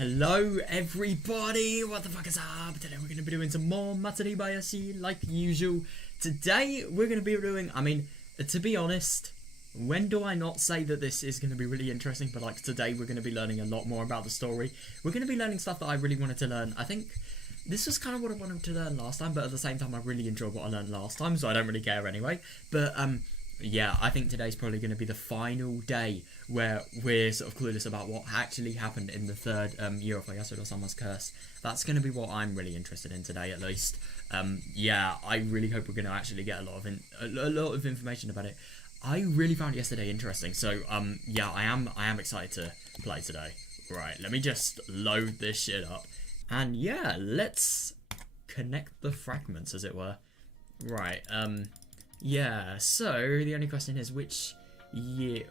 Hello everybody, what the fuck is up? Today we're going to be doing some more Matsuribayashi like usual. Today we're going to be doing, to be honest, when do I not say that this is going to be really interesting? But like today we're going to be learning a lot more about the story. We're going to be learning stuff that I really wanted to learn. I think this was kind of what I wanted to learn last time, but at the same time I really enjoyed what I learned last time, so I don't really care anyway. But yeah, I think today's probably going to be the final day where we're sort of clueless about what actually happened in the third year of Yasuda-sama's curse. That's going to be what I'm really interested in today, at least. Yeah, I really hope we're going to actually get a lot of information about it. I really found yesterday interesting, so yeah, I am excited to play today. Right, let me just load this shit up, and yeah, let's connect the fragments, as it were. Right, yeah, so the only question is which year?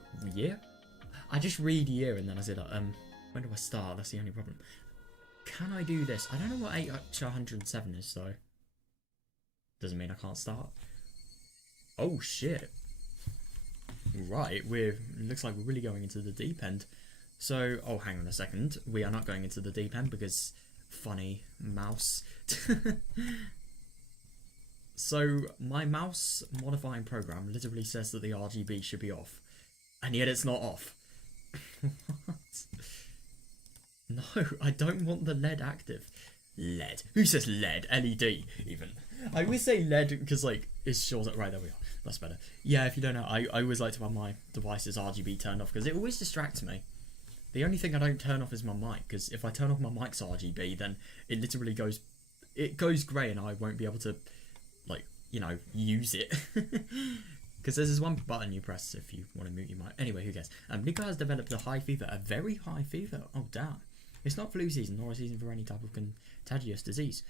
I just read year and then I say like, when do I start? That's the only problem. Can I do this? I don't know what 8 to 107 is though. Doesn't mean I can't start. Oh shit. Right, looks like we're really going into the deep end. So, oh hang on a second. We are not going into the deep end because funny mouse. So, my mouse modifying program literally says that the RGB should be off. And yet it's not off. What? No, I don't want the LED active. LED. Who says LED? LED, even. I always say LED because, like, it's short. Right, there we are. That's better. Yeah, if you don't know, I always like to have my device's RGB turned off because it always distracts me. The only thing I don't turn off is my mic, because if I turn off my mic's RGB, then it literally goes grey and I won't be able to, like, you know, use it. Because there's this one button you press if you want to mute your mic. Anyway, who cares? Nika has developed a high fever, a very high fever. Oh, damn. It's not flu season nor a season for any type of contagious disease.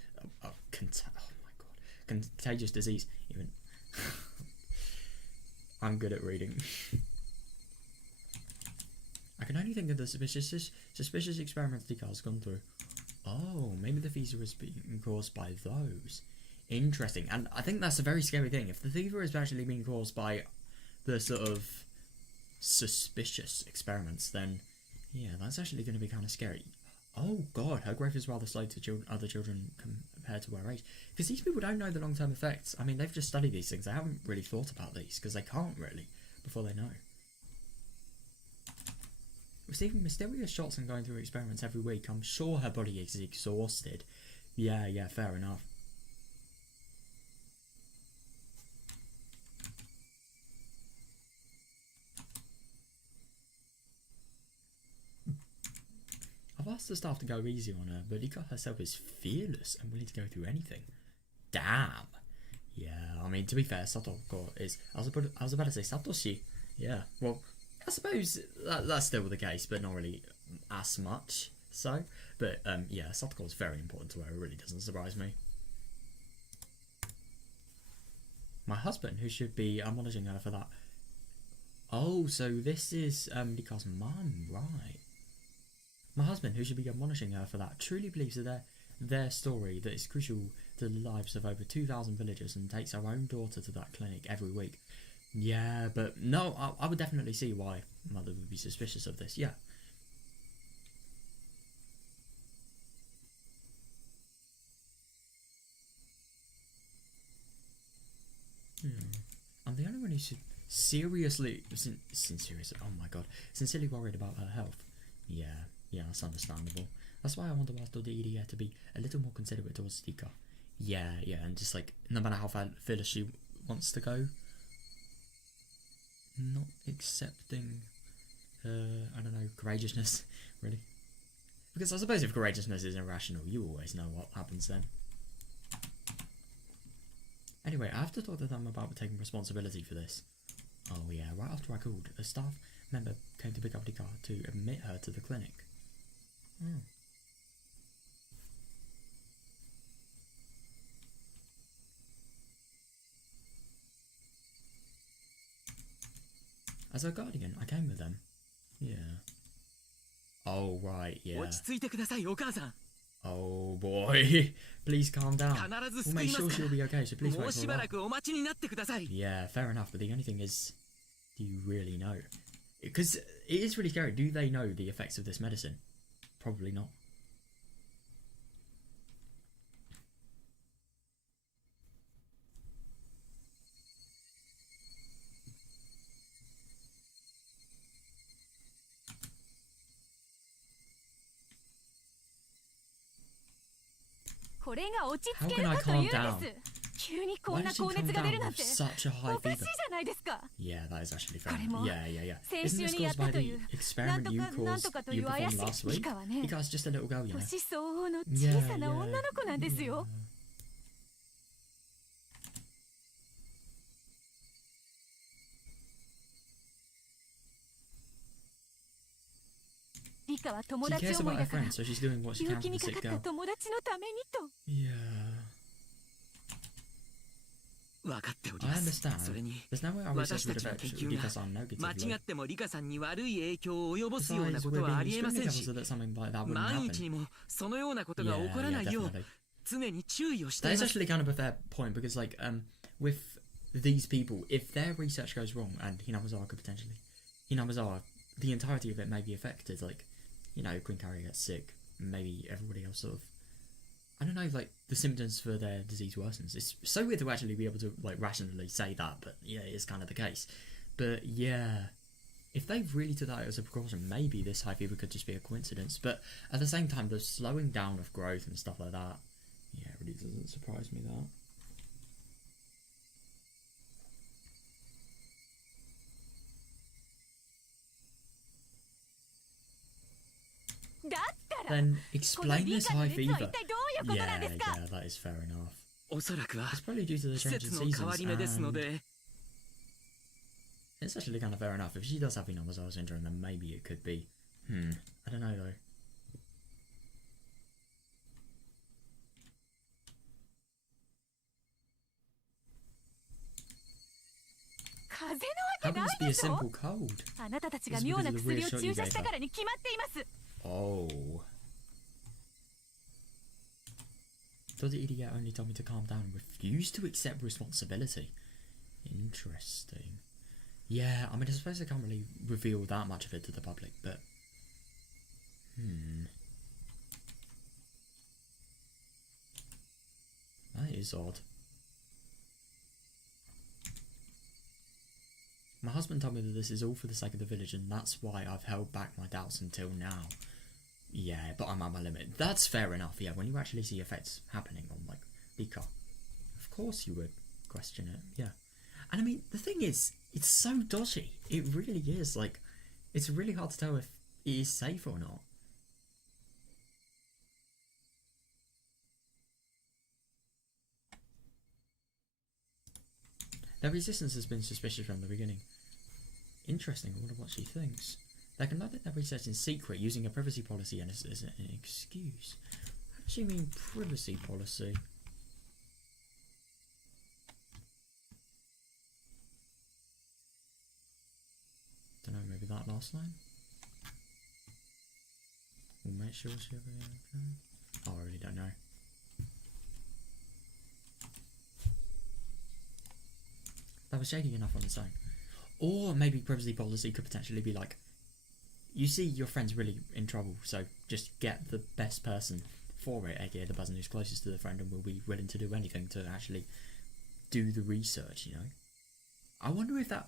Oh my god. Contagious disease. Even. I'm good at reading. I can only think of the suspicious experiments Nika has gone through. Oh, maybe the fever is being caused by those. Interesting, and I think that's a very scary thing. If the fever is actually being caused by the sort of suspicious experiments, then yeah, that's actually going to be kind of scary. Oh god, her growth is rather slow to other children compared to her age. Because these people don't know the long-term effects. I mean, they've just studied these things. They haven't really thought about these, because they can't really, before they know. Receiving mysterious shots and going through experiments every week, I'm sure her body is exhausted. Yeah, fair enough. I've asked the staff to go easy on her, but Nika herself is fearless and willing to go through anything. Damn. Yeah, I mean, to be fair, Satoko is... I was about to say Satoshi. Yeah, well, I suppose that's still the case, but not really as much so. But, yeah, Satoko is very important to her. It really doesn't surprise me. My husband, who should be admonishing her for that. Oh, so this is Nika's mum, right. My husband, who should be admonishing her for that, truly believes that their story that is crucial to the lives of over 2,000 villagers and takes our own daughter to that clinic every week. Yeah, but no, I would definitely see why mother would be suspicious of this, yeah. I'm the only one who should sincerely worried about her health. Yeah, that's understandable. That's why I want to ask the idiot to be a little more considerate towards Tika. Yeah, and just like, no matter how fearless she wants to go, not accepting her, I don't know, courageousness, really. Because I suppose if courageousness is irrational, you always know what happens then. Anyway, I have to talk to them about taking responsibility for this. Oh yeah, right after I called, a staff member came to pick up Tika to admit her to the clinic. Oh. As her guardian, I came with them. Yeah. Oh, right, yeah. Oh boy. Please calm down. We'll make sure she'll be okay, so please wait for her. Yeah, fair enough, but the only thing is, do you really know? Because it is really scary. Do they know the effects of this medicine? Probably not. これが落ち How 着け can る I かと calm いうん down? です。急にこ Why んな does she 高 calm 熱が出る down な with んて such a high おかしい fever? じゃないですか。 Yeah, that is actually fair 彼 enough. も Yeah, yeah, yeah. 先 Isn't 週 this にやっ caused た by とい the うなん experiment と you かなんと caused かとい you う怪 performed し last いリ week? カはね Lika's just a little girl, you know. 年相応の Yeah, 小さな yeah, 女の子なんですよ。 yeah. リカは友 She 達 cares 思い about だ her から friends, so she's doing what she 病 can 気 for に the か sick かった girl. 友達のためにと。 Yeah. 分かっており I ます understand. それに There's no way our 私 research た would ちの affect 研究 Rika-san が 間 negatively. 違ってもリカさんに悪い影響を及ぼすような Besides, こ we're とは being ありえま extremely せん careful し so that something like that wouldn't 万 happen. 一にもそのようなことが Yeah, 起こらない yeah, よう definitely. 常に注意をしてい That ま is す actually kind of a fair point because, like, with these people, if their research goes wrong and Hinamizawa could potentially, the entirety of it may be affected. Like, you know, Queen Carrier gets sick, maybe everybody else sort of, I don't know, like the symptoms for their disease worsens. It's so weird to actually be able to like rationally say that, but yeah, it is kind of the case. But yeah, if they really took that as a precaution, maybe this high fever could just be a coincidence. But at the same time, the slowing down of growth and stuff like that, yeah, it really doesn't surprise me that. だったら Then この explain リ this カの high 熱は fever. 一体どういうことなん Yeah, ですか。 yeah, that is fair enough. おそらくは It's probably due to the 季 change 節 in の変わ seasons. り目ですの And で it's actually kind of fair enough. If she does have Hinamizawa syndrome, then maybe it could be. I don't know though. 風邪 How のわ can け this ない be で a しょ。 simple cold? あなたたちが妙な薬を注射したからに決まっています。 Oh. Thought the idiot only told me to calm down and refused to accept responsibility. Interesting. Yeah, I mean, I suppose I can't really reveal that much of it to the public, but... That is odd. My husband told me that this is all for the sake of the village, and that's why I've held back my doubts until now. Yeah, but I'm at my limit. That's fair enough, yeah, when you actually see effects happening on, like, Rika. Of course you would question it, yeah. And I mean, the thing is, it's so dodgy. It really is, like, it's really hard to tell if it is safe or not. Their resistance has been suspicious from the beginning. Interesting, I wonder what she thinks. They conducted their research in secret using a privacy policy and as an excuse. How does she mean privacy policy? Don't know, maybe that last line? We'll make sure she ever... Oh, I really don't know. That was shady enough on its own. Or maybe privacy policy could potentially be like, you see your friend's really in trouble, so just get the best person for it, aka the person who's closest to the friend and will be willing to do anything to actually do the research, you know? I wonder if that'd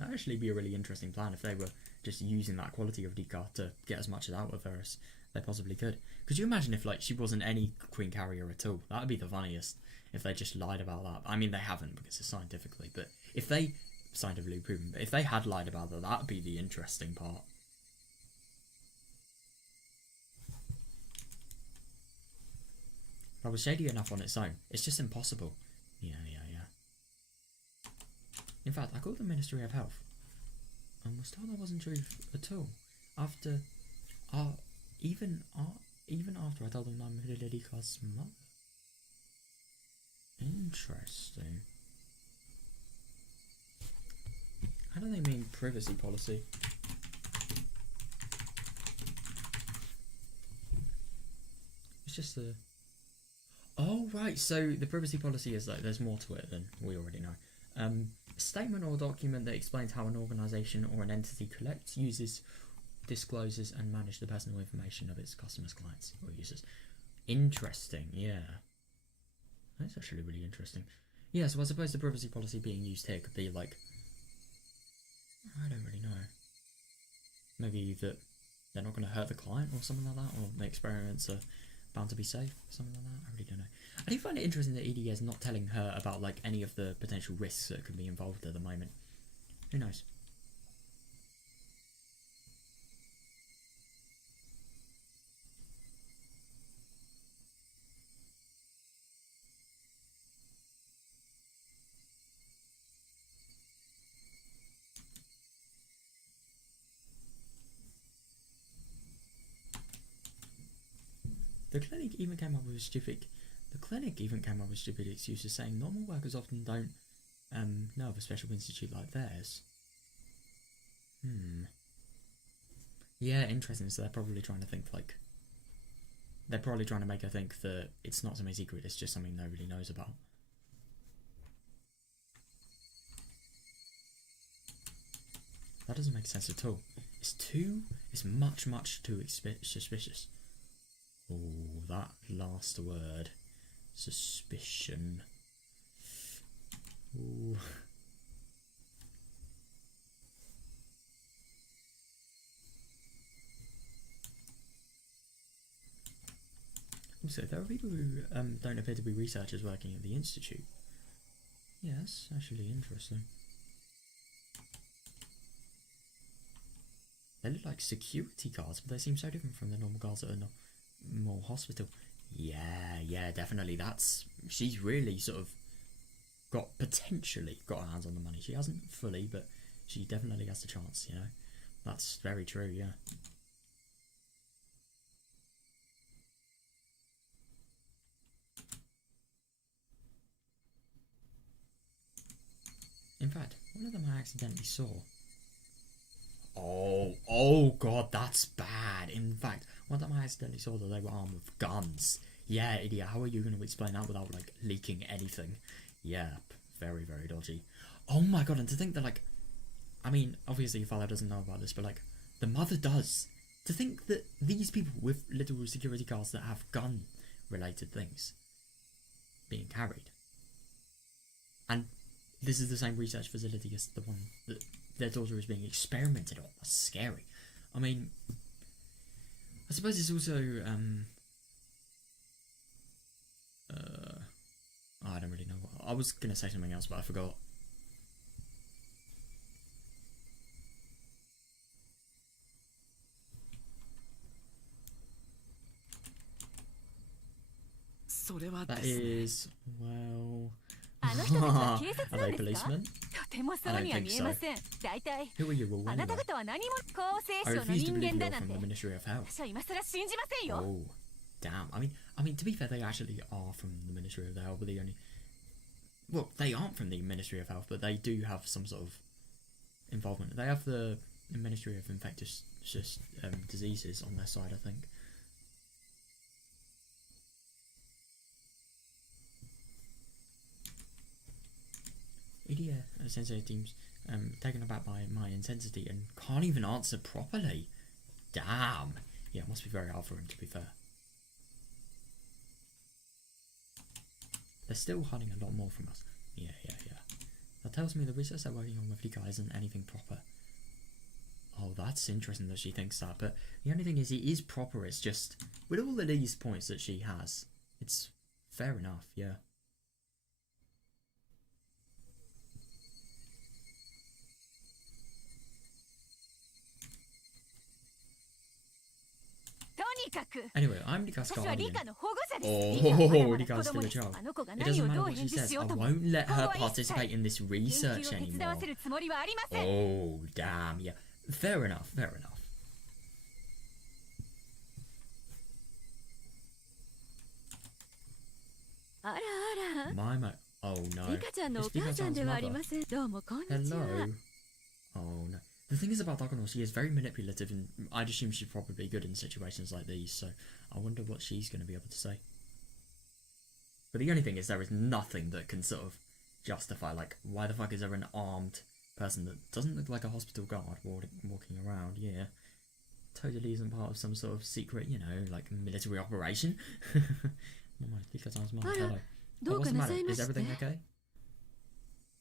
actually be a really interesting plan if they were just using that quality of Rika to get as much out of her as they possibly could. Could you imagine if like she wasn't any Queen Carrier at all? That would be the funniest, if they just lied about that. I mean, they haven't because it's scientifically, but if they, scientifically proven, but if they had lied about that, that'd be the interesting part. That was shady enough on its own. It's just impossible. Yeah. In fact, I called the Ministry of Health and was told that wasn't true at all. After, even after I told them I'm Rika's mother. Interesting. How do they mean privacy policy? It's just the... Oh, right, so the privacy policy is like, there's more to it than we already know. A statement or document that explains how an organisation or an entity collects, uses, discloses and manages the personal information of its customers, clients or users. Interesting, yeah. That's actually really interesting. Yeah, so I suppose the privacy policy being used here could be like... I don't really know. Maybe that they're not going to hurt the client or something like that, or the experiments are bound to be safe, something like that. I really don't know. I do find it interesting that EDA is not telling her about like any of the potential risks that could be involved at the moment. Who knows? The clinic even came up with stupid excuses saying normal workers often don't know of a special institute like theirs. Yeah, interesting. So they're probably trying to think like they're probably trying to make her think that it's not something secret, it's just something nobody knows about. That doesn't make sense at all. It's much too suspicious. Oh, that last word. Suspicion. Ooh. Also, there are people who don't appear to be researchers working at the Institute. Yeah, that's actually interesting. They look like security guards, but they seem so different from the normal guards at a normal hospital. Yeah, definitely. She's really sort of potentially got her hands on the money. She hasn't fully, but she definitely has the chance, you know. That's very true, yeah. In fact, one of them I accidentally saw. Oh god, that's bad. In fact, one time I accidentally saw that they were armed with guns. Yeah, idiot, how are you going to explain that without, like, leaking anything? Yeah, very dodgy. Oh my god, and to think that, like, I mean, obviously your father doesn't know about this, but, like, the mother does. To think that these people with little security guards that have gun-related things being carried. And this is the same research facility as the one that their daughter is being experimented on. That's scary. I mean, I suppose it's also, I don't really know what. I was going to say something else, but I forgot. That is, well... Are they policemen? I don't think so. Who are you all anyway? I refuse to believe you're from the Ministry of Health. Oh, damn. I mean, to be fair, they actually are from the Ministry of Health, but the only... Well, they aren't from the Ministry of Health, but they do have some sort of involvement. They have the Ministry of Infectious Diseases on their side, I think. Idiot Sensei team's taken aback by my intensity and can't even answer properly. Damn. Yeah, it must be very hard for him, to be fair. They're still hiding a lot more from us. Yeah. That tells me the research they're working on with Lika isn't anything proper. Oh, that's interesting that she thinks that, but the only thing is it is proper, it's just, with all of these points that she has, it's fair enough, yeah. Anyway, I'm Rika's guardian. Oh, Rika's still a child. It doesn't matter what she says, I won't let her participate in this research anymore. Oh, damn, yeah. Fair enough. Oh no. It's Rika-chan's mother. Hello. Oh no. The thing is about Dagono, she is very manipulative, and I'd assume she's probably good in situations like these, so I wonder what she's going to be able to say. But the only thing is, there is nothing that can sort of justify, like, why the fuck is there an armed person that doesn't look like a hospital guard walking around? Yeah. Totally isn't part of some sort of secret, you know, like, military operation. Oh my, Rika-chan's mother, hello. Oh, what's the matter? Is everything okay?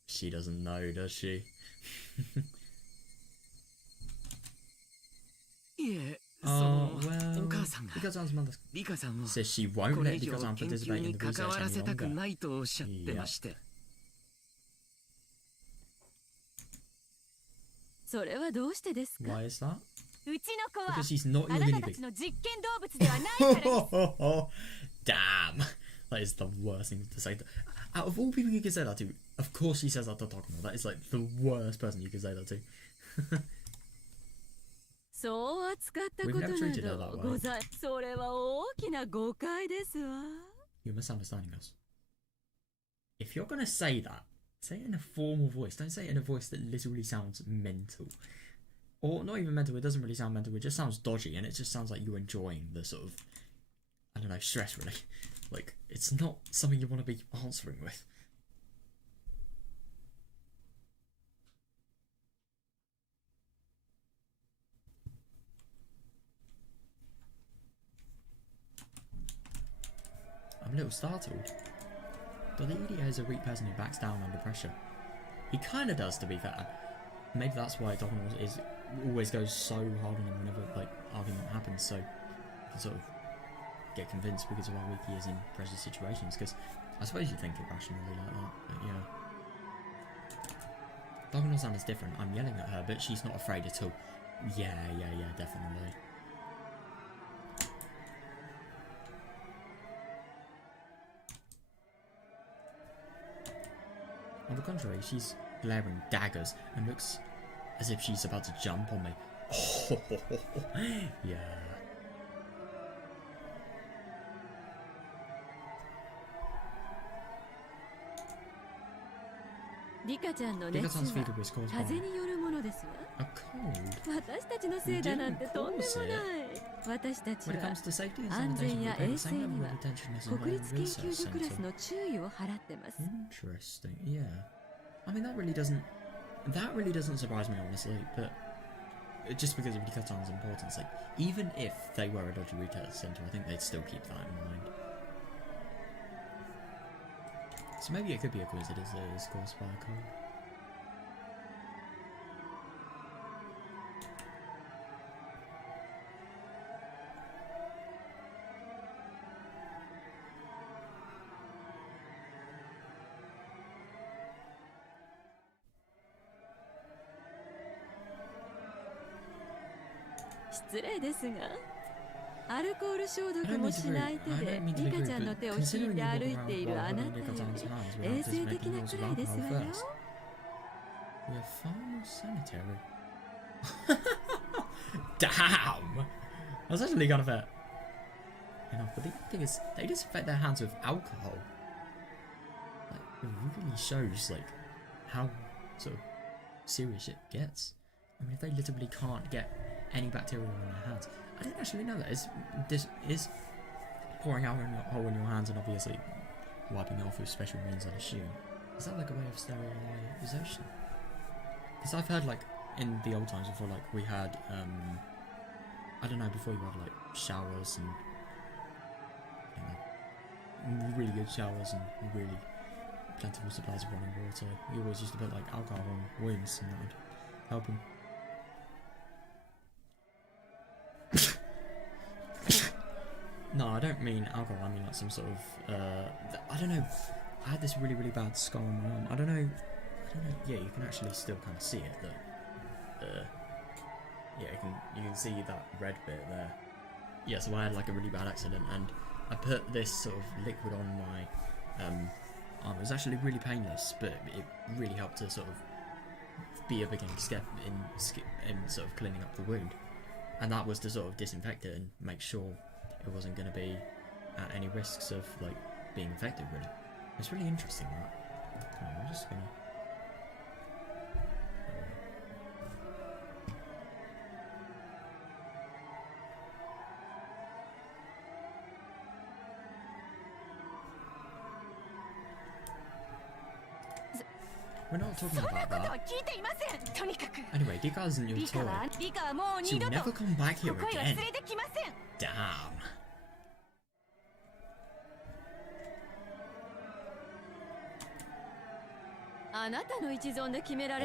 She doesn't know, does she? Yeah, oh, well... Rika-san's mother リカさんを says she won't これ let 以上 Rika-san 研 participate 究 in に the 関 research わら any せたく longer. ないとおっしゃってまして。それはどうしてですか？ Why is that? うちの子は Because she's not あ your な guinea たた pig. ちの実験動物ではないからです。Damn. That is the worst thing to say. Out of all people you could say that to, of course she says that to Tokumo. That is like the worst person you could say that to. そう扱ったこ We've と never な treated her that ど way. ござい。それは大きな誤解ですわ。 You're misunderstanding us. If you're gonna say that, say it in a formal voice. Don't say it in a voice that literally sounds mental. Or not even mental, it doesn't really sound mental, it just sounds dodgy and it just sounds like you're enjoying the sort of, I don't know, stress really. Like, it's not something you want to be answering with. I'm a little startled. But the EDA is a weak person who backs down under pressure. He kinda does, to be fair. Maybe that's why Document is always goes so hard on him whenever like argument happens, so you can sort of get convinced because of how weak he is in pressure situations. Because I suppose you think it rationally like that, but yeah. Document is different. I'm yelling at her, but she's not afraid at all. Yeah, definitely. On the contrary, she's glaring daggers and looks as if she's about to jump on me. Oh, yeah. リカちゃんの熱は Rika-san's fever was caused 風 by によるものですわ。 a cold. 私たちのせいだなんてとんでもない。私たち When it は comes to safety and 安全 sanitation, や we pay 衛 the 生 same に level は of attention as in 国 a 立研 research 究所クラス centre. の注意を払ってます。 Interesting, yeah. I mean, that really doesn't surprise me, honestly, but just because of Rika-san's importance, like, even if they were a dodgy retail centre, I think they'd still keep that in mind. So maybe it could be a coincidence that it is caused by a cold.「失礼ですが、アルコール消毒もしない手でリカちゃんの手を引いて歩いているあなたより衛生的なくらいですわよ。 We're far more sanitary. Damn! That's actually kind of fair. Enough, but the thing is, they disinfect their hands with alcohol. Like, it really shows, like, how sort of serious it gets. I mean, if they literally can't get any bacteria on their hands. I didn't actually know that. Is pouring alcohol in your hands and obviously wiping it off with special means, I'd assume. Is that like a way of sterilization? Because I've heard, like, in the old times before, like, we had, I don't know, before you had, like, showers and, you know, really good showers and really plentiful supplies of running water, we always used to put, like, alcohol on wounds and that would help them. No, I don't mean alcohol, I mean, like, some sort of, I don't know, I had this really, really bad scar on my arm, I don't know, yeah, you can actually still kind of see it, yeah, you can see that red bit there. Yeah, so I had like a really bad accident and I put this sort of liquid on my arm. It was actually really painless, but it really helped to sort of be a beginning step in sort of cleaning up the wound. And that was to sort of disinfect it and make sure it wasn't going to be at any risks of like being infected, really. It's really interesting, that. I'm just gonna... We're not talking about that. Anyway, Rika isn't your toy. She'll never come back here again. Damn.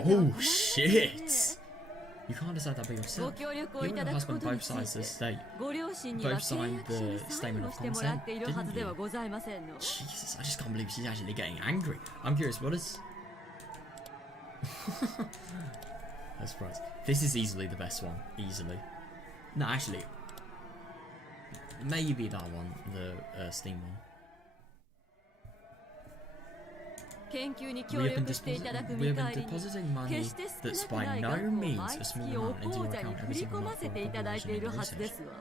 Oh shit! You can't decide that by ご yourself. 協力 You をい and た your だくこ husband とに both つ sides い of て the state. ご両親には Both 契 signed 約書 the にサイン statement を of してもらっている consent, はずで didn't は you? ございませんの。 Jesus, I just can't believe she's actually getting angry. I'm curious, what is... I'm surprised. This is easily the best one. Easily. No, actually. Maybe that one, the Steam one. 研究に We 協 have been 力していただく we 見 have been 返りに depositing money 決して少 that's なく by ない no 額を means 毎 a 月 small お amount into 口 your 座に account 振 every り single 込ま month せ for ていただいてい collaboration る and はず research. ですわ。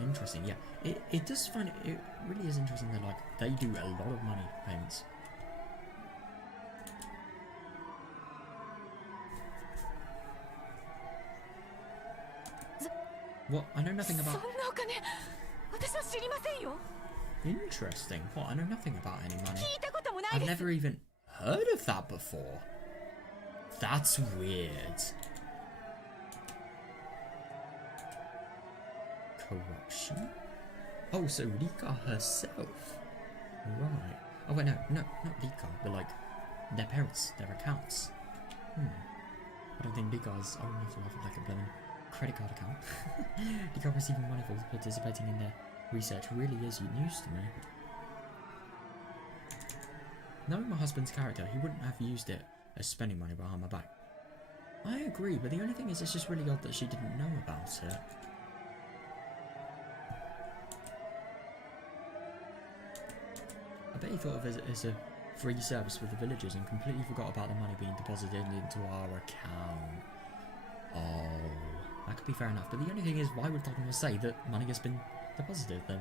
Interesting, yeah. It does find it really is interesting that like they do a lot of money payments. What? I know nothing そん about. なお金、私は知りませんよ。 Interesting. What? I know nothing about any money. 聞いたこともない I've です。 never even heard of that before. That's weird. Corruption? Oh, so Rika herself. Right. Oh wait, no, not Rika, but like their parents, their accounts. I don't think Rika's old enough to have like a blooming credit card account. Rika receiving money for participating in their research really is news to me. Knowing my husband's character, he wouldn't have used it as spending money behind my back. I agree, but the only thing is it's just really odd that she didn't know about it. I bet he thought of it as a free service for the villagers and completely forgot about the money being deposited into our account. Oh, that could be fair enough, but the only thing is, why would Dogma say that money has been deposited then?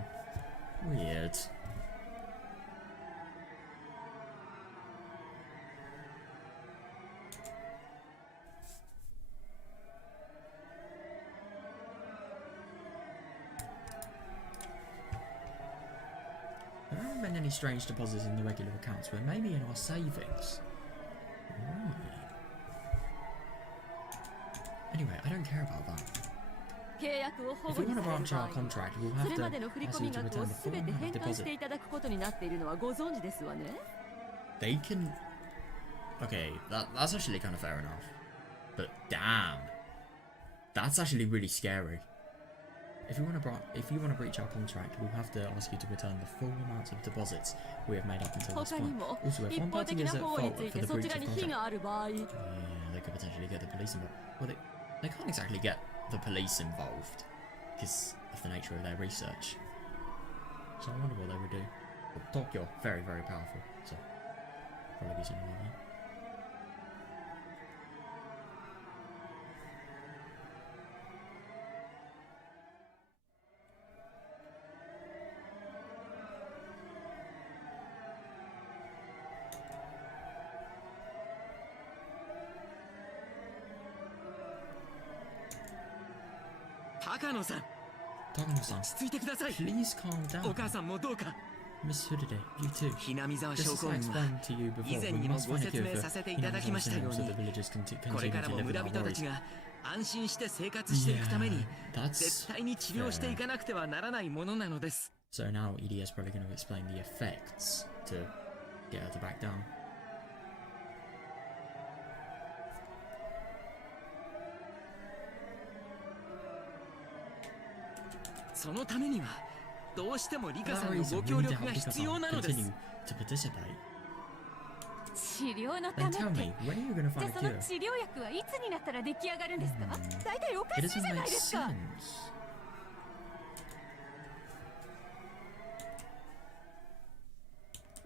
Weird. There haven't been any strange deposits in the regular accounts, but maybe in our savings. Right. Anyway, I don't care about that. 契約を保 If 護 we に want さ to れる branch 場 our 合、 contract, we'll そ have れまでの to 振 ask 込 you to 額を return the す full べて amount 返 of 還し deposit. ていただくことになっているのはご存知ですわね。 They can... Okay, that's actually kind of fair enough. But damn. That's actually really scary. If you want to breach our contract, we'll have to ask you to return the full amounts of deposits we have made up until this 他に point. も Also, if 一 one 方 party 的 is な at 保護に fault つい for て the そち breach ら of に非 contract, がある場合、 yeah, they could potentially get the police involved. Well, they can't exactly get the police involved because of the nature of their research. So I wonder what they would do. But Tokyo, very, very powerful, so probably be something like that. Takano-san, Takano-san, 落ち着いてください。 please calm お down. 母さんもどうか。 Miss Hudade, you too. ひなみ沢 Just 症 as 候 I 群は explained to you 以 before, 前 we にも must ご find a 説 cure 明 for させていただきましたよう so に the villagers can これ continue から to も live 村 without 人たち worries. が安心して生活していくために Yeah, 絶 that's 対に治療していかなくてはならないものなのです。 so now ED is probably going to explain the effects to get her to back down. そのためにはどうしてもリカ For さ that んの reason, ご we 協 need to 力 help が Rika 必要なので continue す。 to participate. 治療のた Then め tell って me, when are you going to じゃ find あ a その cure? 治療薬はいつになったら出来上がるんですか？大体おか It しい doesn't じゃな make いですか。 sense.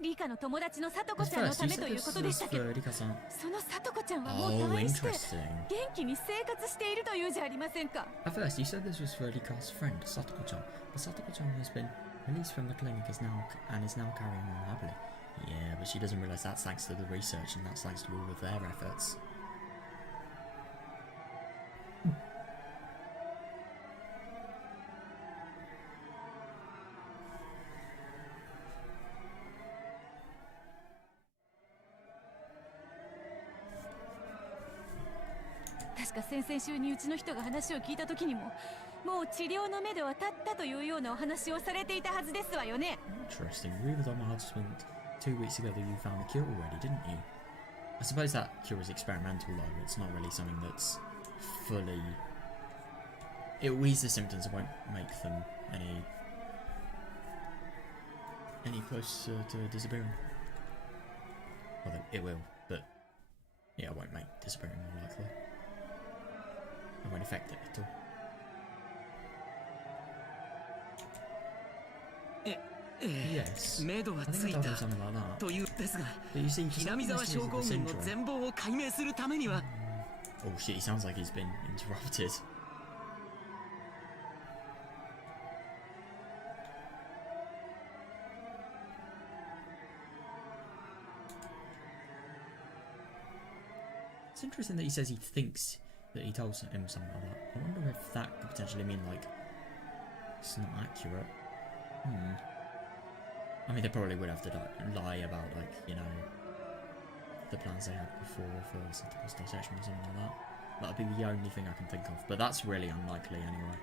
リカの友達のさとこ At ちゃんの first, た you めと said いう this ことで was したけど、 for Rika-san. そのさとこちゃんはもう Oh, 退院して interesting. 元気に生活しているというじゃありませんか。 At first, you said this was for Rika's friend, Satoko-chan, but Satoko-chan has been released from the clinic is now carrying on happily. Yeah, but she doesn't realize that's thanks to the research and that's thanks to all of their efforts.「確か先々週にうちの人が話を聞いた時にも、もう治療の目では立ったというようなお話をされていたはずですわよね。 Interesting. You were on my husband 2 weeks ago that you found a cure already, didn't you? I suppose that cure is experimental though. It's not really something that's fully... It will ease the symptoms, it won't make them any closer to disappearing. Well, it will, but yeah, it won't make disappearing more likely. It won't affect it at all. Yes, I think I told him something like that. But you see, for some mysteries of the syndrome... Oh shit, he sounds like he's been interrupted. It's interesting that he says he thinks that he told him something like that. I wonder if that could potentially mean, like, it's not accurate. I mean, they probably would have to lie about, like, you know, the plans they had before for synthesis dissection or something like that. That'd be the only thing I can think of, but that's really unlikely anyway.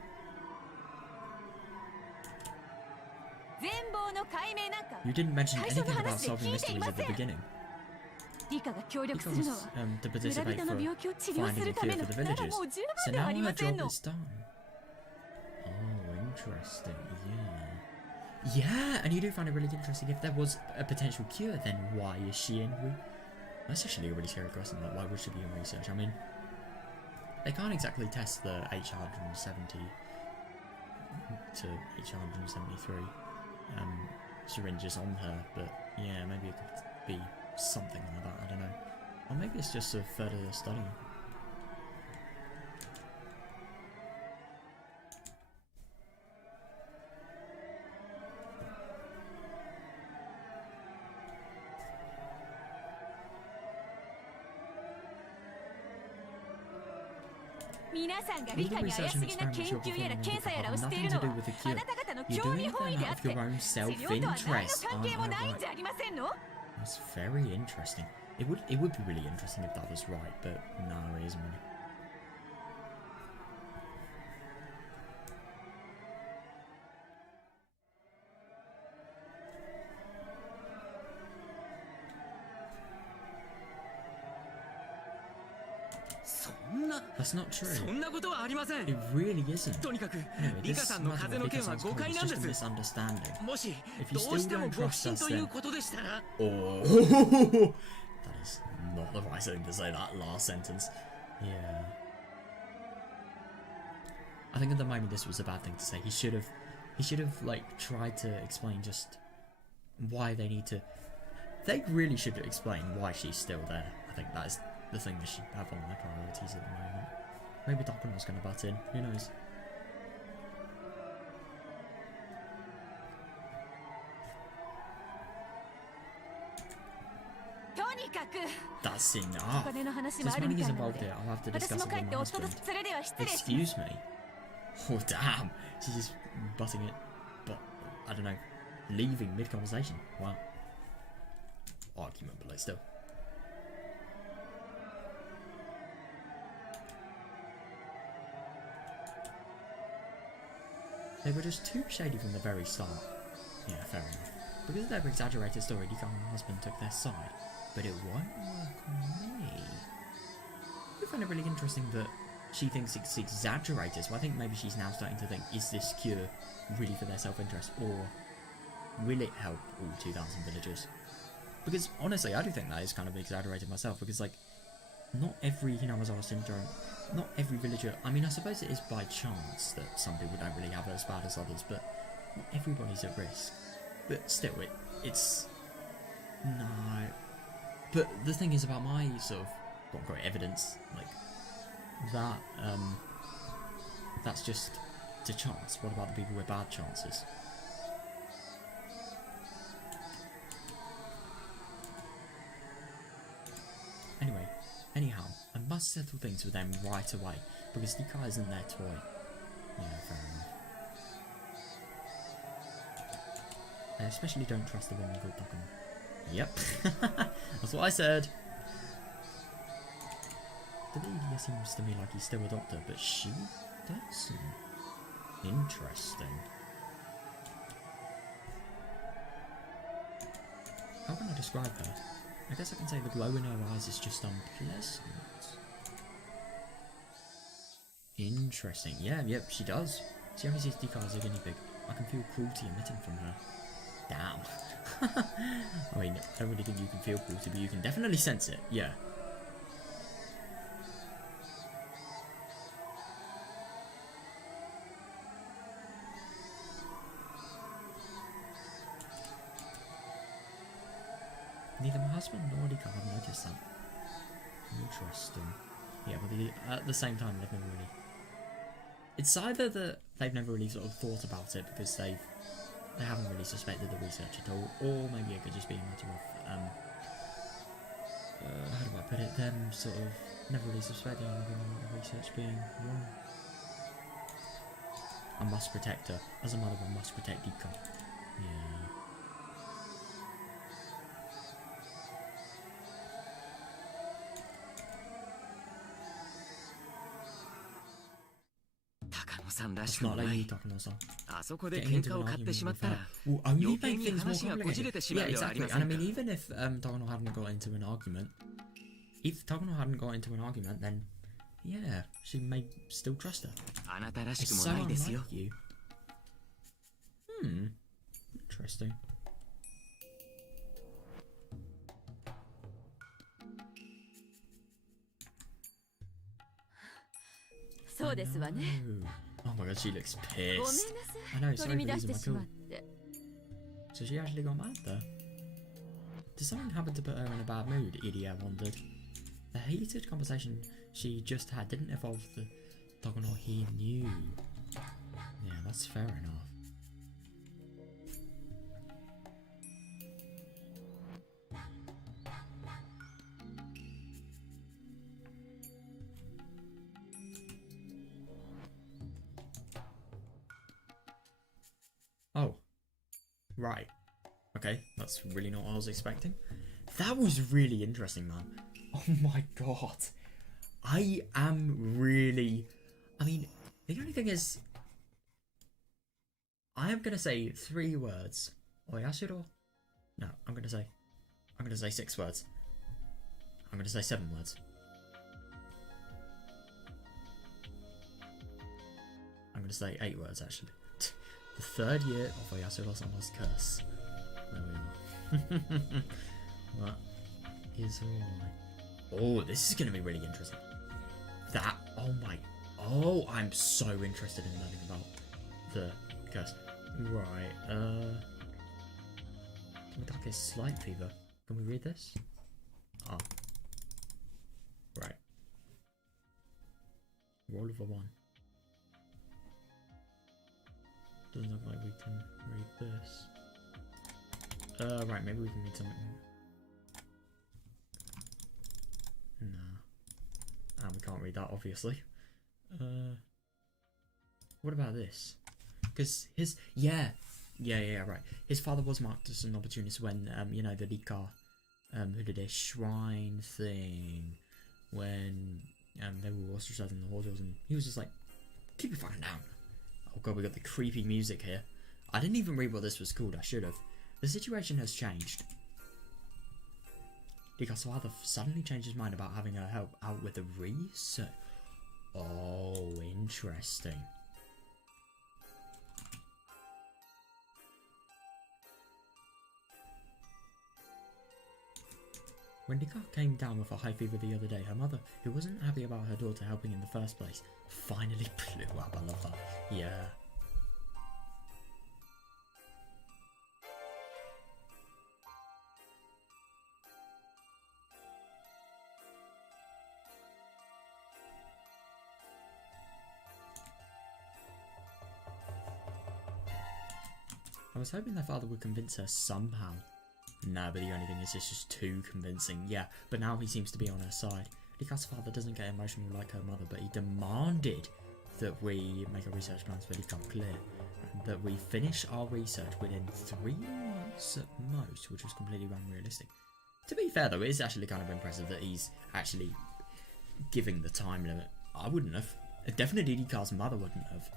You didn't mention anything about solving mysteries at the beginning. Rika was to participate for finding a cure for the villagers, so now her job is done. Oh, interesting, yeah. Yeah, and you do find it really interesting. If there was a potential cure, then why is she in That's actually a really scary question, like why would she be in research? I mean, they can't exactly test the H170 to H173 syringes on her, but yeah, maybe it could be something like that, I don't know. Or maybe it's just a further study. All the research and experiments you're performing have nothing to do with the cure. You're doing them out of your own self-interest, aren't you? Right? That's very interesting. It would be really interesting if that was right, but no, it isn't really. That's not true. It really isn't. Anyway, this Matsuribayashi sounds cold. It's just a misunderstanding. If you still don't trust us, then... Oh, that is not the right thing to say, that last sentence. Yeah. I think at the moment this was a bad thing to say. He should have like tried to explain just why they need to... They really should explain why she's still there. I think that is the thing they should have on their priorities at the moment. Maybe Dokuno's going to butt in. Who knows? That's enough. Since money is involved here, I'll have to discuss it with my husband. Excuse me? Oh damn, she's just butting it, but I don't know, leaving mid-conversation. Wow. Argument, but like still. They were just too shady from the very start. Yeah, fair enough. Because of their exaggerated story, Rika and her husband took their side. But it won't work on me. I find it really interesting that she thinks it's exaggerated, so I think maybe she's now starting to think, is this cure really for their self-interest, or will it help all 2,000 villagers? Because honestly, I do think that is kind of exaggerated myself, because like, not every Higurashi syndrome, not every villager, I mean I suppose it is by chance that some people don't really have it as bad as others, but not everybody's at risk. But still, it's... No. But the thing is about my sort of, quote-unquote, evidence, like, that, that's just to chance. What about the people with bad chances? Anyhow, I must settle things with them right away, because Rika isn't their toy. Yeah, fair enough. I especially don't trust the woman called Dokuno. Yep, that's what I said. The lady seems to me like he's still a doctor, but she doesn't. Interesting. How can I describe her? I guess I can say the glow in her eyes is just unpleasant. Interesting. Yeah, yep, she does. See how he sees Dika as a guinea pig. I can feel cruelty emitting from her. Damn. I mean, I don't really think you can feel cruelty, but you can definitely sense it. Yeah. Neither my husband nor Dika have noticed that. Interesting. Yeah, but at the same time, they've never really... It's either that they've never really sort of thought about it because they haven't really suspected the research at all, or maybe it could just be a matter of, how do I put it, them sort of never really suspecting the research being wrong. I must protect her. As a mother, I must protect Dika. Yeah. 高野さんらし It's くも not な like い you talking or something. あそこで Getting 喧 into 嘩を an 買って argument しま with ったら her will only 余計 make に things more 話がこじれ complicated. てしま Yeah, うではあり exactly. ませ And I んか mean, even if Takano hadn't got into an argument, if Takano hadn't got into an argument, then yeah, she may still trust her. あなたらし It's く so もないですよ unlike you. Interesting. そうですわね。 Oh my god, she looks ごめんな pissed. さ I know, い。取 sorry り for 乱し losing て my しま cool. って。 So she actually got mad there. Did something happen to put her in a bad mood? Idia wondered. The heated conversation she just had didn't involve the Takano he knew. Yeah, that's fair enough. Oh. Right. Okay, that's really not what I was expecting. That was really interesting, man. Oh my god. I am really... I mean, the only thing is... I am going to say 3 words. Oyashiro? No, I'm going to say 6 words. I'm going to say 7 words. I'm going to say 8 words, actually. The 3rd year of Oyashiro-sama's curse. There we are. That is alright. Oh, this is going to be really interesting. That, oh my, oh, I'm so interested in learning about the curse. Right, Dark is slight fever. Can we read this? Ah. Right. Roll of a 1. Doesn't look like we can read this. Right, maybe we can read something. Nah. And we can't read that, obviously. What about this? Because his... Yeah, right. His father was marked as an opportunist when, you know, the Rika, who did a shrine thing, when they were ostracizing the Hordos, and he was just like, keep it fucking down. Oh god, we got the creepy music here. I didn't even read what this was called, I should have. The situation has changed. Rika's father suddenly changed his mind about having her help out with the research. Oh, interesting. When Rika came down with a high fever the other day, her mother, who wasn't happy about her daughter helping in the first place, finally blew up. I love that. Yeah. I was hoping their father would convince her somehow. No, but the only thing is it's just too convincing. Yeah, but now he seems to be on her side. Rika's father doesn't get emotional like her mother, but he demanded that we make our research plans for Rika clear. And that we finish our research within 3 months at most, which was completely unrealistic. To be fair though, it is actually kind of impressive that he's actually giving the time limit. I wouldn't have. Definitely Rika's mother wouldn't have.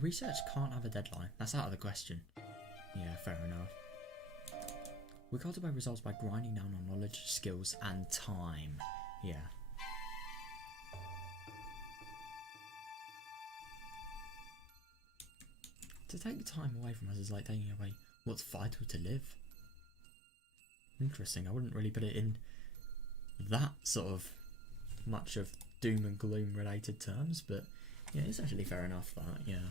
Research can't have a deadline. That's out of the question. Yeah, fair enough. We cultivate results by grinding down on knowledge, skills, and time. Yeah. To take time away from us is like taking away what's vital to live. Interesting. I wouldn't really put it in that sort of much of doom and gloom related terms, but yeah, it's actually fair enough that, yeah.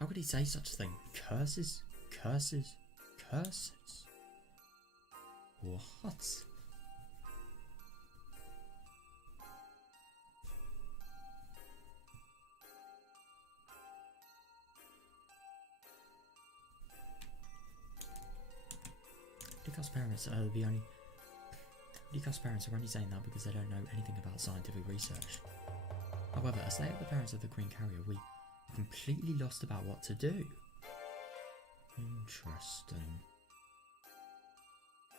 How could he say such a thing? Curses? Curses? Curses? What? Dika's parents are the only... Dika's parents are only saying that because they don't know anything about scientific research. However, as they are the parents of the Green Carrier, we are completely lost about what to do. Interesting.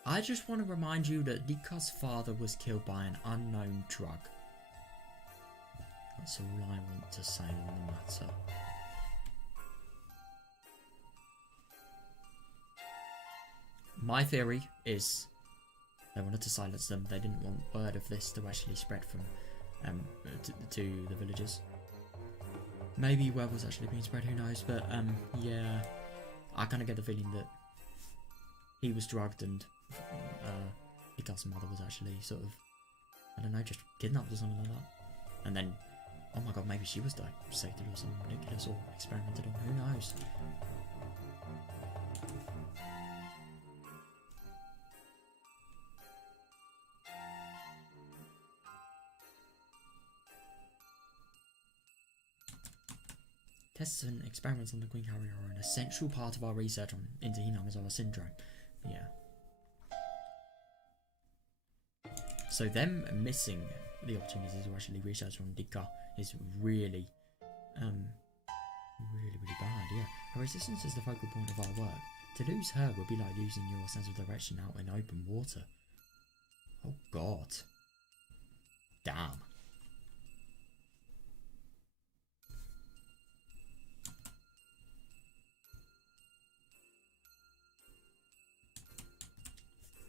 I just want to remind you that Dika's father was killed by an unknown drug. That's all I want to say on the matter. My theory is they wanted to silence them. They didn't want word of this to actually spread from to the villagers. Maybe word was actually being spread, who knows, but yeah, I kind of get the feeling that he was drugged and Ika's mother was actually sort of, I don't know, just kidnapped or something like that. And then, oh my god, maybe she was dissected or something ridiculous or experimented on, who knows. Tests and experiments on the Green Carrier are an essential part of our research into Hinamizawa syndrome. Yeah. So them missing the opportunity to actually research on Dika is really, really bad, yeah. Her resistance is the focal point of our work. To lose her would be like losing your sense of direction out in open water. Oh god. Damn.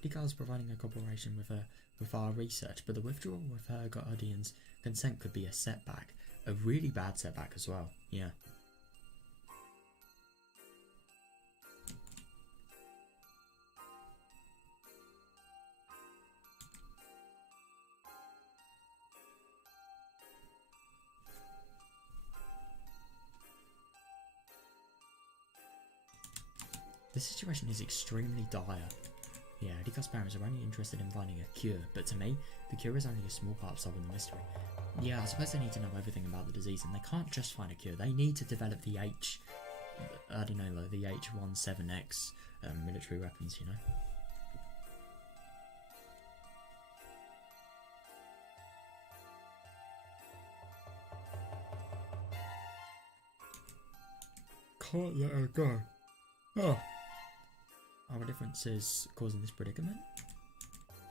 Dika is providing a cooperation with our research, but the withdrawal of her guardian's consent could be a setback. A really bad setback as well, yeah. The situation is extremely dire. Yeah, Dika's parents are only interested in finding a cure, but to me, the cure is only a small part of solving the mystery. Yeah, I suppose they need to know everything about the disease, and they can't just find a cure. They need to develop the the H17X military weapons, you know? Can't let her go. Oh. Our difference is causing this predicament.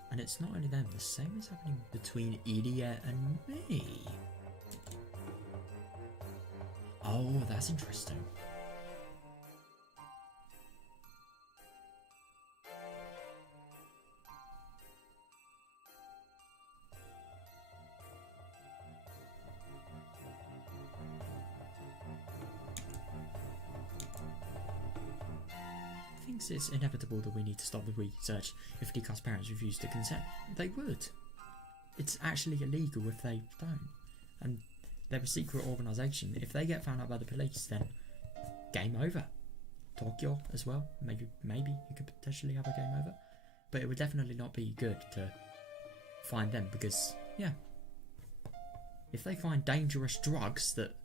And it's not only them, the same is happening between Idia and me. Oh, that's interesting. It's inevitable that we need to stop the research if Dika's parents refuse to consent. They would. It's actually illegal if they don't. And they're a secret organisation. If they get found out by the police, then game over. Tokyo as well. Maybe you could potentially have a game over. But it would definitely not be good to find them because, yeah. If they find dangerous drugs that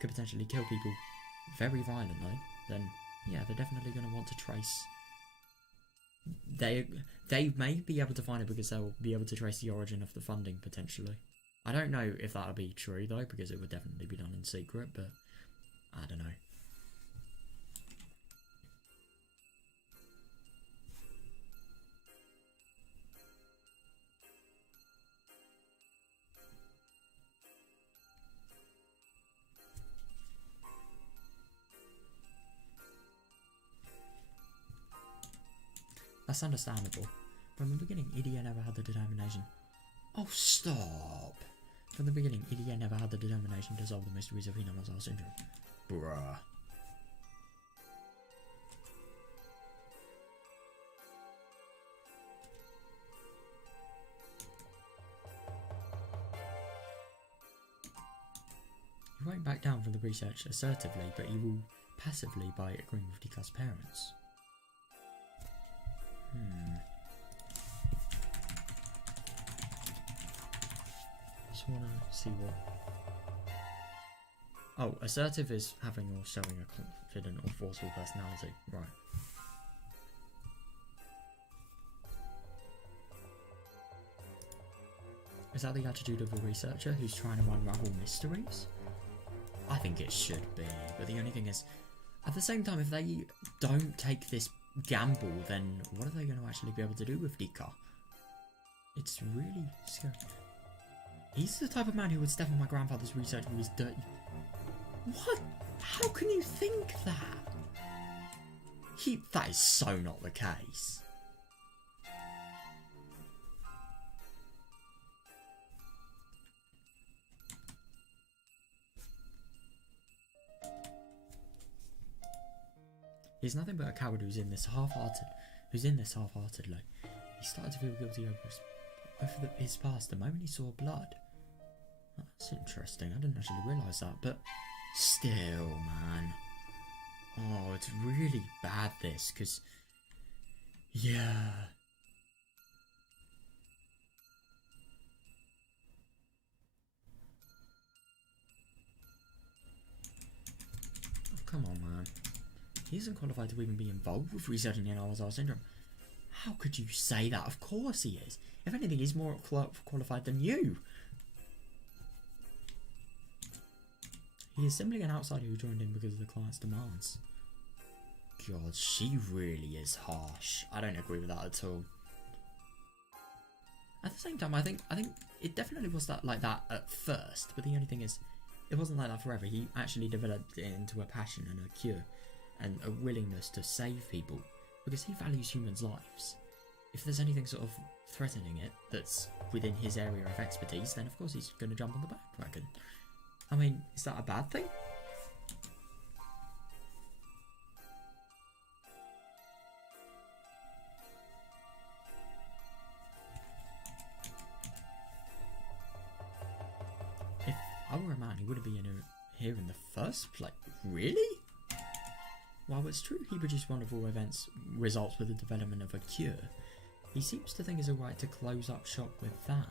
could potentially kill people very violently, then yeah, they're definitely going to want to trace. They may be able to find it because they'll be able to trace the origin of the funding potentially. I don't know if that'll be true though, because it would definitely be done in secret, but I don't know. That's understandable. From the beginning, Idia never had the determination. Oh, stop! From the beginning, Idia never had the determination to solve the mysteries of Higurashi syndrome. Bruh. He won't back down from the research assertively, but he will passively by agreeing with Dika's parents. Just wanna see what. Oh, assertive is having or showing a confident or forceful personality. Right. Is that the attitude of a researcher who's trying to unravel mysteries? I think it should be, but the only thing is, at the same time, if they don't take this gamble, then what are they going to actually be able to do with Dika? It's really scary. He's the type of man who would step on my grandfather's research with his dirty... What? How can you think that? That is so not the case. He's nothing but a coward who's in this half-heartedly. He started to feel guilty over his past the moment he saw blood. That's interesting. I didn't actually realise that, but still, man. Oh, it's really bad, this, because... Yeah... Oh, come on, man. He isn't qualified to even be involved with researching Higurashi syndrome. How could you say that? Of course he is. If anything, he's more qualified than you. He is simply an outsider who joined in because of the client's demands. God, she really is harsh. I don't agree with that at all. At the same time, I think it definitely was like that at first, but the only thing is, it wasn't like that forever. He actually developed it into a passion and a cure, and a willingness to save people, because he values humans' lives. If there's anything sort of threatening it that's within his area of expertise, then of course he's going to jump on the bandwagon. I mean, is that a bad thing? If I were a man, he wouldn't be here in the first place. Really? While it's true he produced wonderful events results with the development of a cure, he seems to think it's alright to close up shop with that.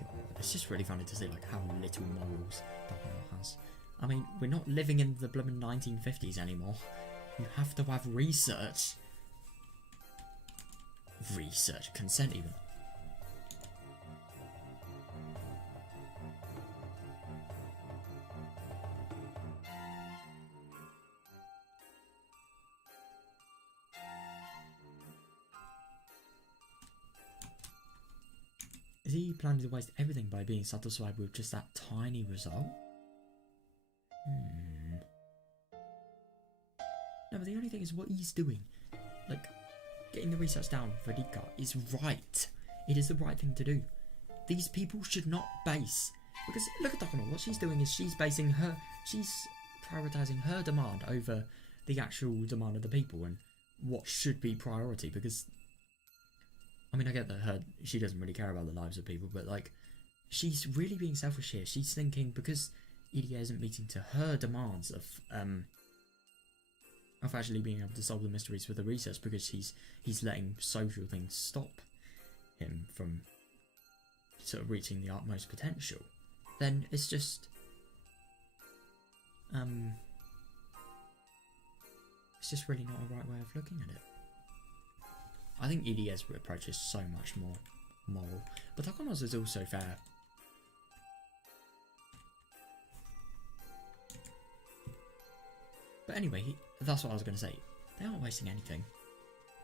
God, it's just really funny to see like how little morals Doppler has. I mean, we're not living in the blooming 1950s anymore. You have to have research. Research, consent even. Is he planning to waste everything by being satisfied with just that tiny result? No, but the only thing is what he's doing. Like, getting the research down for Dika is right. It is the right thing to do. These people should not base... Because look at Dokono, what she's doing is she's prioritising her demand over the actual demand of the people and what should be priority, because... I mean, I get that she doesn't really care about the lives of people, but like, she's really being selfish here. She's thinking because EDA isn't meeting to her demands of actually being able to solve the mysteries with the research, because he's letting social things stop him from sort of reaching the utmost potential. Then it's just really not a right way of looking at it. I think EDA's approach is so much more moral, but Takono's is also fair. But anyway, that's what I was going to say. They aren't wasting anything.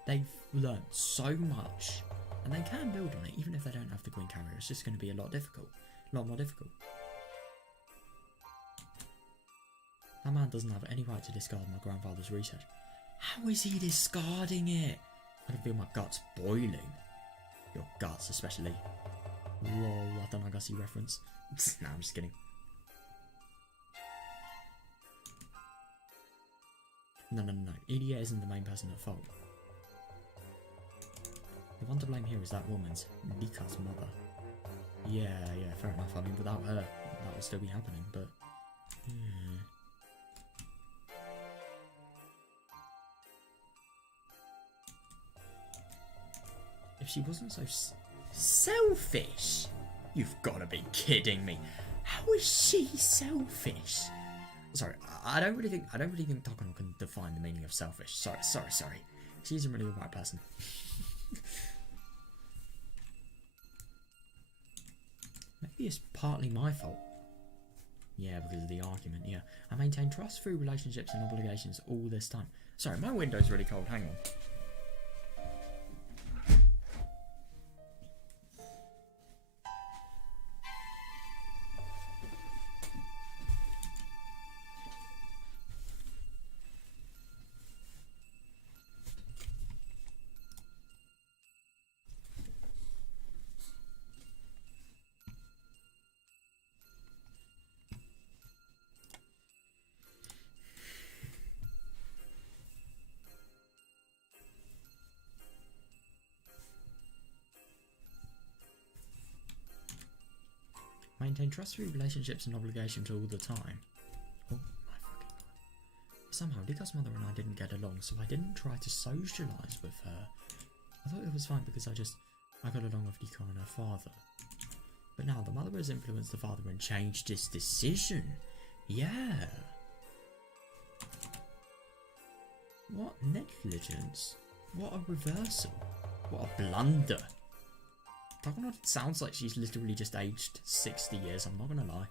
They've learned so much, and they can build on it, even if they don't have the Queen Carrier. It's just going to be a lot more difficult. That man doesn't have any right to discard my grandfather's research. How is he discarding it? I can feel my guts boiling. Your guts, especially. Lol, I don't know, I see reference. Nah, I'm just kidding. No. Ilia isn't the main person at fault. The one to blame here is that woman's, Mika's mother. Yeah, fair enough. I mean, without her, that would still be happening, but... Yeah. If she wasn't so selfish, you've got to be kidding me. How is she selfish? Sorry, I don't really think Takano can define the meaning of selfish. Sorry. She isn't really the right person. Maybe it's partly my fault. Yeah, because of the argument, yeah. I maintain trust through relationships and obligations all this time. Sorry, my window's really cold, hang on. Maintain trust-free relationships and obligations all the time. Oh my fucking god. Somehow, Rika's mother and I didn't get along, so I didn't try to socialise with her. I thought it was fine because I got along with Rika and her father. But now the mother has influenced the father and changed his decision. Yeah. What negligence? What a reversal. What a blunder. Takano sounds like she's literally just aged 60 years, I'm not gonna lie.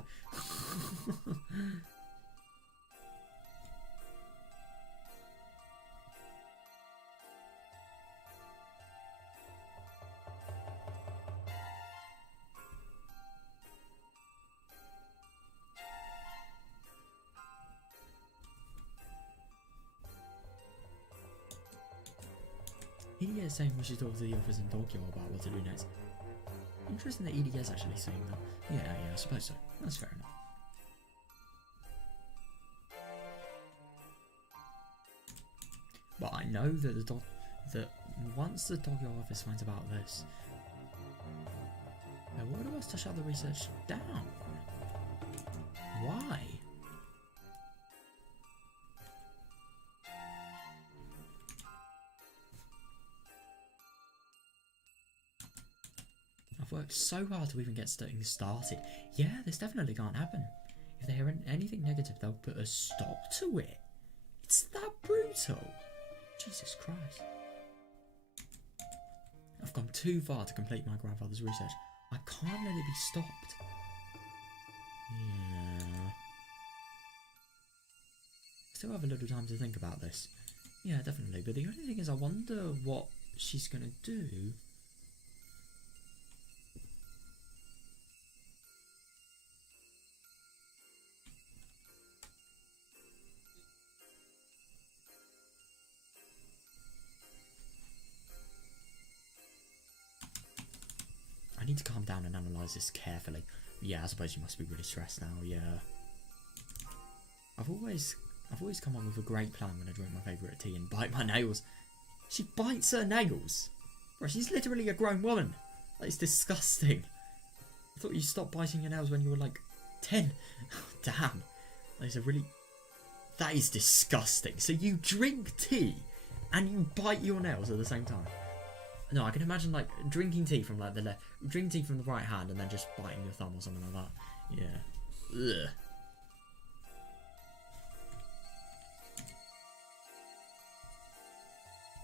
Ilia is saying we should talk to the office in Tokyo about what to do next. Interesting that ED is actually saying that. Yeah, I suppose so. That's fair enough. But I know that that once the Tokyo office finds about this, they'll order us to shut the research down. Why? I've worked so hard to even get things started. Yeah, this definitely can't happen. If they hear anything negative, they'll put a stop to it. It's that brutal. Jesus Christ. I've gone too far to complete my grandfather's research. I can't let it be stopped. Yeah. Still have a little time to think about this. Yeah, definitely. But the only thing is, I wonder what she's going to do. I need to calm down and analyse this carefully. Yeah, I suppose you must be really stressed now, yeah. I've always come up with a great plan when I drink my favourite tea and bite my nails. She bites her nails? Bro, she's literally a grown woman. That is disgusting. I thought you stopped biting your nails when you were like 10. Damn. That is disgusting. So you drink tea and you bite your nails at the same time? No, I can imagine like drinking tea from like the left, drinking tea from the right hand, and then just biting your thumb or something like that. Yeah. Ugh.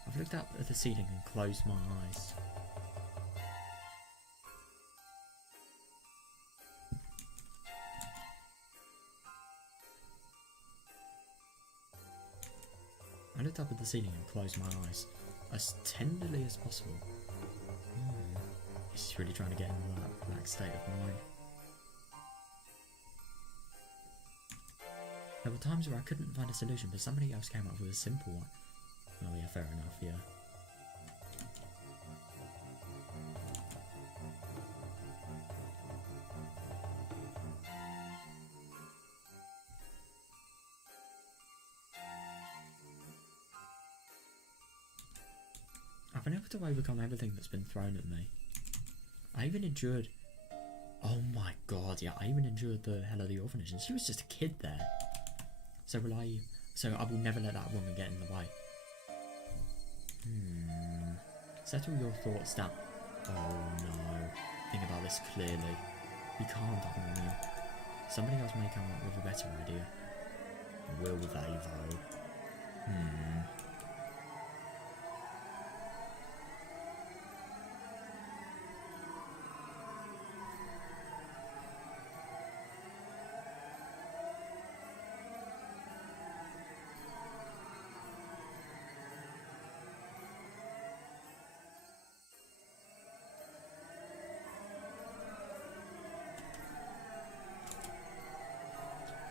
I've looked up at the ceiling and closed my eyes. I looked up at the ceiling and closed my eyes. As tenderly as possible. He's really trying to get into that black state of mind. There were times where I couldn't find a solution, but somebody else came up with a simple one. Oh yeah, fair enough, yeah. I've been able to overcome everything that's been thrown at me. I even endured... Oh my god, yeah, I even endured the hell of the orphanage, and she was just a kid there. So I will never let that woman get in the way. Settle your thoughts down. Oh no. Think about this clearly. Be calm, Document. Somebody else may come up with a better idea. Will they though?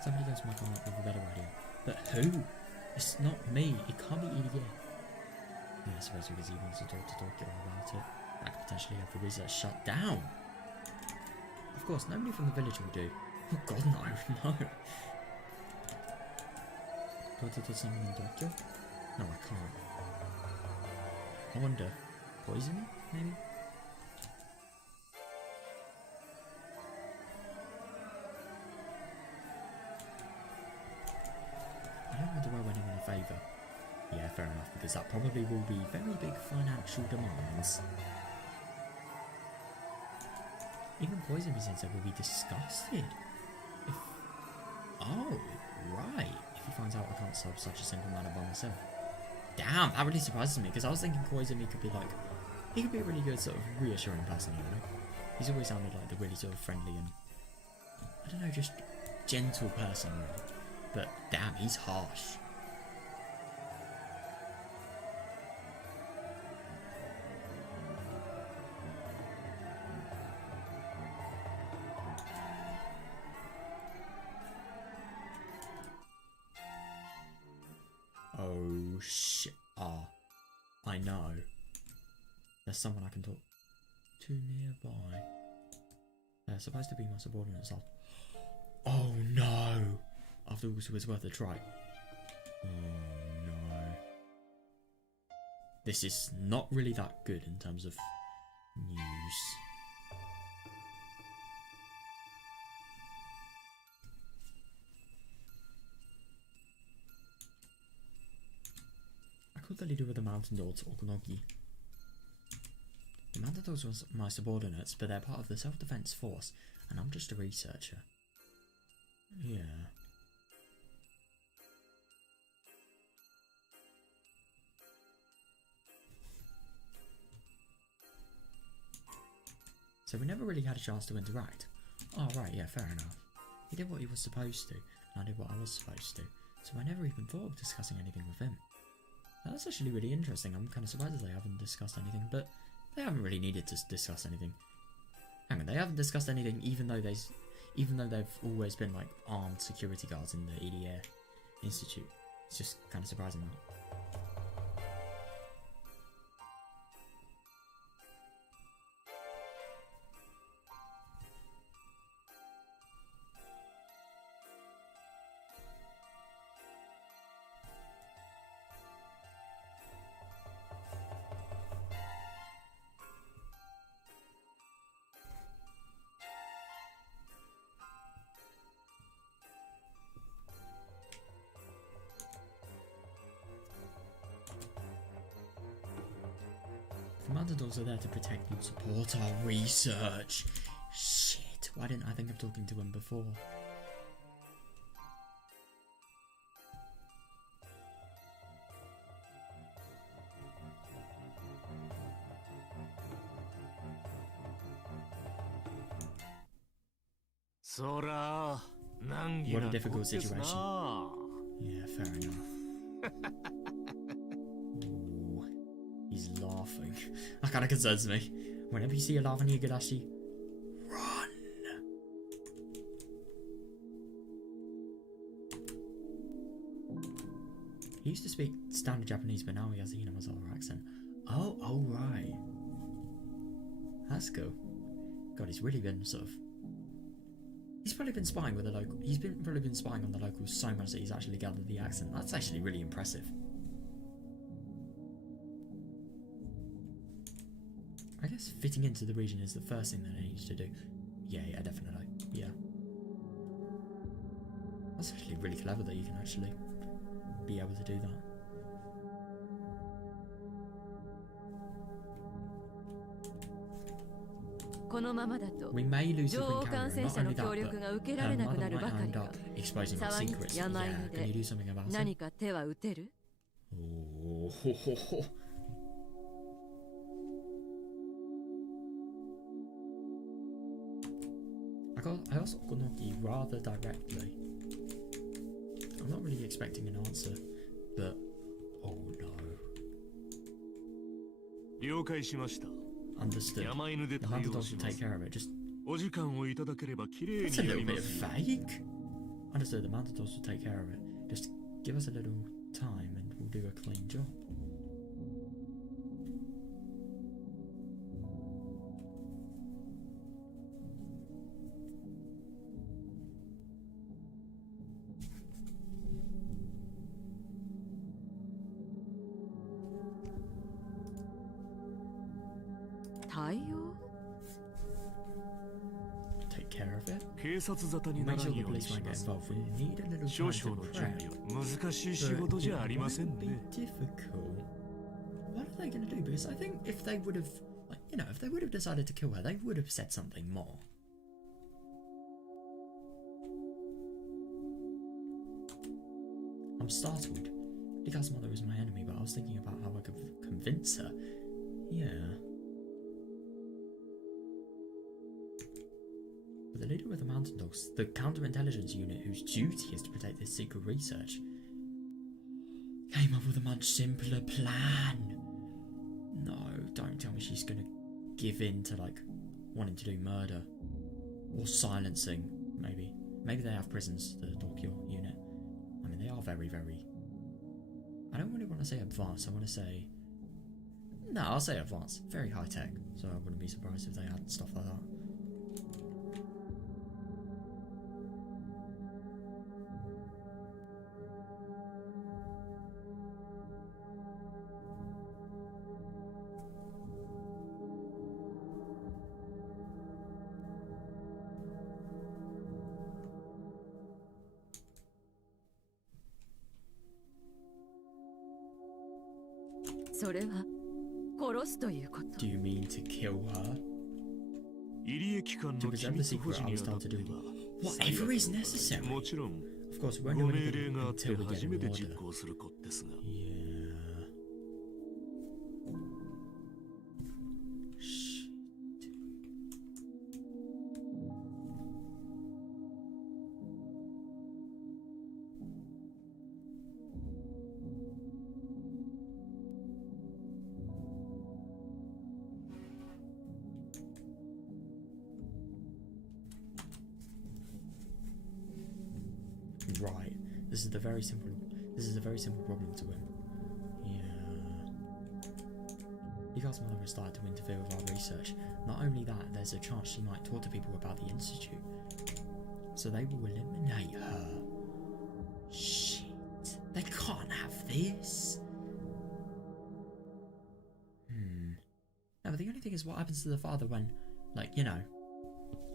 Somebody else might come up with a better idea. But who? It's not me. It can't be EDA. Yeah, I suppose because he wants to talk to Tokyo about it. That could potentially have the research shut down. Of course, nobody from the village will do. Oh god, no, no. Go to someone in Tokyo? No, I can't. I wonder. Poison? Maybe? I don't want to owe anyone a favour. Yeah, fair enough, because that probably will be very big financial demands. Even Poison Presenter will be disgusted. Oh, right. If he finds out I can't solve such a simple matter by myself. Damn, that really surprises me, because I was thinking Koizumi could be like... He could be a really good sort of reassuring person, you know? He's always sounded like the really sort of friendly and... I don't know, just gentle person, really. But damn, he's harsh. Oh shit. Ah. I know. There's someone I can talk to nearby. They're supposed to be my subordinates. Oh no! After all, it was worth a try. Oh no. This is not really that good in terms of news. I called the leader of the Mountain Dogs, Okunogi. The Mountain Dogs was my subordinates, but they're part of the self-defense force, and I'm just a researcher. Yeah. So we never really had a chance to interact. Oh right, yeah, fair enough. He did what he was supposed to, and I did what I was supposed to, so I never even thought of discussing anything with him. Now, that's actually really interesting. I'm kind of surprised that they haven't discussed anything, but they haven't really needed to discuss anything. Hang on, they haven't discussed anything even though they've always been like armed security guards in the EDA Institute. It's just kind of surprising that. Commanders are there to protect and support our research. Shit, why didn't I think of talking to him before? What a difficult situation. Yeah, fair enough. Ooh, he's laughing. That kind of concerns me. Whenever you see a laughing Higurashi, run! He used to speak standard Japanese, but now he has a Hinamazawa accent. Oh, right. That's cool. God, he's really been sort of... He's probably been spying with the local... probably been spying on the locals so much that he's actually gathered the accent. That's actually really impressive. I guess fitting into the region is the first thing that he needs to do. Yeah, definitely. Yeah. That's actually really clever that you can actually be able to do that. We may lose the Queen Camera, not only that, but her mother might end up exposing our secrets. Yeah, can you do something about it? Oh. I also got Noki rather directly. I'm not really expecting an answer, but oh no. Understood. The Manta Dogs will take care of it. Just that's a little bit vague. Understood. The Manta Dogs will take care of it. Just give us a little time and we'll do a clean job. Take care of it. Make sure the police won't get involved. We need a little time to prep. But it won't be difficult. What are they going to do? Because I think if they would have, if they would have decided to kill her, they would have said something more. I'm startled. Lika's mother is my enemy, but I was thinking about how I could convince her. Yeah. But the leader of the Mountain Dogs, the counterintelligence unit whose duty is to protect this secret research, came up with a much simpler plan. No, don't tell me she's gonna give in to wanting to do murder. Or silencing, maybe. Maybe they have prisons, the Tokyo unit. I mean, they are very, very... I don't really want to say advanced, I want to say... No, I'll say advanced. Very high tech, so I wouldn't be surprised if they had stuff like that. Do you mean to kill her? To preserve the secret, I was told to do whatever is necessary. Of course, we won't do anything until we get an order. Yeah. Shit. Right. This is a very simple problem to him. Yeah. Lika's mother has started to interfere with our research. Not only that, there's a chance she might talk to people about the institute. So they will eliminate her. Shit. They can't have this. No, but the only thing is what happens to the father when,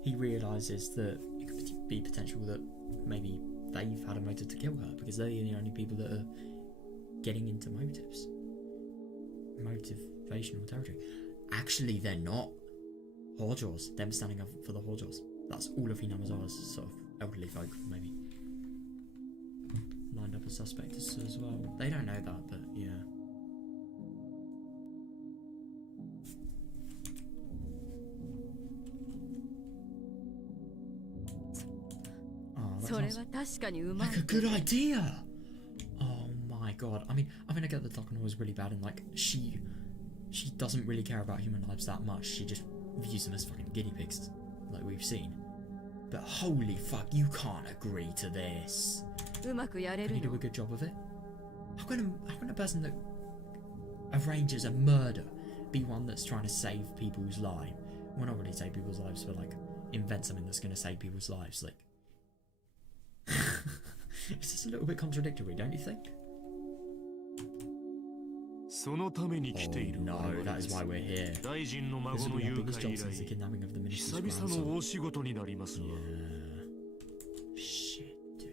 he realises that it could be potential that maybe they've had a motive to kill her, because they're the only people that are getting into motivational territory. Actually, they're not. Hojo's, them standing up for the Hojo's. That's all of Hinamazawa's sort of elderly folk, maybe. Lined up as suspects as well. They don't know that, but yeah. Like a good idea. Oh my god. I mean I get the Takano is really bad and she doesn't really care about human lives that much. She just views them as fucking guinea pigs, like we've seen. But holy fuck, you can't agree to this. Can you do a good job of it? how can a person that arranges a murder be one that's trying to save people's lives? Well, not really save people's lives, but like invent something that's going to save people's lives. Like, it's just a little bit contradictory, don't you think? Oh no, that is why we're here. This will be our biggest job since the kidnapping of the minister's grandson. Yeah. Shit, dude.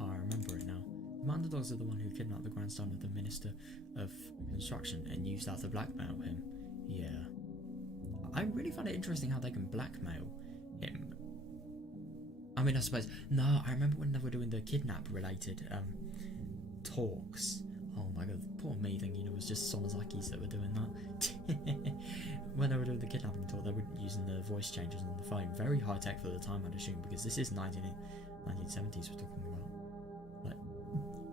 Oh, I remember it now. The underdogs are the one who kidnapped the grandson of the Minister of Construction and used that to blackmail him. Yeah. I really find it interesting how they can blackmail him. I mean, I suppose... No, I remember when they were doing the kidnap-related talks. Oh my god, poor me thinking it was just Sonozakis that were doing that. When they were doing the kidnapping talk, they were using the voice changes on the phone. Very high-tech for the time, I'd assume, because this is 1970s we're talking about. Like,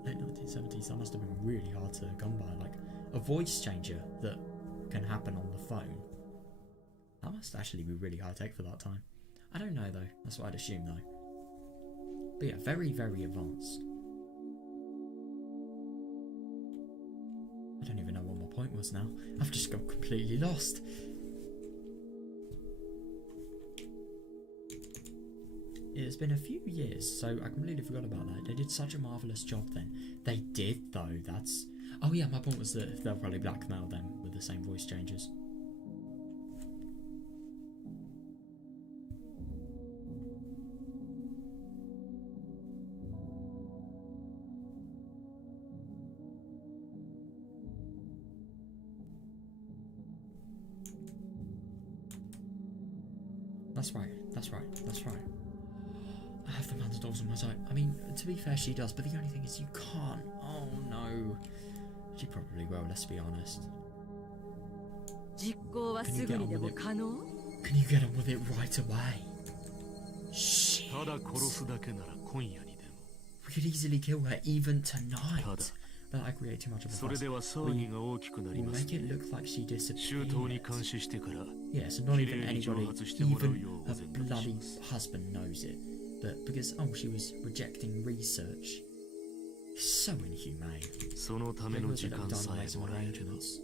late 1970s, that must have been really hard to come by. Like, a voice changer that can happen on the phone. That must actually be really high-tech for that time. I don't know, though. That's what I'd assume, though. But yeah, very, very advanced. I don't even know what my point was now. I've just got completely lost. It's been a few years, so I completely forgot about that. They did such a marvellous job then. They did, though. That's... Oh yeah, my point was that they'll probably blackmail them with the same voice changes. That's right, that's right, that's right. I have the man's dogs on my side. I mean, to be fair, she does, but the only thing is you can't. Oh no. She probably will, let's be honest. Can you get on with it? Can you get on with it right away? Shit. We could easily kill her even tonight. But I create too much of a fuss. We'll make it look like she disappeared. Yeah, so not even anybody, even her bloody husband knows it. But because, oh, she was rejecting research. It's so inhumane. Maybe we should have done away some arrangements.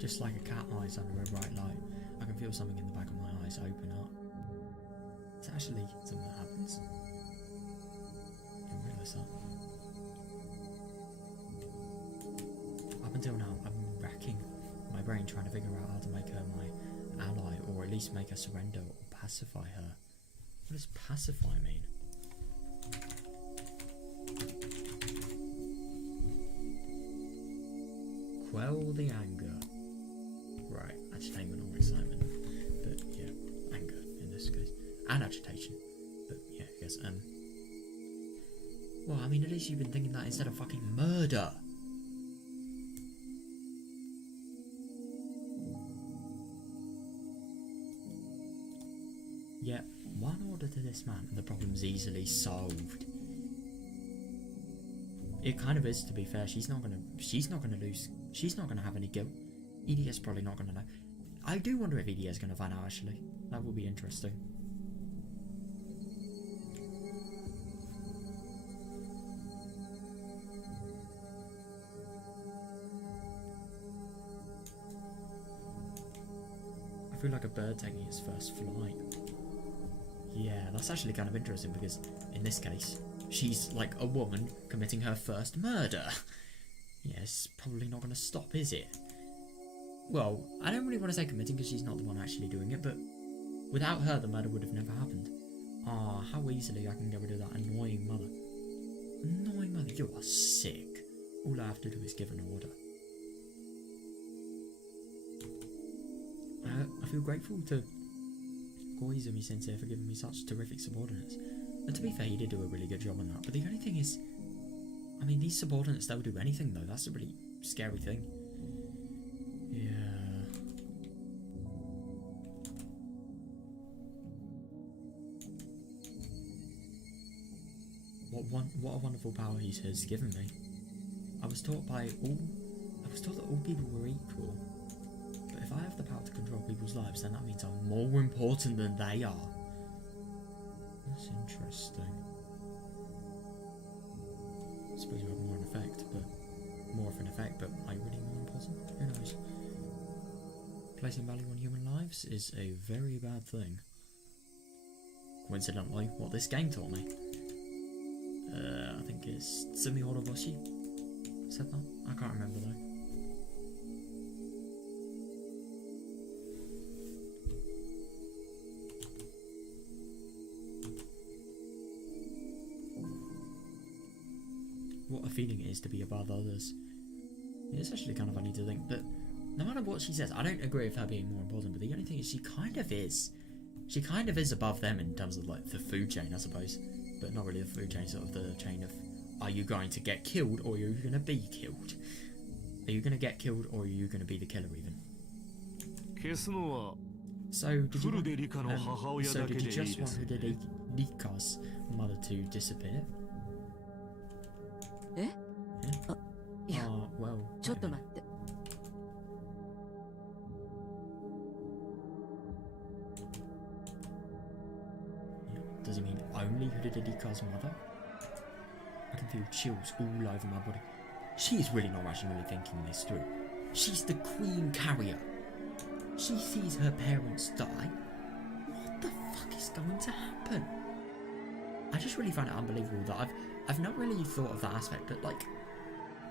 Just like a cat eyes under a bright light, I can feel something in the back of my eyes open up. It's actually something that happens. I didn't realise that. Up until now, I've been racking my brain trying to figure out how to make her my ally, or at least make her surrender or pacify her. What does pacify mean? Quell the anger. Right, agitation or excitement, but yeah, anger in this case, and agitation, but yeah, I guess, well, I mean, at least you've been thinking that instead of fucking murder. Yeah, one order to this man, and the problem's easily solved. It kind of is, to be fair. She's not gonna lose. She's not gonna have any guilt. EDS probably not gonna know. I do wonder if EDS is gonna find out, actually. That would be interesting. I feel like a bird taking its first flight. Yeah, that's actually kind of interesting because in this case, she's like a woman committing her first murder. Yeah, it's probably not going to stop, is it? Well, I don't really want to say committing because she's not the one actually doing it, but without her, the murder would have never happened. Ah, how easily I can get rid of that annoying mother. Annoying mother, you are sick. All I have to do is give an order. I feel grateful to Koizumi Sensei for giving me such terrific subordinates. And to be fair, he did do a really good job on that. But the only thing is, I mean, these subordinates, they'll do anything though. That's a really scary thing. Yeah. What a wonderful power he has given me. I was taught that all people were equal. But if I have the power to control people's lives, then that means I'm more important than they are. That's interesting. I suppose you have more of an effect, but are you really more important? Who knows? Placing value on human lives is a very bad thing. Coincidentally, what this game taught me. I think it's Tsumi said that? I can't remember though. What a feeling it is to be above others. It's actually kind of funny to think that no matter what she says, I don't agree with her being more important, but the only thing is she kind of is. She kind of is above them in terms of like the food chain, I suppose. But not really the food chain, sort of the chain of, are you going to get killed or are you going to be killed? Are you going to get killed or are you going to be the killer even? So did you just want Rika's mother to disappear? Eh? Yeah. Oh, well. ちょっと待って。 Does he mean only Rika's mother? I can feel chills all over my body. She is really not rationally thinking this through. She's the queen carrier. She sees her parents die. What the fuck is going to happen? I just really find it unbelievable that I've not really thought of that aspect, but like,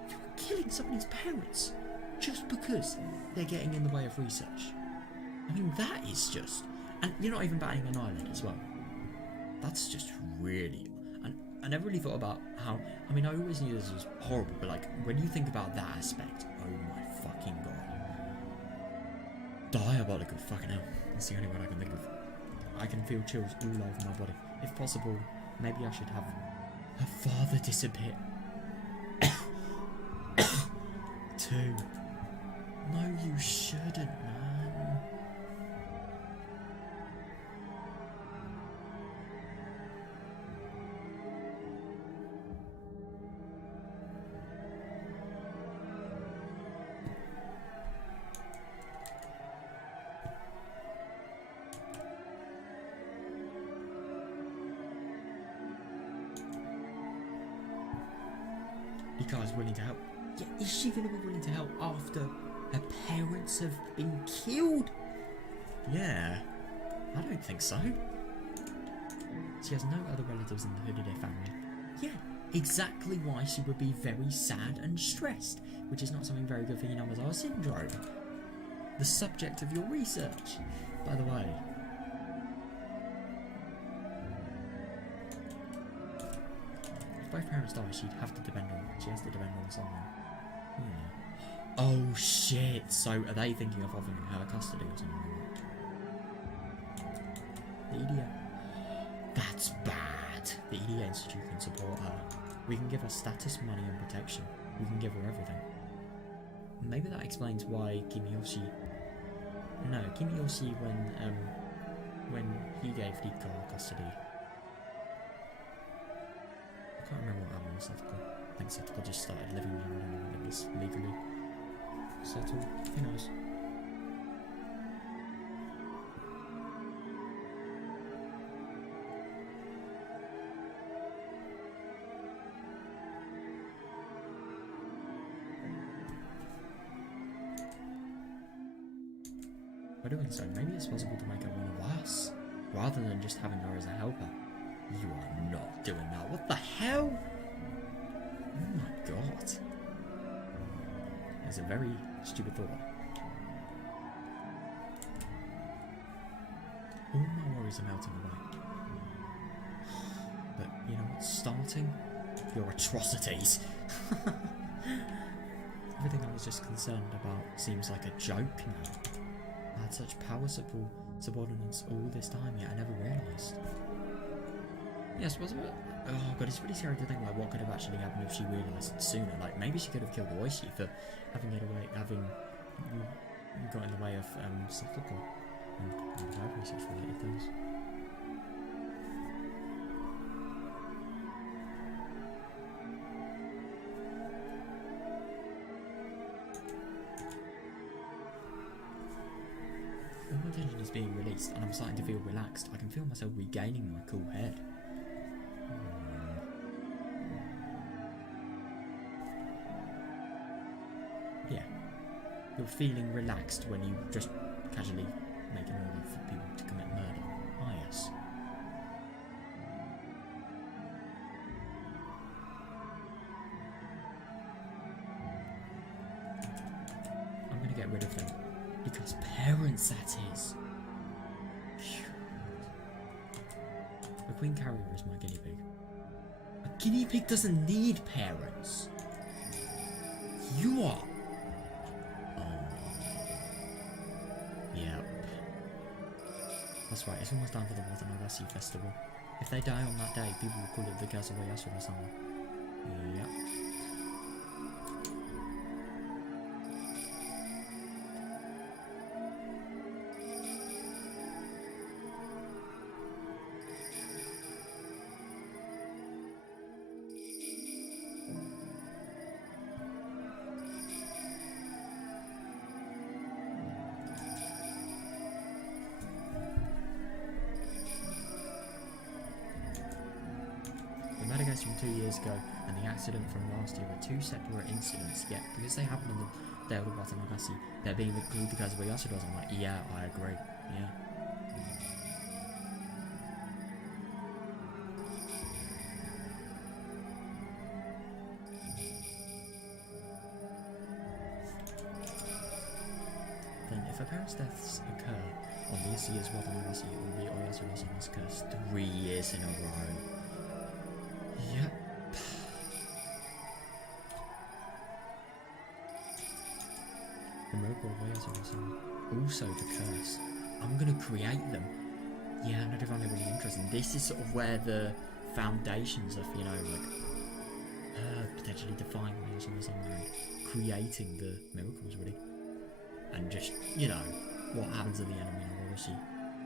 you're killing somebody's parents just because they're getting in the way of research. I mean, that is just... And you're not even batting an eyelid as well. That's just really... And I never really thought about how... I mean, I always knew this was horrible, but like, when you think about that aspect, oh my fucking god. Diabolical, fucking hell. That's the only word I can think of. I can feel chills all over my body. If possible, maybe I should have her father disappear. Too. No, you shouldn't, man. Rika is willing to help. Yeah, is she going to be willing to help after her parents have been killed? Yeah, I don't think so. She has no other relatives in the Holiday family. Yeah, exactly why she would be very sad and stressed, which is not something very good for Hinamazawa syndrome. The subject of your research, by the way. If both parents die, she has to depend on someone. Yeah. Oh shit, so are they thinking of offering her custody or something like that? The EDA. That's bad. The EDA Institute can support her. We can give her status, money and protection. We can give her everything. Maybe that explains why Kimiyoshi... No, Kimiyoshi when he gave Rika custody... I can't remember what happened with Setsuko. I think Setsuko just started living with her and everything is legally settled. Who knows? By doing so, maybe it's possible to make her one of us, rather than just having her as a helper. You are not doing that. What the hell? Oh my god. That's a very stupid thought. All my worries are melting away. But you know what's starting? Your atrocities. Everything I was just concerned about seems like a joke now. I had such powerful subordinates all this time, yet I never realised. Yes, wasn't it? Oh god, it's really scary to think like what could have actually happened if she realised sooner. Like maybe she could have killed Oishi for having got in the way of cyclical and other research related things. When my tension is being released and I'm starting to feel relaxed, I can feel myself regaining my cool head. Yeah. You're feeling relaxed when you just casually make an order for people to commit murder. Ah, yes. I'm gonna get rid of them. Because parents, that is. A queen carrier is my guinea pig. A guinea pig doesn't need parents. You are. Yep. That's right, it's almost time for the Matsuribayashi festival. If they die on that day, people will call it the Higurashi or something. Yep. From 2 years ago and the accident from last year were two separate incidents, yet because they happened on the day of the Matsuribayashi, they're being called the Higurashi. I'm like, yeah, I agree. Yeah. Then, if a parent's deaths occur on this year's Matsuribayashi, it will be Oyasura's curse 3 years in a row. Yep. The miracle of Oyasura, also the curse. I'm gonna create them. Yeah, I find it really interesting. This is sort of where the foundations of, you know, like potentially defying Oyasura and creating the miracles really. And just, you know, what happens at the end of Higurashi.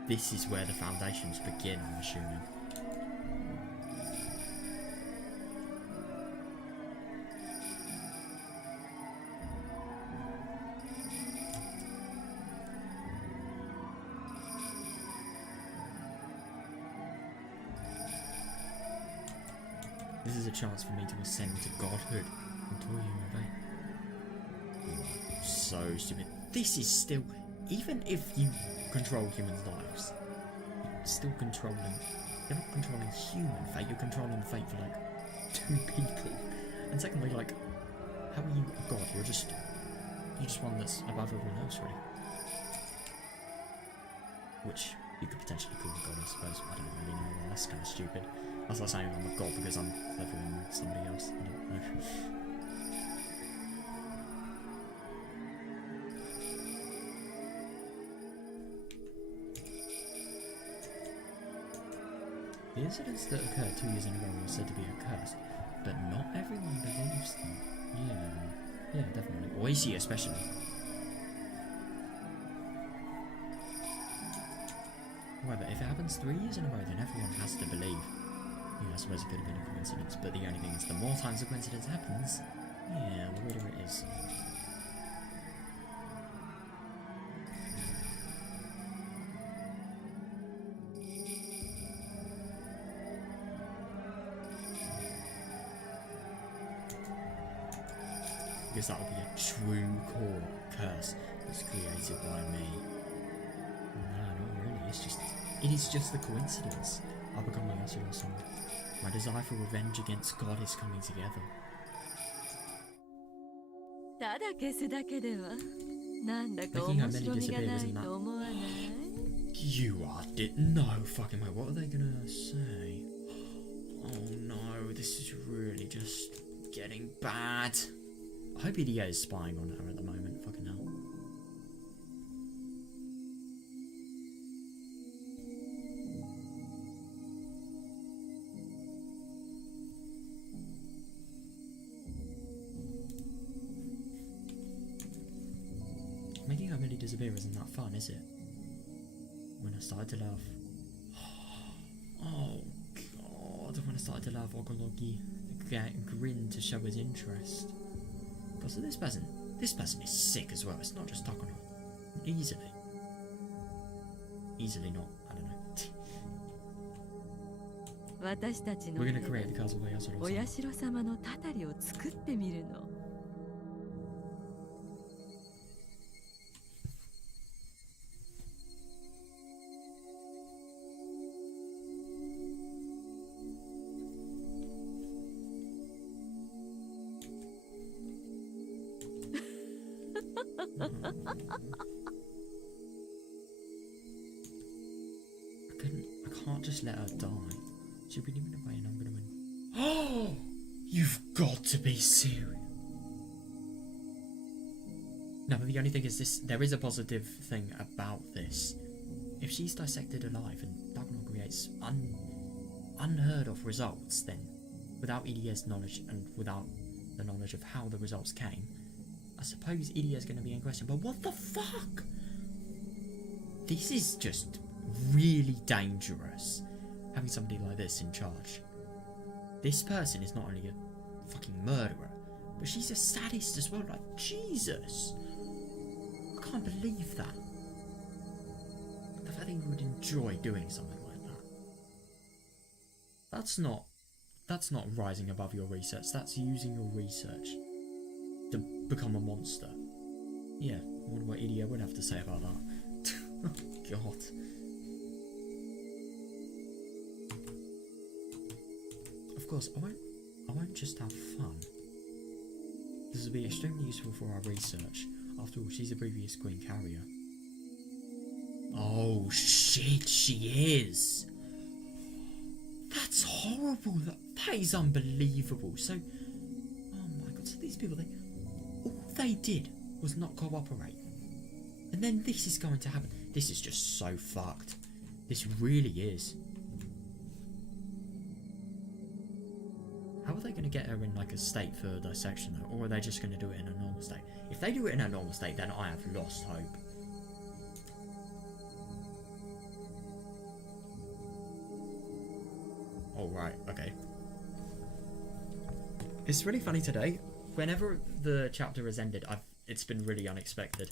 This is where the foundations begin, I'm assuming. This is a chance for me to ascend to godhood and toy you away. So stupid. This is still, even if you control humans' lives, you're still controlling, you're not controlling human fate, you're controlling the fate for like 2 people. And secondly, like, how are you a god? You're just one that's above everyone else, really. Which you could potentially call a god, I suppose. I don't really know. That's kind of stupid. That's like saying I'm a god because I'm cleverer than somebody else. I don't know. The incidents that occurred 2 years in a row were said to be a curse, but not everyone believes them. Yeah, definitely. Oishi especially. However, if it happens 3 years in a row, then everyone has to believe. Yeah, I suppose it could have been a coincidence, but the only thing is the more times a coincidence happens, yeah, the weirder it is. Because that will be a true core curse that's created by me. No, not really. It is just the coincidence. I'll become my Yasuo-sama. My desire for revenge against God is coming together. Making her many disappear, isn't that? You are no fucking way. What are they gonna say? Oh no, this is really just getting bad. I hope EDA is spying on her at the moment. Fucking hell. disappear isn't that fun, is it? When I started to laugh. Oh god, when I started to laugh, Ogologi grinned to show his interest. But so this person is sick as well. It's not just Takono. Easily not, I don't know. 私たちの We're 手 gonna で create the castle by お Yasuro-san. 社様のたたりを作ってみるの。I can't just let her die. She'll be leaving away and I'm gonna win. Oh! You've got to be serious. No, but the only thing is this, there is a positive thing about this. If she's dissected alive and Dagono creates unheard of results, then without Idia's knowledge and without the knowledge of how the results came, I suppose Idia's going to be in question. But what the fuck? This is just really dangerous, having somebody like this in charge. This person is not only a fucking murderer, but she's a sadist as well. Like, Jesus. I can't believe that. The fact that you would enjoy doing something like that. That's not rising above your research. That's using your research to become a monster. Yeah, I wonder what Idia would have to say about that. God. Of course, I won't just have fun. This will be extremely useful for our research. After all, she's a previous Queen Carrier. Oh shit, she is! That's horrible! That is unbelievable. So, oh my god, so these people, all they did was not cooperate. And then this is going to happen. This is just so fucked. This really is. How are they going to get her in like a state for dissection though? Or are they just going to do it in a normal state? If they do it in a normal state, then I have lost hope. Alright, okay. It's really funny today. Whenever the chapter has ended, it's been really unexpected.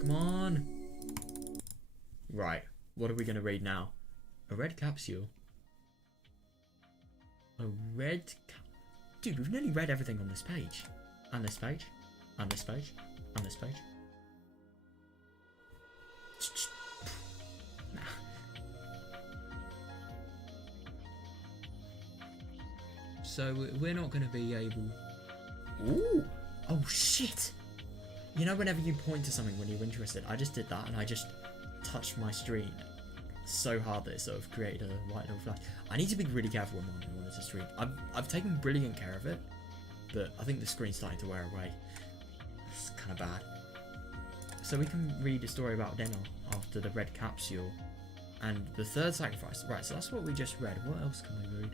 Come on! Right, what are we going to read now? A red capsule. A red Dude, we've nearly read everything on this page. And this page. And this page. And this page. Nah. So we're not going to be able... Ooh! Oh shit! You know whenever you point to something when you're interested, I just did that and I just touched my screen so hard that it sort of created a white little flash. I need to be really careful when I'm on this stream. I've taken brilliant care of it, but I think the screen's starting to wear away. It's kind of bad. So we can read a story about Rena after the red capsule and the third sacrifice. Right, so that's what we just read. What else can we read?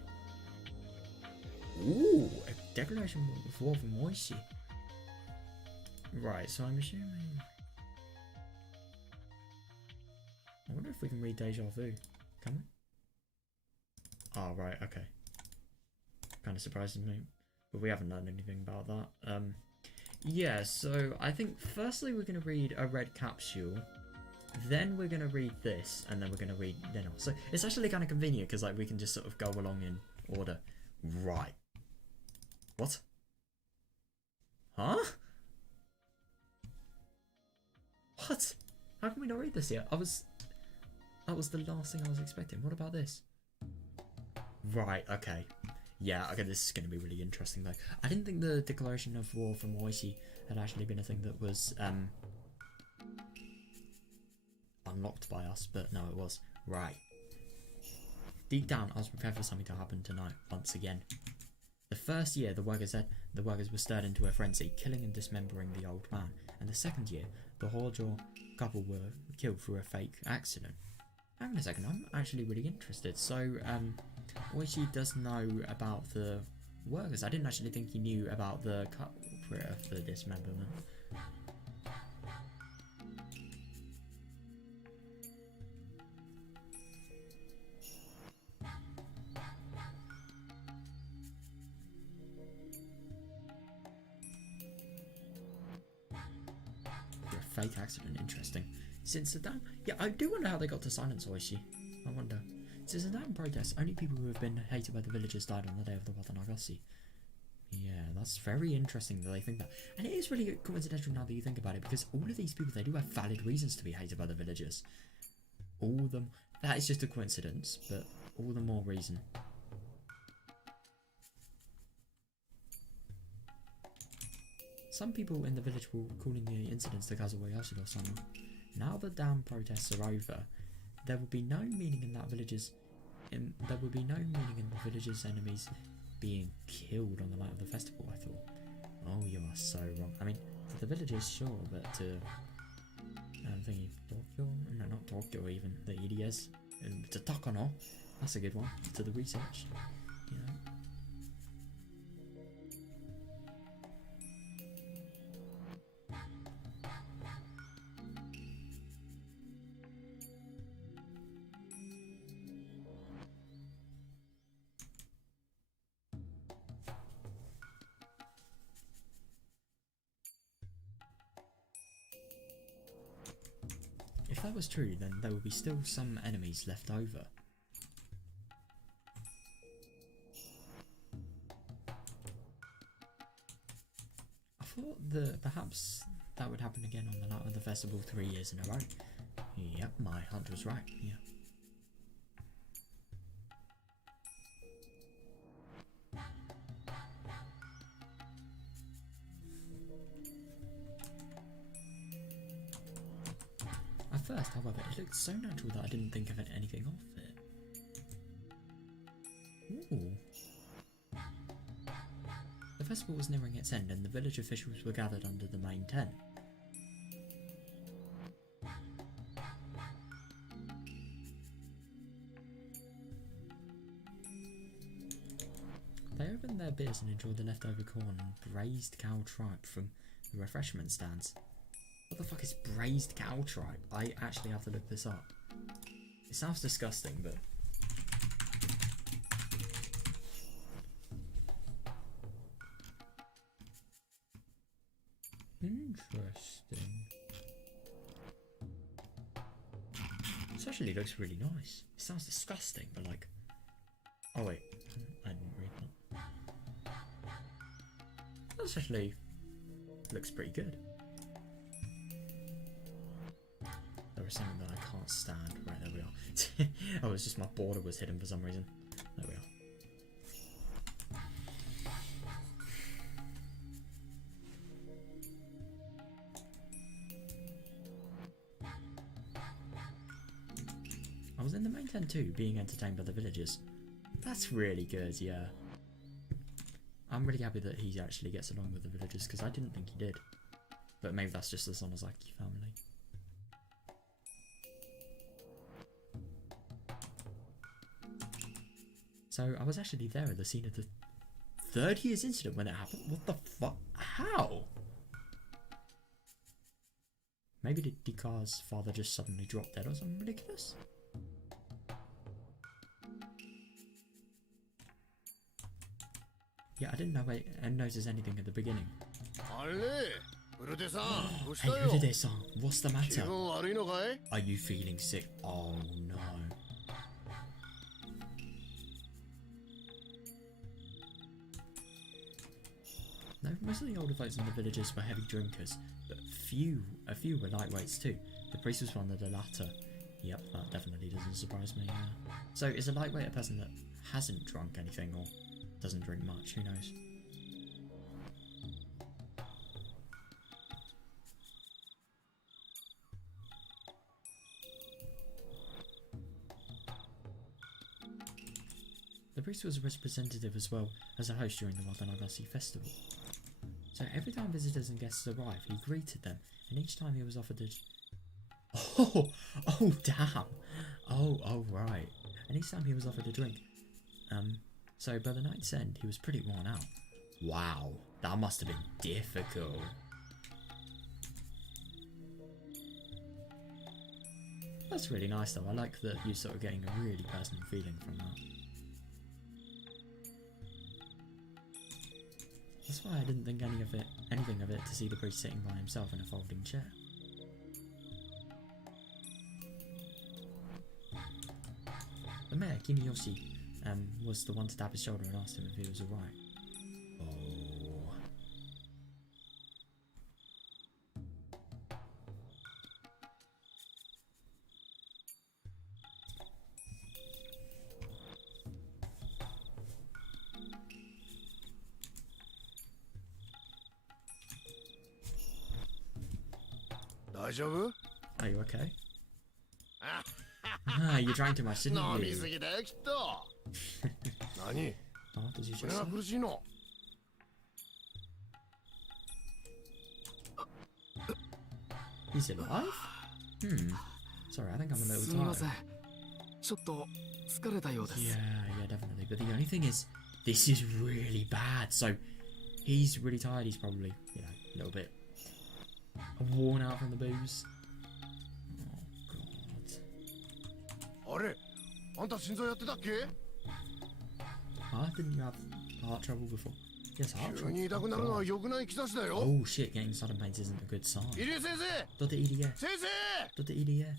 Ooh, a declaration of war from Moishi. Right, so I'm assuming... I wonder if we can read Deja Vu. Can we? Oh, right, okay. Kind of surprises me. But we haven't learned anything about that. Yeah, so I think firstly we're going to read a red capsule. Then we're going to read this. And then we're going to read Rena. So it's actually kind of convenient because like we can just sort of go along in order. Right. What? Huh? What? How can we not read this yet? That was the last thing I was expecting. What about this? Right, okay. Yeah, okay, this is going to be really interesting though. I didn't think the declaration of war from Moishi had actually been a thing that was unlocked by us, but no, it was. Right. Deep down, I was prepared for something to happen tonight, once again. The first year, the workers were stirred into a frenzy, killing and dismembering the old man. And the second year, the Hojo couple were killed through a fake accident. Hang on a second, I'm actually really interested. So, Oishi does know about the workers. I didn't actually think he knew about the interpreter for dismemberment. Fake accident, interesting. Since the damn... Yeah, I do wonder how they got to silence Oishi. I wonder. Since the damn protest, only people who have been hated by the villagers died on the day of the Watanagasi. Yeah, that's very interesting that they think that. And it is really coincidental now that you think about it, because all of these people, they do have valid reasons to be hated by the villagers. All of them. That is just a coincidence, but all the more reason. Some people in the village were calling the incidents the Kazuwayashi or something. Now the damn protests are over, there will be no meaning in that villagers. There will be no meaning in the villagers' enemies being killed on the night of the festival. I thought, oh, you are so wrong. I mean, to the villagers, sure, but to thingy Tokyo, no, not Tokyo, even the EDS, to Takano, that's a good one. To the research, you know. If that was true, then there would be still some enemies left over. I thought that perhaps that would happen again on the night of the festival 3 years in a row. Yep, my hunch was right, yeah. At first, however, it looked so natural that I didn't think of anything off it. Ooh. The festival was nearing its end and the village officials were gathered under the main tent. They opened their beers and enjoyed the leftover corn and braised cow tripe from the refreshment stands. What the fuck is braised cow tripe? I actually have to look this up. It sounds disgusting, but... Interesting. This actually looks really nice. It sounds disgusting, but like... Oh wait, I didn't read that. This actually looks pretty good. There was something that I can't stand. Right, there we are. Oh, it's just my border was hidden for some reason. There we are. I was in the main tent too, being entertained by the villagers. That's really good, yeah. I'm really happy that he actually gets along with the villagers, because I didn't think he did. But maybe that's just the Sonozaki family. So I was actually there at the scene of the 3rd year's incident when it happened. What the fuck? How? Maybe did Dika's father just suddenly drop dead or something ridiculous? Yeah, I didn't know I noticed anything at the beginning. Hey, Uride-san, what's the matter? Are you feeling sick? Oh no. No, most of the older folks in the villages were heavy drinkers, but a few were lightweights too. The priest was one of the latter. Yep, that definitely doesn't surprise me. So is a lightweight a person that hasn't drunk anything or doesn't drink much? Who knows? The priest was a representative as well as a host during the Watanagasi festival. So every time visitors and guests arrived, he greeted them, and each time he was offered a... Oh damn! Oh right. And each time he was offered a drink. So by the night's end, he was pretty worn out. Wow, that must have been difficult. That's really nice though. I like that you're sort of getting a really personal feeling from that. That's why I didn't think anything of it to see the priest sitting by himself in a folding chair. The mayor, Kimiyoshi, was the one to tap his shoulder and asked him if he was alright. Oh. Are you okay? Ah, you drank too much, didn't you? Oh, did you just say? He's alive? Sorry, I think I'm a little tired. Yeah, definitely. But the only thing is, this is really bad. So, he's really tired. He's probably, you know, a little bit worn out from the booze. Oh, God. Didn't you have heart trouble before? Yes, heart trouble. Oh shit, getting sudden pains isn't a good sign. Dr. Irie. Dr. Irie.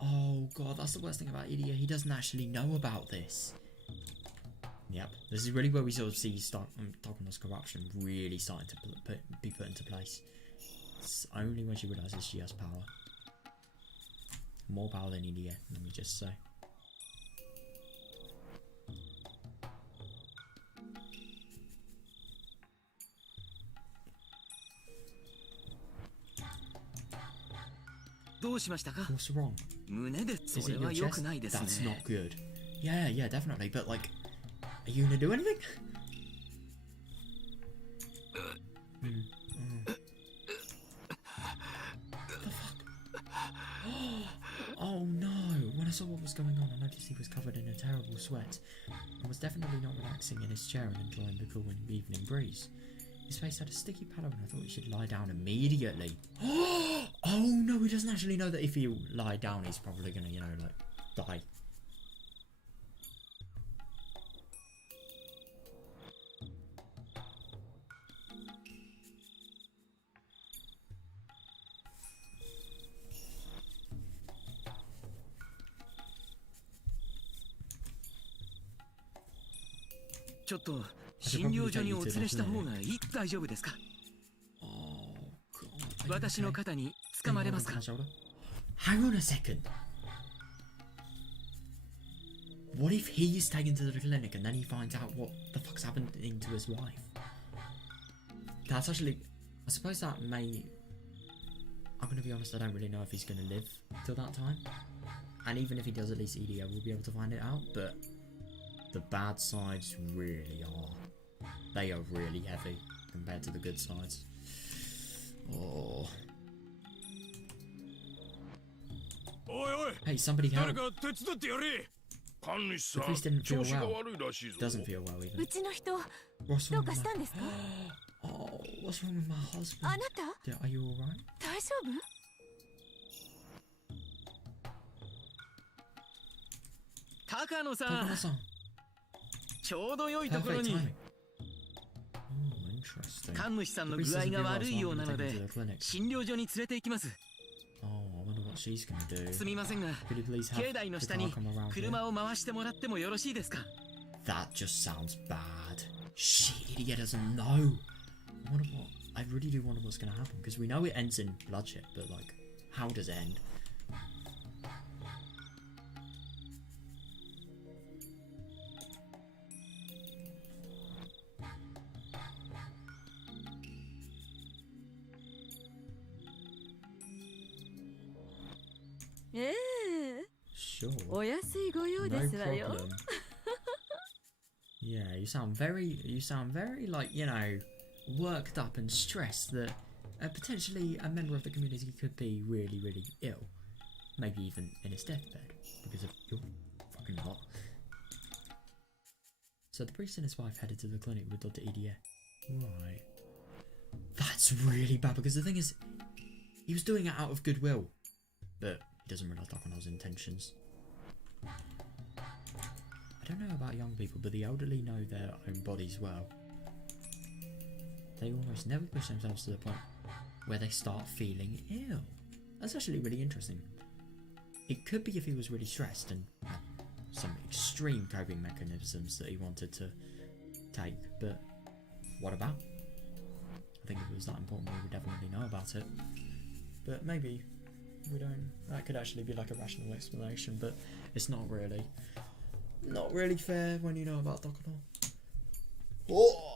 Oh god, that's the worst thing about Irie. He doesn't actually know about this. Yep, this is really where we sort of see Tokuno's corruption really starting to be put into place. It's only when she realises she has power. More power than Irie, let me just say. What's wrong? Is it your chest? That's not good. Yeah, definitely. But like, are you gonna do anything? The fuck? Oh no! When I saw what was going on, I noticed he was covered in a terrible sweat and was definitely not relaxing in his chair and enjoying the cool evening breeze. His face had a sticky pallor and I thought he should lie down immediately. Oh no, he doesn't actually know that if he lie down he's probably gonna, you know, like, die. Hang on a second. What if he's taken to the clinic and then he finds out what the fuck's happening to his wife? That's actually... I suppose that may... I'm gonna be honest, I don't really know if he's gonna live till that time. And even if he does, at least EDO will be able to find it out, but... the bad sides really are. They are really heavy compared to the good sides. Oh. Hey, somebody help. The priest didn't feel well. Doesn't feel well even. What's wrong with my... Oh, what's wrong with my husband? Yeah, are you alright? Takano-san. Perfect timing. Oh, interesting. The priest doesn't feel well, so I'm going to take him to the clinic. Oh, I wonder what she's gonna do. Could you please have the car come around here? That just sounds bad. Shit, idiot doesn't know. I really do wonder what's gonna happen, because we know it ends in bloodshed, but like, how does it end? Sure. No problem. Yeah, you sound very like, you know, worked up and stressed that potentially a member of the community could be really, really ill. Maybe even in his deathbed because of your fucking lot. So the priest and his wife headed to the clinic with Dr. EDA. Right. That's really bad, because the thing is, he was doing it out of goodwill. But he doesn't realise Dokuno's intentions. I don't know about young people, but the elderly know their own bodies well. They almost never push themselves to the point where they start feeling ill. That's actually really interesting. It could be if he was really stressed and had some extreme coping mechanisms that he wanted to take, but what about? I think if it was that important, we would definitely know about it. But maybe we don't. That could actually be like a rational explanation, but it's not really. Not really fair when you know about Dokuno. Oh!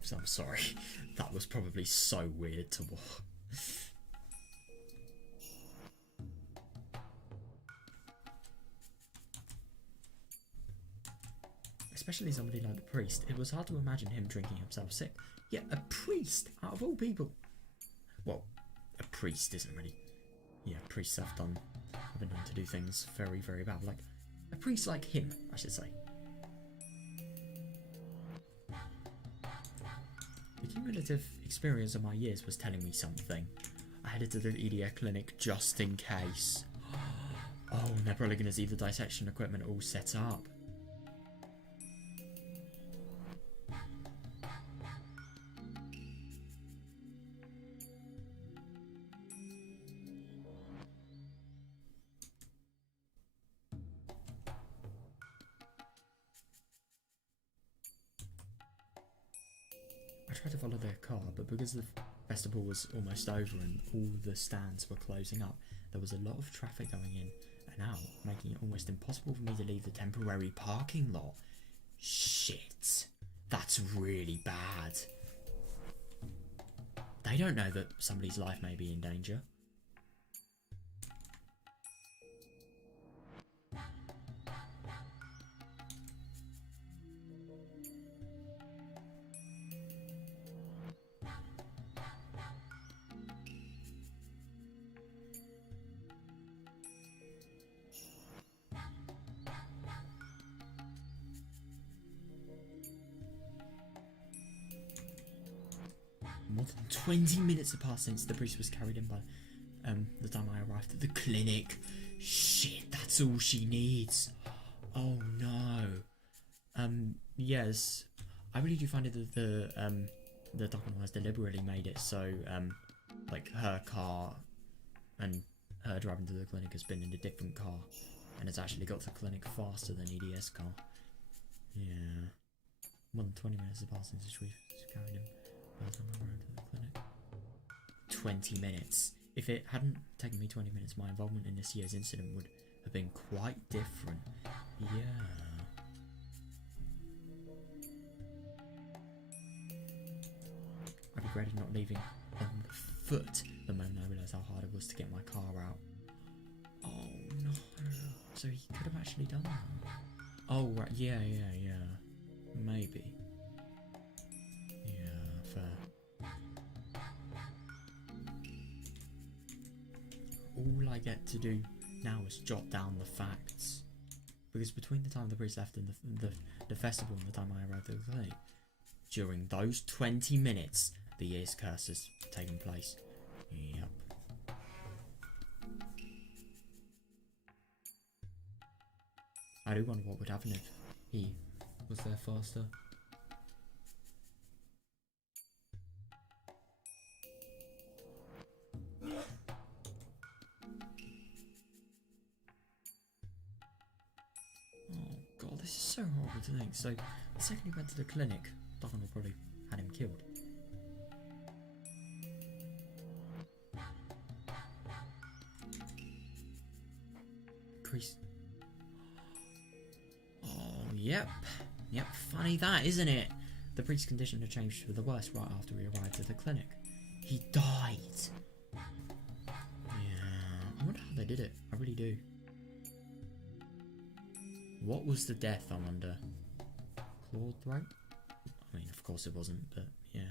So I'm sorry. That was probably so weird to watch. Especially somebody like the priest. It was hard to imagine him drinking himself sick. Yet a priest, out of all people. Well, a priest isn't really. Yeah, priests have been known to do things very, very bad. Like a priest like him, I should say. The cumulative experience of my years was telling me something. I headed to the EDA clinic just in case. Oh, and they're probably going to see the dissection equipment all set up. I tried to follow their car, but because the festival was almost over and all the stands were closing up, there was a lot of traffic going in and out, making it almost impossible for me to leave the temporary parking lot. Shit. That's really bad. They don't know that somebody's life may be in danger. More than 20 minutes have passed since the priest was carried in by the time I arrived at the clinic. Shit, that's all she needs. Oh no. Yes. I really do find it that the Dokuno has deliberately made it so like her car and her driving to the clinic has been in a different car and has actually got to the clinic faster than EDS car. Yeah. More than 20 minutes have passed since she carried him by the time I arrived at the clinic. 20 minutes. If it hadn't taken me 20 minutes, my involvement in this year's incident would have been quite different. Yeah. I regretted not leaving on foot the moment I realised how hard it was to get my car out. Oh no. So he could have actually done that. Oh right, yeah. Maybe. Yeah, fair. All I get to do now is jot down the facts. Because between the time the priest left and the festival and the time I arrived at the clinic, during those 20 minutes, the year's curse has taken place. Yep. I do wonder what would happen if he was there faster. Oh god, this is so horrible to think. So, the second he went to the clinic, Dokuno probably had him killed. Priest. Oh, yep. Yep, funny that, isn't it? The priest's condition had changed for the worse right after we arrived at the clinic. He died. Yeah, I wonder how they did it. I really do. What was the death, I wonder? Clawed throat? I mean, of course it wasn't, but yeah.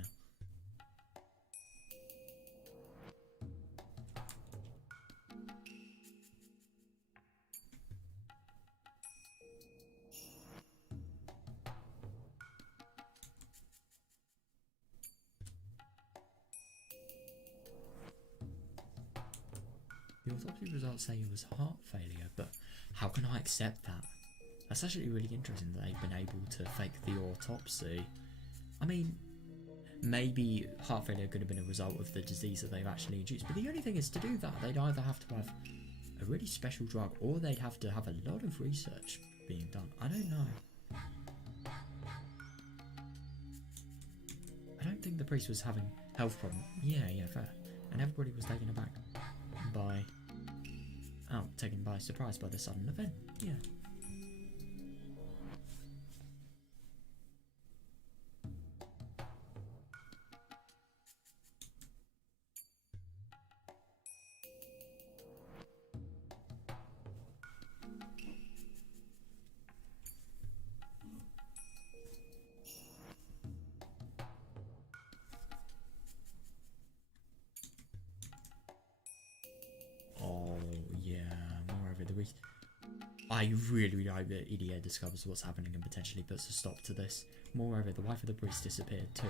The autopsy results say it was heart failure, but how can I accept that? That's actually really interesting that they've been able to fake the autopsy. I mean, maybe heart failure could have been a result of the disease that they've actually induced, but the only thing is, to do that, they'd either have to have a really special drug, or they'd have to have a lot of research being done. I don't know. I don't think the priest was having health problems. Yeah, fair. And everybody was taken aback by... taken by surprise by the sudden event. Yeah. I really hope that Idia discovers what's happening and potentially puts a stop to this. Moreover, the wife of the priest disappeared too.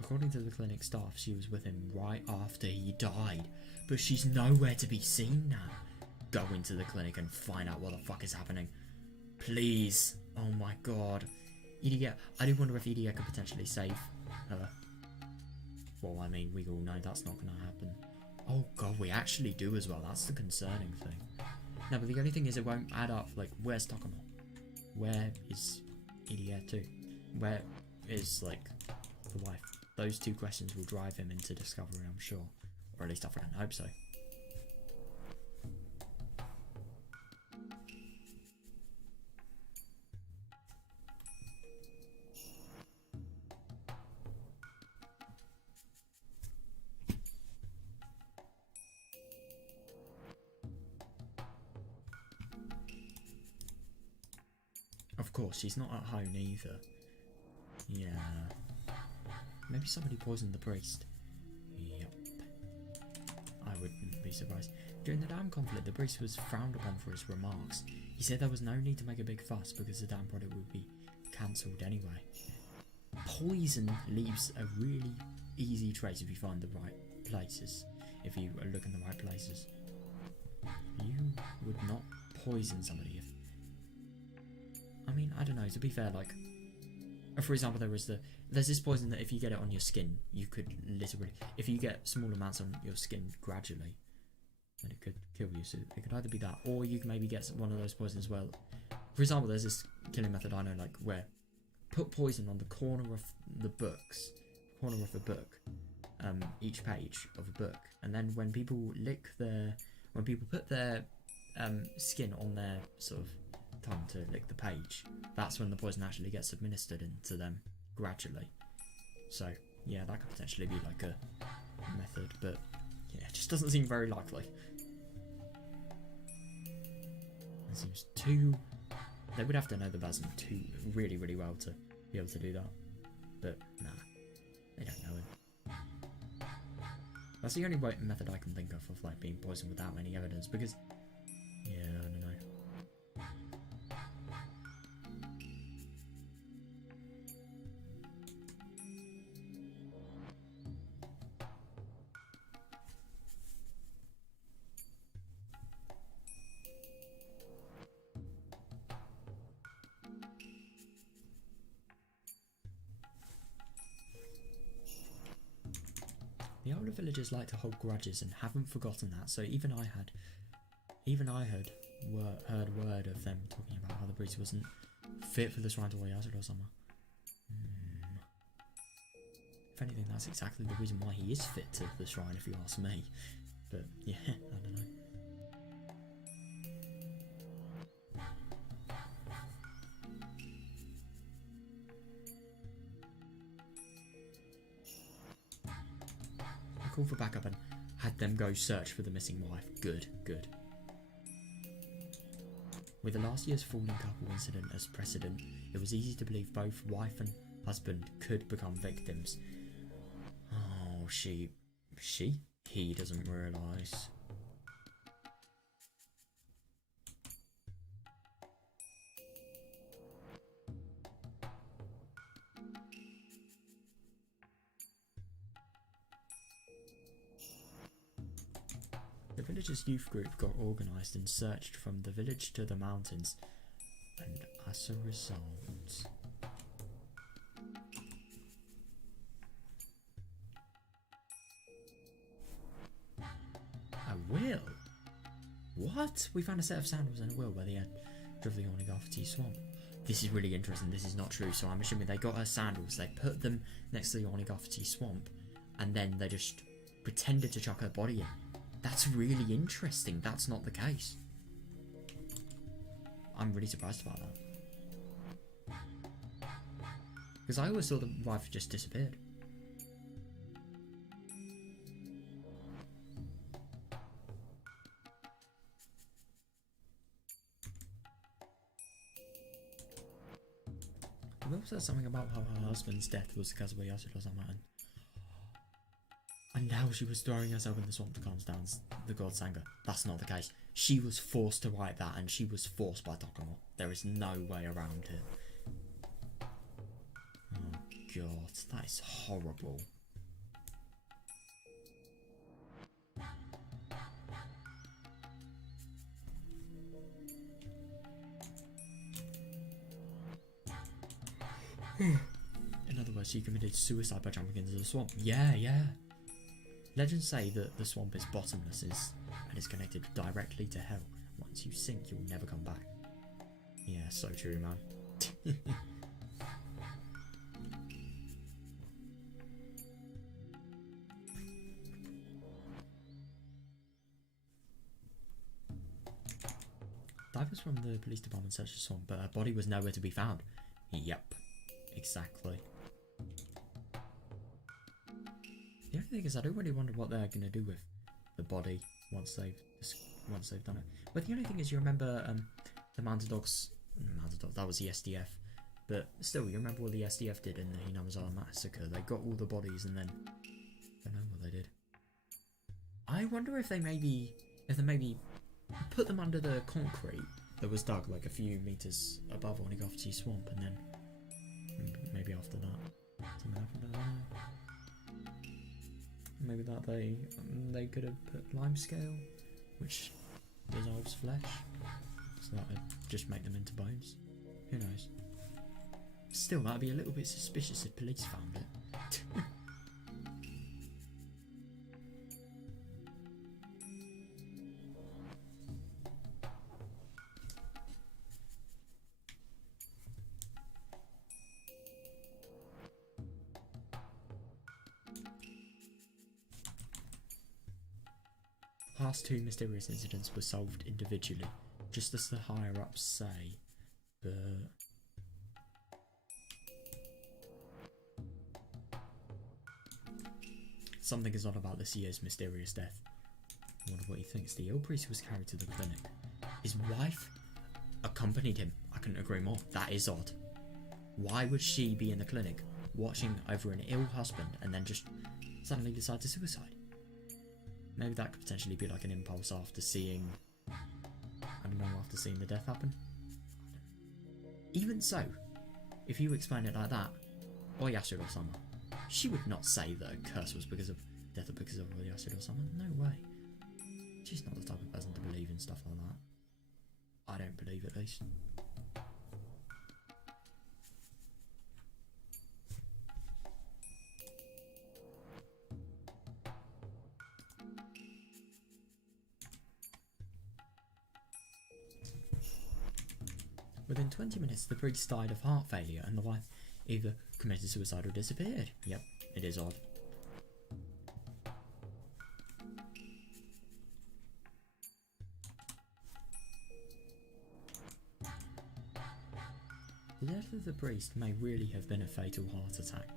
According to the clinic staff, she was with him right after he died, but she's nowhere to be seen now. Go into the clinic and find out what the fuck is happening. Please. Oh my god. Idia, I do wonder if Idia could potentially save her. Well, I mean, we all know that's not going to happen. Oh god, we actually do as well. That's the concerning thing. No, but the only thing is it won't add up. Like, where's Takamo? Where is Idia too? Where is, like, the wife? Those two questions will drive him into discovery, I'm sure. Or at least I freaking hope so. Of course, she's not at home either. Yeah. Maybe somebody poisoned the priest. Yep. I wouldn't be surprised. During the dam conflict, the priest was frowned upon for his remarks. He said there was no need to make a big fuss because the dam project would be cancelled anyway. Poison leaves a really easy trace if you find the right places. If you look in the right places. You would not poison somebody if... I mean, I don't know, to be fair, like... For example, there's this poison that if you get it on your skin, you could literally... If you get small amounts on your skin gradually, then it could kill you. So it could either be that, or you can maybe get one of those poisons well. For example, there's this killing method I know, like, where put poison on the corner of the books, each page of a book, and then when people put their skin on their sort of tongue to lick the page, that's when the poison actually gets administered into them gradually. So yeah, that could potentially be like a method, but yeah, it just doesn't seem very likely. It seems too... They would have to know the Basm too really, really well to be able to do that. But nah, they don't know him. That's the only method I can think of like being poisoned without any evidence, because yeah, I don't know. The older villagers like to hold grudges and haven't forgotten that, so even I heard word of them talking about how the priest wasn't fit for the shrine to Oyasura or something. If anything, that's exactly the reason why he is fit to the shrine, if you ask me. But yeah, I don't know. Called for backup and had them go search for the missing wife. Good, good. With the last year's fallen couple incident as precedent, it was easy to believe both wife and husband could become victims. Oh, he doesn't realise. The religious youth group got organised and searched from the village to the mountains, and as a result... A will? What? We found a set of sandals and a will where they had driven the Onigafati swamp. This is really interesting. This is not true, so I'm assuming they got her sandals, they put them next to the Onigafati swamp, and then they just pretended to chuck her body in. That's really interesting. That's not the case. I'm really surprised about that. Because I always thought the wife just disappeared. The will says something about how her husband's death was because of Yasuda-sama, and now she was throwing herself in the swamp to calm down the god's anger. That's not the case. She was forced to write that, and she was forced by Tokumo. There is no way around it. Oh god, that is horrible. In other words, she committed suicide by jumping into the swamp. Yeah. Legends say that the swamp is bottomless and is connected directly to hell. Once you sink, you'll never come back. Yeah, so true, man. Divers from the police department searched the swamp, but her body was nowhere to be found. Yep, exactly. The only thing is, I don't really wonder what they're going to do with the body once they've done it. But the only thing is, you remember the Mountain Dogs, that was the SDF. But still, you remember what the SDF did in the Hinamizawa massacre? They got all the bodies and then I don't know what they did. I wonder if they maybe put them under the concrete that was dug like a few meters above Onigafati swamp, and then maybe after that something happened. I don't know. Maybe that they could have put limescale, which dissolves flesh, so that would just make them into bones. Who knows? Still, that'd be a little bit suspicious if police found it. Past two mysterious incidents were solved individually, just as the higher-ups say, but... something is odd about this year's mysterious death. I wonder what he thinks. The ill priest was carried to the clinic. His wife accompanied him. I couldn't agree more. That is odd. Why would she be in the clinic, watching over an ill husband, and then just suddenly decide to suicide? Maybe that could potentially be like an impulse after seeing... I don't know, after seeing the death happen? Even so, if you explain it like that, or Yasuda-sama, she would not say that a curse was because of death or because of Yasuda-sama. No way. She's not the type of person to believe in stuff like that. I don't believe, at least. Within 20 minutes, the priest died of heart failure, and the wife either committed suicide or disappeared. Yep, it is odd. The death of the priest may really have been a fatal heart attack.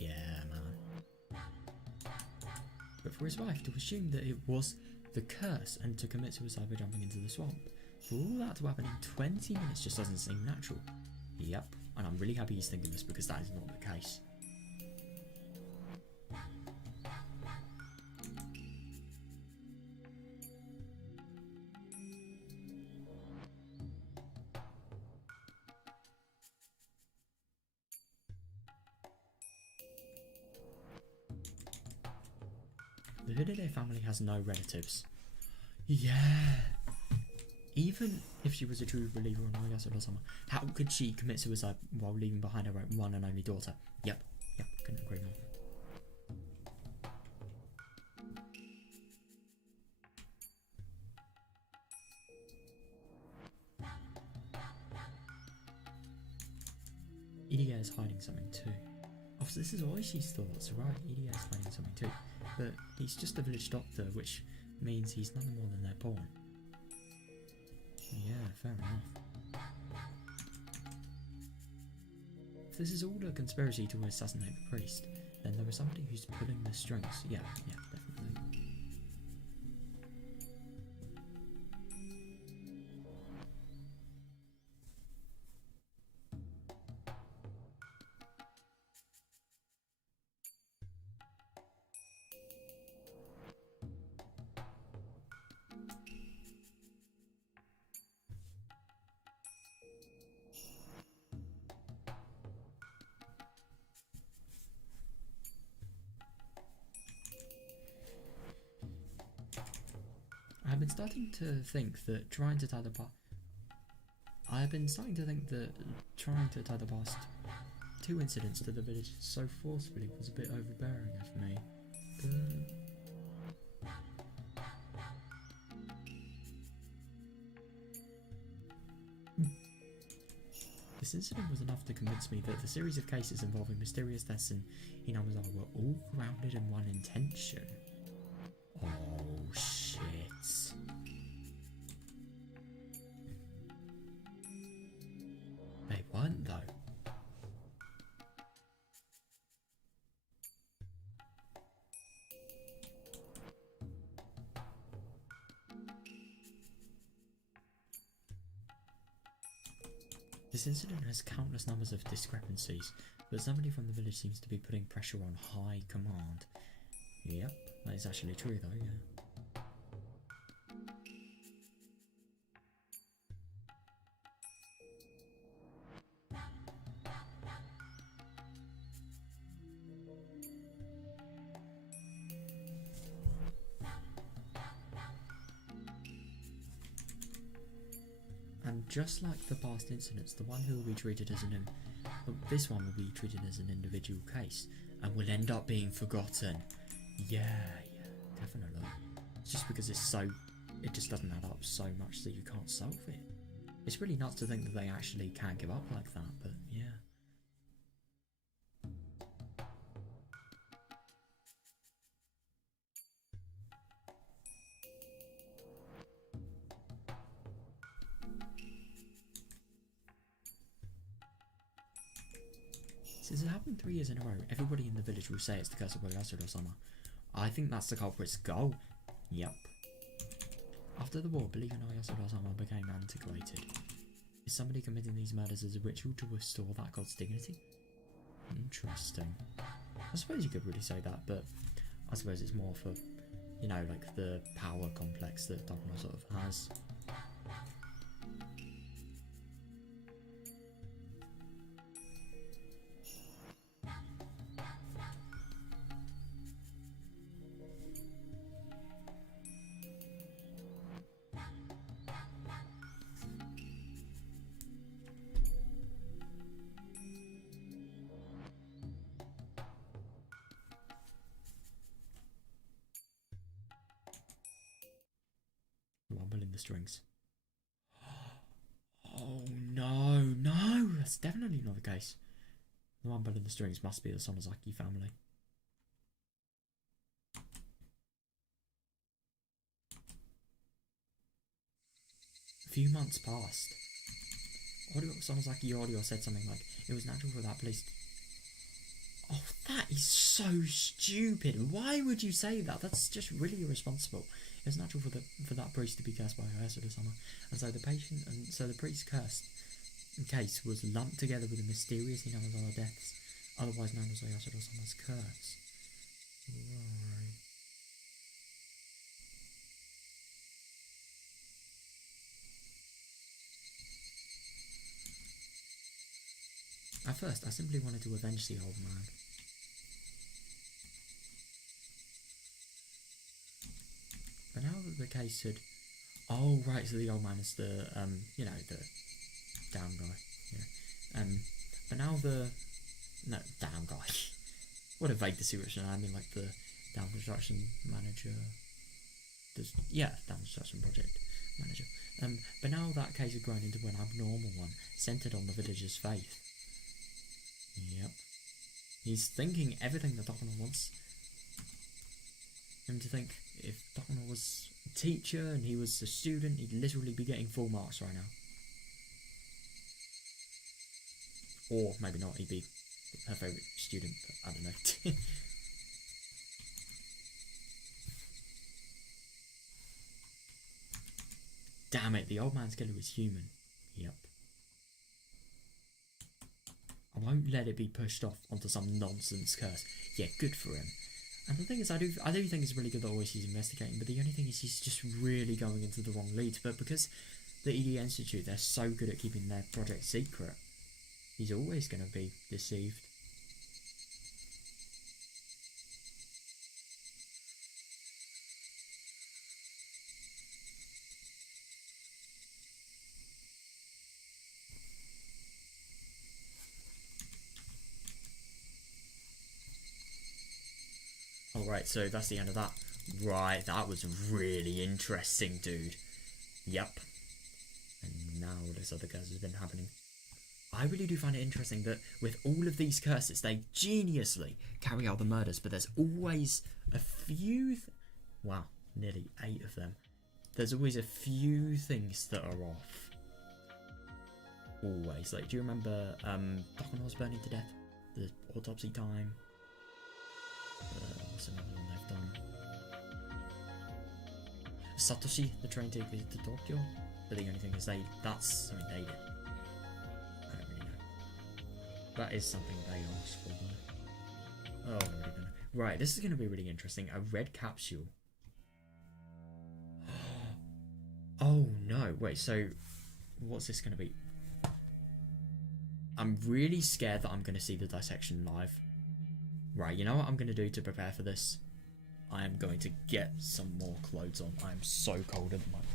Yeah, man. But for his wife to assume that it was the curse and to commit suicide by jumping into the swamp, for all that to happen in 20 minutes just doesn't seem natural. Yep, and I'm really happy he's thinking this because that is not the case. The Hidede family has no relatives. Yeah. Even if she was a true believer in Oyasura-sama, how could she commit suicide while leaving behind her one and only daughter? Yep, couldn't agree more. Iria is hiding something too. Oh, so this is Oishi's thoughts, right? Iria is hiding something too. But he's just a village doctor, which means he's nothing more than their pawn. Yeah, fair enough. If this is all a conspiracy to assassinate the priest, then there is somebody who's pulling the strings. Yeah, definitely. I've been starting to think that trying to tie the past two incidents to the village so forcefully was a bit overbearing of me. This incident was enough to convince me that the series of cases involving mysterious deaths in Hinamizawa were all grounded in one intention. Oh shit. They weren't though. This incident has countless numbers of discrepancies, but somebody from the village seems to be putting pressure on high command. Yep, that is actually true though, yeah. And just like the past incidents, the one who will be treated as this one will be treated as an individual case and will end up being forgotten. Yeah, definitely. It's just because it just doesn't add up so much that you can't solve it. It's really nuts to think that they actually can't give up like that, but yeah. Since it happened 3 years in a row, everybody in the village will say it's the curse of Oyasura-sama. I think that's the culprit's goal. Yep. After the war, belief in Oyasura-sama became antiquated. Is somebody committing these murders as a ritual to restore that god's dignity? Interesting. I suppose you could really say that, but I suppose it's more for, you know, like the power complex that Dogma sort of has. Rumble in the strings. Oh no, that's definitely not the case. The rumble in the strings must be the Sonozaki family. A few months passed. Sonozaki Audio said something like, it was natural for that place to... Oh, that is so stupid. Why would you say that? That's just really irresponsible. It was natural for that priest to be cursed by Oyasura-sama, and so the priest's cursed case was lumped together with the mysterious Hinamizawa deaths, otherwise known as Oyasura-sama's curse. Right. At first, I simply wanted to avenge the old man. case had... Oh, right, so the old man is the, you know, the down guy. Yeah. But now the... No, down guy. What a vague description. I mean, like, the down construction manager... Yeah, down construction project manager. But now that case had grown into an abnormal one, centred on the villagers' faith. Yep. He's thinking everything that Dokkanor wants him to think. If Dokkanor was a teacher and he was a student, he'd literally be getting full marks right now. Or maybe not, he'd be her favourite student, but I don't know. Damn it, the old man's killer was human. Yep. I won't let it be pushed off onto some nonsense curse. Yeah, good for him. And the thing is, I do think it's really good that always he's investigating, but the only thing is he's just really going into the wrong leads. But because the ED Institute, they're so good at keeping their project secret, he's always going to be deceived. Alright, so that's the end of that. Right, that was really interesting, dude. Yep. And now all this other curse has been happening. I really do find it interesting that with all of these curses, they geniusly carry out the murders, but there's always a few... Wow, nearly 8 of them. There's always a few things that are off. Always. Like, do you remember Dokkanor's burning to death? The autopsy time? What's another one they've done? Satoshi, the train ticket to Tokyo. But the only thing is they did. I don't really know. That is something they asked for though. Oh, I really don't know. Right, this is going to be really interesting. A red capsule. Oh no, wait, so what's this going to be? I'm really scared that I'm going to see the dissection live. Right, you know what I'm going to do to prepare for this? I am going to get some more clothes on. I am so cold at the moment.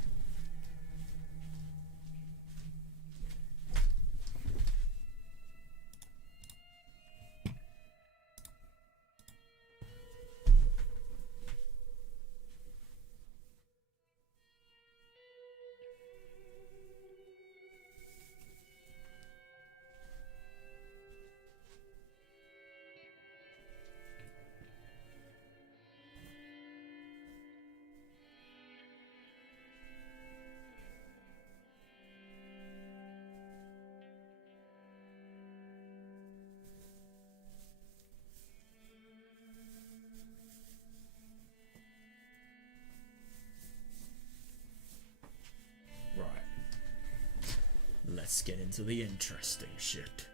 Let's get into the interesting shit.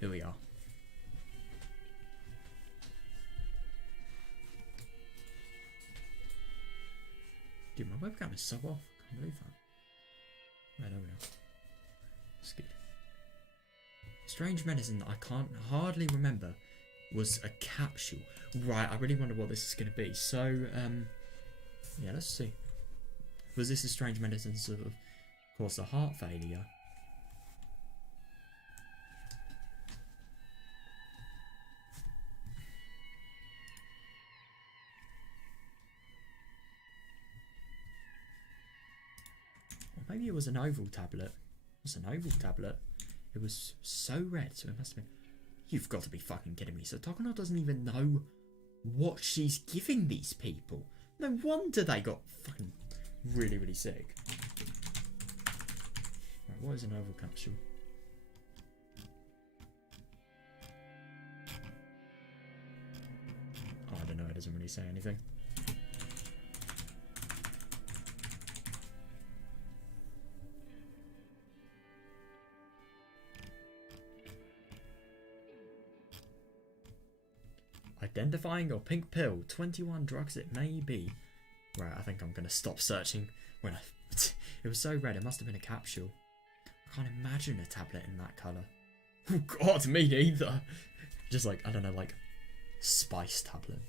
Here we are. Dude, my webcam is so off. I can't believe that. Right, there we are. It's good. Strange medicine that I can't hardly remember was a capsule. Right, I really wonder what this is going to be. So, yeah, let's see. Was this a strange medicine sort of caused a heart failure? Or maybe it was an oval tablet. It was an oval tablet. It was so red, so it must have been... You've got to be fucking kidding me. So Dokkanor doesn't even know what she's giving these people. No wonder they got fucking really, really sick. Right, what is an oval capsule? Oh, I don't know. It doesn't really say anything. Identifying your pink pill, 21 drugs it may be. Right, I think I'm going to stop searching. When it was so red, it must have been a capsule. I can't imagine a tablet in that colour. Oh god, me neither. Just like, I don't know, like, spice tablet.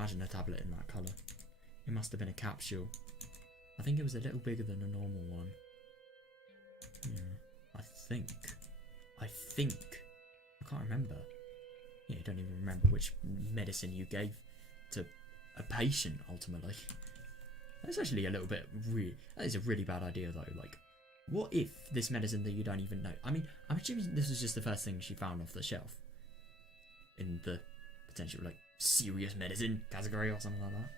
imagine a tablet in that colour. It must have been a capsule. I think it was a little bigger than a normal one. I think. I can't remember. Yeah, you don't even remember which medicine you gave to a patient, ultimately. That's actually a little bit that is a really bad idea, though. Like, what if this medicine that you don't even know... I mean, I'm assuming this was just the first thing she found off the shelf. In the potential, like, serious medicine category or something like that.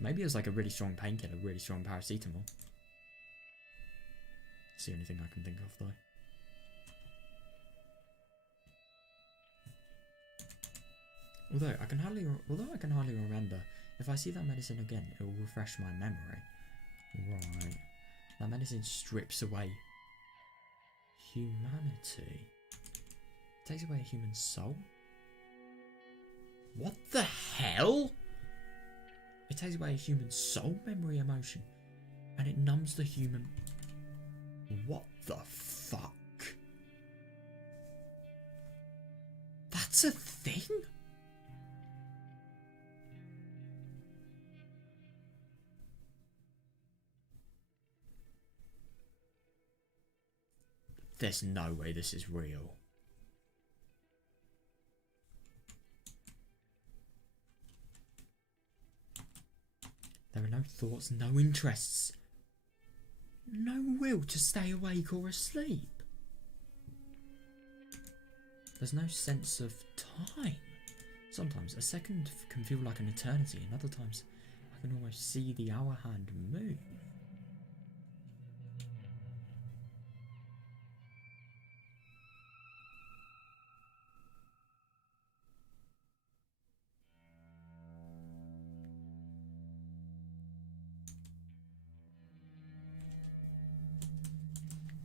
Maybe it was like a really strong painkiller, really strong paracetamol. That's the only thing I can think of, though. Although I can hardly remember. If I see that medicine again, it will refresh my memory. Right. That medicine strips away humanity. It takes away a human soul? What the hell? It takes away a human soul, memory, emotion, and it numbs the human... What the fuck? That's a thing? There's no way this is real. There are no thoughts, no interests, no will to stay awake or asleep. There's no sense of time. Sometimes a second can feel like an eternity, and other times I can almost see the hour hand move.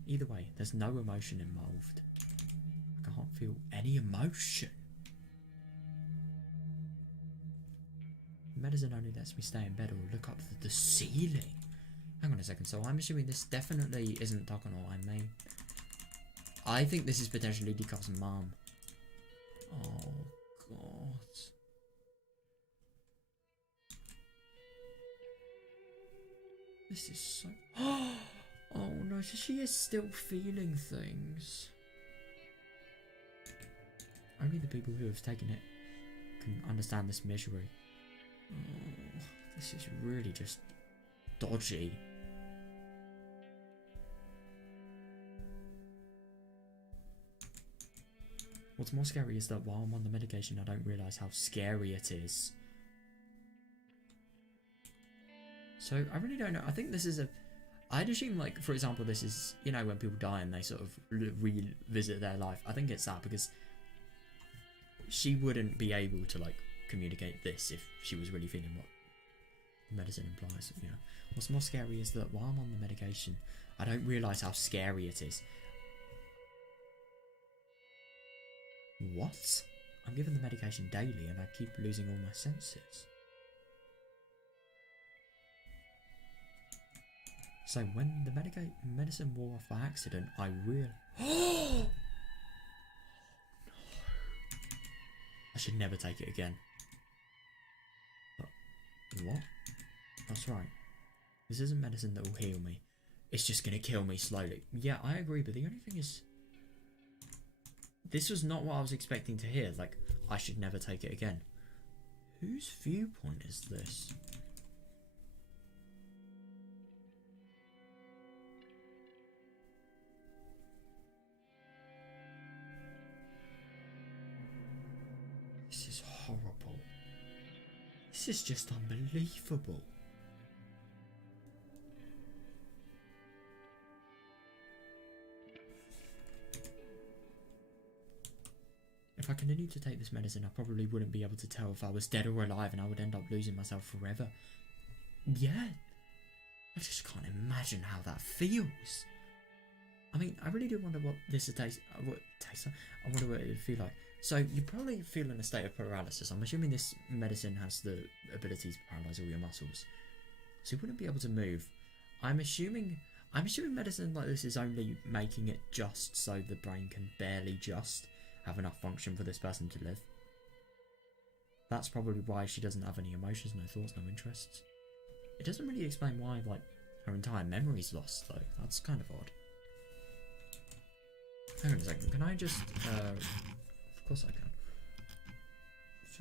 Either way, there's no emotion involved. I can't feel any emotion. Medicine only lets me stay in bed or look up at the ceiling. Hang on a second, so I'm assuming this definitely isn't Takano. I think this is potentially Dika's mum. Oh, God. This is so... Oh no, so she is still feeling things. Only the people who have taken it can understand this misery. Oh, this is really just dodgy. What's more scary is that while I'm on the medication, I don't realise how scary it is. So, I really don't know. I think this is a... I'd assume, like, for example, this is, you know, when people die and they sort of revisit their life. I think it's that because she wouldn't be able to, like, communicate this if she was really feeling what medicine implies. You know, what's more scary is that while I'm on the medication, I don't realise how scary it is. What? I'm given the medication daily and I keep losing all my senses. So when the medicine wore off by accident, I realised... Oh no! I should never take it again. But what? That's right. This isn't medicine that will heal me. It's just going to kill me slowly. Yeah, I agree, but the only thing is... This was not what I was expecting to hear. Like, I should never take it again. Whose viewpoint is this? This is horrible. This is just unbelievable. If I continued to take this medicine, I probably wouldn't be able to tell if I was dead or alive, and I would end up losing myself forever. Yeah. I just can't imagine how that feels. I mean, I really do wonder what this tastes. I wonder what it would feel like. So you probably feel in a state of paralysis. I'm assuming this medicine has the ability to paralyze all your muscles, so you wouldn't be able to move. I'm I'm assuming medicine like this is only making it just so the brain can barely just have enough function for this person to live. That's probably why she doesn't have any emotions, no thoughts, no interests. It doesn't really explain why, like, her entire memory's lost, though. That's kind of odd. Hang on a second, can I just, of course I can.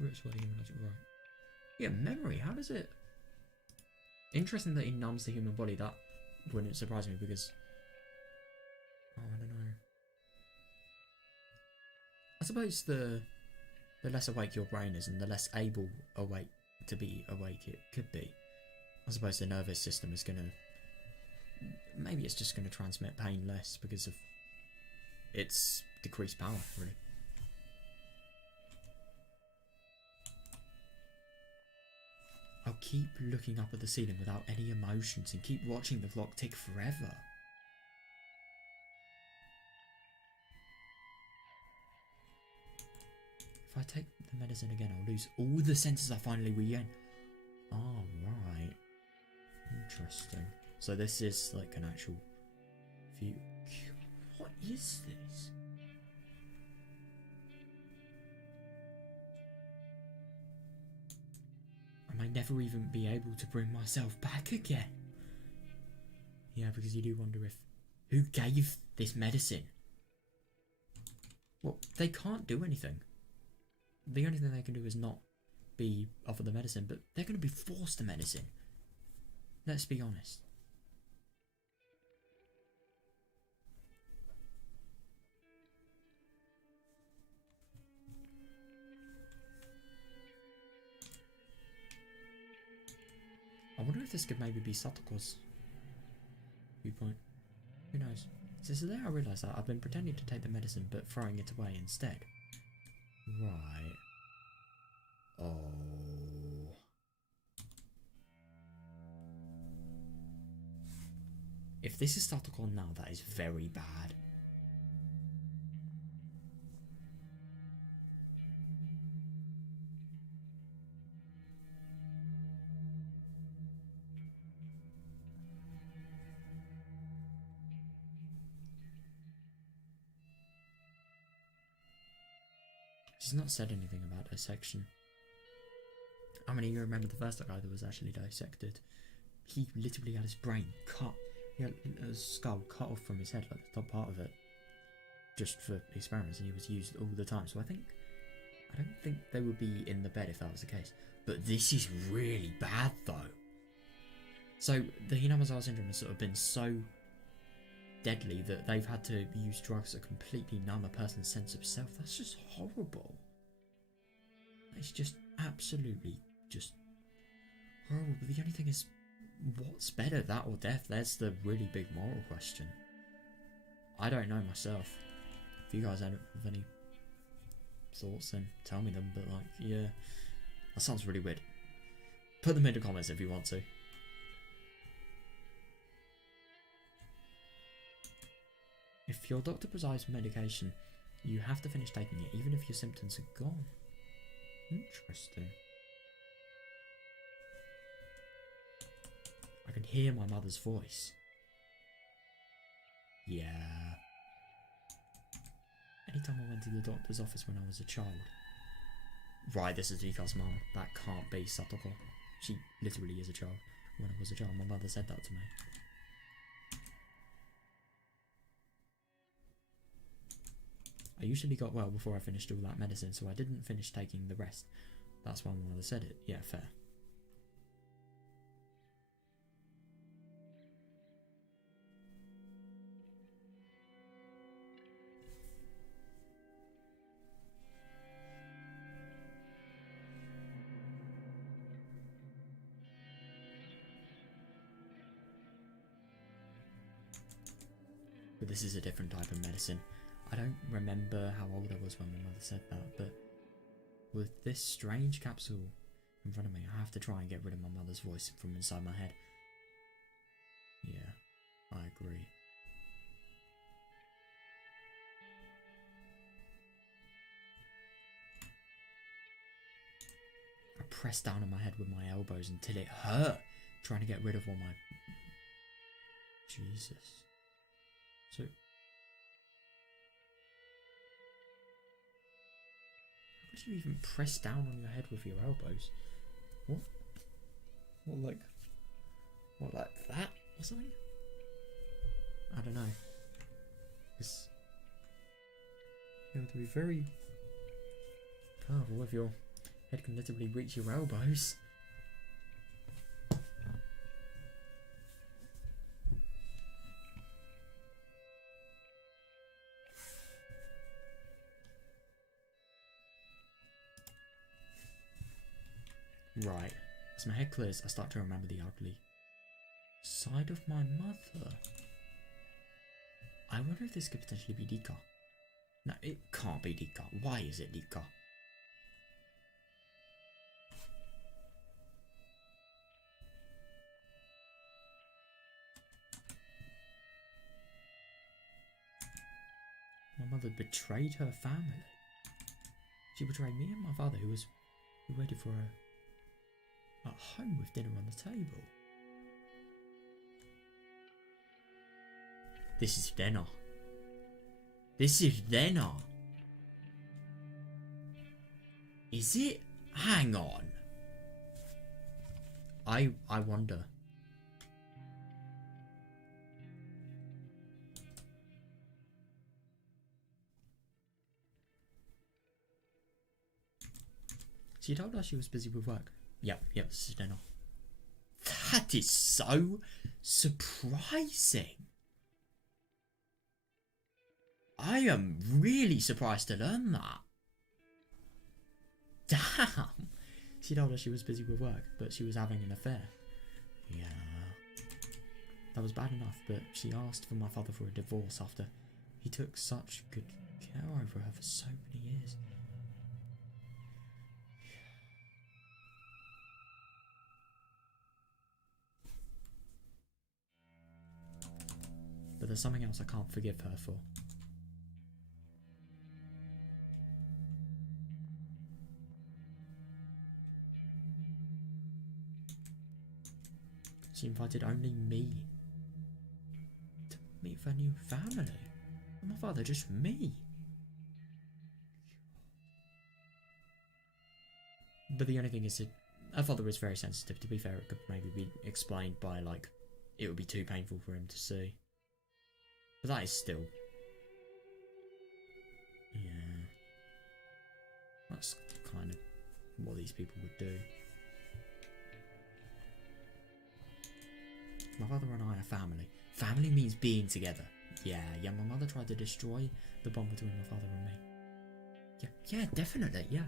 Right. Yeah, memory, how does it... Interesting that he numbs the human body, that wouldn't surprise me because... Oh, I don't know. I suppose the less awake your brain is and the less able awake to be awake it could be. I suppose the nervous system is gonna... Maybe it's just gonna transmit pain less because of its decreased power, really. I'll keep looking up at the ceiling without any emotions and keep watching the clock tick forever. If I take the medicine again, I'll lose all the senses I finally regain. Oh, right. Interesting. So this is like an actual view. What is this? I may never even be able to bring myself back again. Yeah, because you do wonder if... Who gave this medicine? Well, they can't do anything. The only thing they can do is not be offered the medicine, but they're going to be forced the medicine. Let's be honest. I wonder if this could maybe be Satoko's viewpoint. Who knows? So there I realise that I've been pretending to take the medicine but throwing it away instead. Right. Oh. If this is Satoko now, that is very bad. She's not said anything about dissection. I mean, you remember the first guy that was actually dissected. He literally had his brain cut. He had his skull cut off from his head, like the top part of it. Just for experiments, and he was used all the time. So I don't think they would be in the bed if that was the case. But this is really bad, though. So the Hinamazawa syndrome has sort of been so deadly that they've had to use drugs that completely numb a person's sense of self. That's just horrible. It's just absolutely just horrible. But the only thing is, what's better, that or death? There's the really big moral question. I don't know myself. If you guys have any thoughts, then tell me them. But like, yeah, that sounds really weird. Put them in the comments if you want to. If your doctor prescribes medication, you have to finish taking it, even if your symptoms are gone. Interesting. I can hear my mother's voice. Yeah. Anytime I went to the doctor's office when I was a child. Right, this is Vika's mum. That can't be Satoko. She literally is a child. When I was a child, my mother said that to me. I usually got well before I finished all that medicine, so I didn't finish taking the rest. That's why my mother said it. Yeah, fair. But this is a different type of medicine. I don't remember how old I was when my mother said that, but with this strange capsule in front of me, I have to try and get rid of my mother's voice from inside my head. Yeah, I agree. I pressed down on my head with my elbows until it hurt, trying to get rid of all my Jesus. So... how could you even press down on your head with your elbows? What? What, like... what, like that? Or something? I don't know. It's... you have to be very careful if your head can literally reach your elbows. Right. As my head clears, I start to remember the ugly side of my mother. I wonder if this could potentially be Dika. No, it can't be Dika. Why is it Dika? My mother betrayed her family. She betrayed me and my father, who waited for her at home with dinner on the table. This is Rena. This is Rena. Is it? Hang on. I wonder. She told us she was busy with work. Yep, this is Rena. That is so surprising. I am really surprised to learn that. Damn. She told us she was busy with work, but she was having an affair. Yeah. That was bad enough, but she asked for my father for a divorce after he took such good care over her for so many years. But there's something else I can't forgive her for. She invited only me to meet her new family. And my father, just me. But the only thing is that her father is very sensitive. To be fair, it could maybe be explained by, like, it would be too painful for him to see. But that is still... yeah. That's kind of what these people would do. My father and I are family. Family means being together. Yeah, my mother tried to destroy the bond between my father and me. Yeah, definitely, yeah.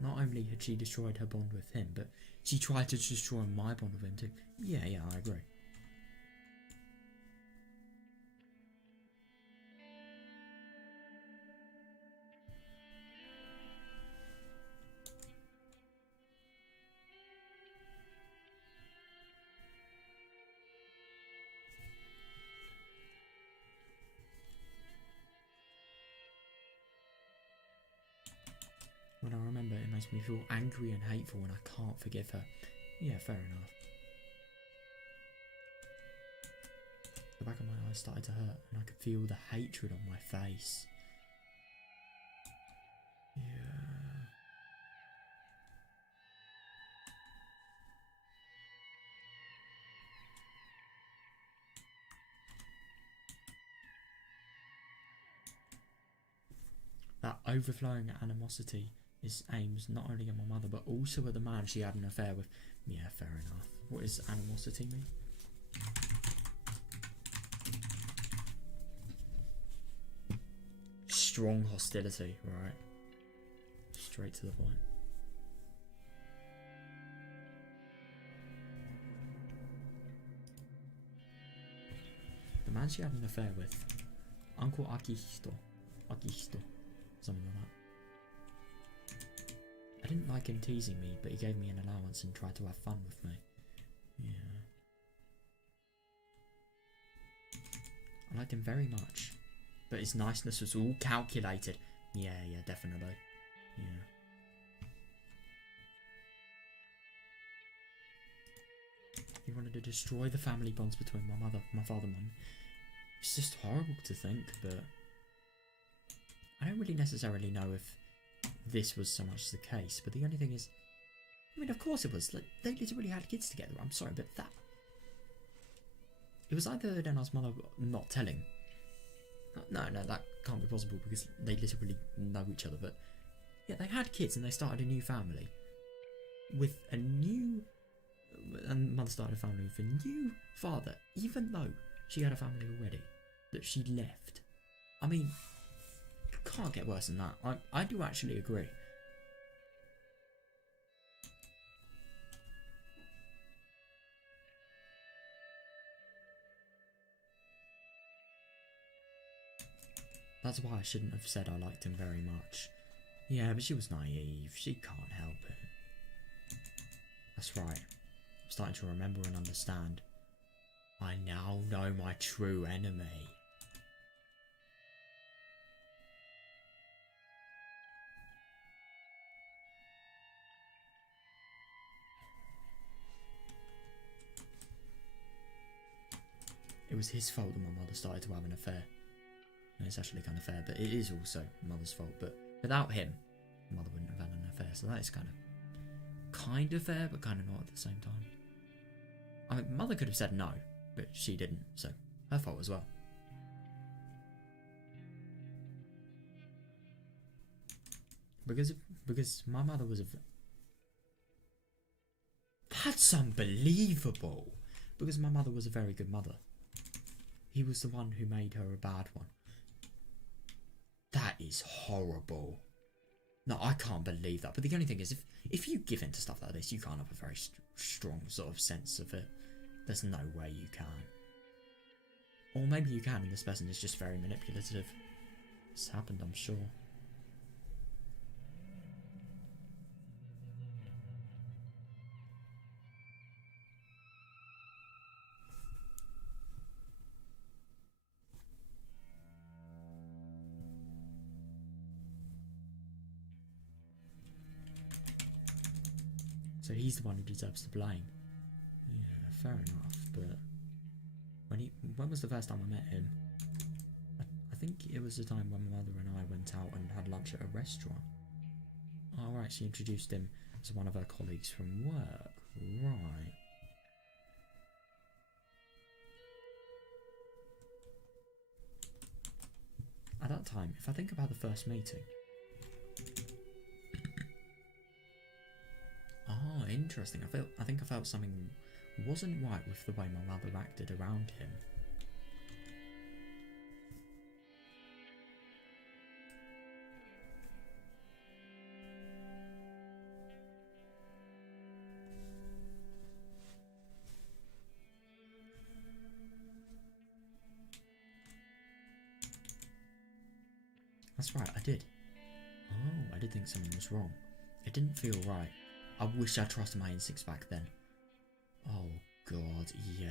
Not only had she destroyed her bond with him, but she tried to destroy my bond with him too. Yeah, I agree. When I remember, it makes me feel angry and hateful and I can't forgive her. Yeah, fair enough. The back of my eyes started to hurt and I could feel the hatred on my face. Yeah. That overflowing animosity is aimed not only at my mother but also at the man she had an affair with. Yeah, fair enough. What does animosity mean? Strong hostility, right? Straight to the point. The man she had an affair with, Uncle Akihito, something like that. I didn't like him teasing me, but he gave me an allowance and tried to have fun with me. Yeah. I liked him very much, but his niceness was all calculated. Yeah, definitely. Yeah. He wanted to destroy the family bonds between my father and mum. It's just horrible to think, but I don't really necessarily know if this was so much the case. But the only thing is, I mean, of course it was. Like, they literally had kids together. I'm sorry, but that... It was either Rena's mother not telling. No, that can't be possible because they literally know each other. But yeah, they had kids and they started a new family. With a new... And mother started a family with a new father. Even though she had a family already. That she left. I mean... Can't get worse than that. I do actually agree. That's why I shouldn't have said I liked him very much. Yeah, but she was naive. She can't help it. That's right. I'm starting to remember and understand. I now know my true enemy. It was his fault that my mother started to have an affair. And it's actually kind of fair, but it is also mother's fault. But without him, mother wouldn't have had an affair. So that is kind of fair, but kind of not at the same time. I mean, mother could have said no, but she didn't. So her fault as well. Because my mother was a... That's unbelievable! Because my mother was a very good mother. He was the one who made her a bad one. That is horrible. No, I can't believe that. But the only thing is, if you give in to stuff like this, you can't have a very strong sort of sense of it. There's no way you can. Or maybe you can, and this person is just very manipulative. It's happened, I'm sure. So he's the one who deserves the blame. Yeah, fair enough, but when was the first time I met him? I think it was the time when my mother and I went out and had lunch at a restaurant. Oh, right, she introduced him to one of her colleagues from work. Right. At that time, if I think about the first meeting... Oh, interesting. I think I felt something wasn't right with the way my mother acted around him. That's right, I did. Oh, I did think something was wrong. It didn't feel right. I wish I trusted my instincts back then. Oh god, yeah.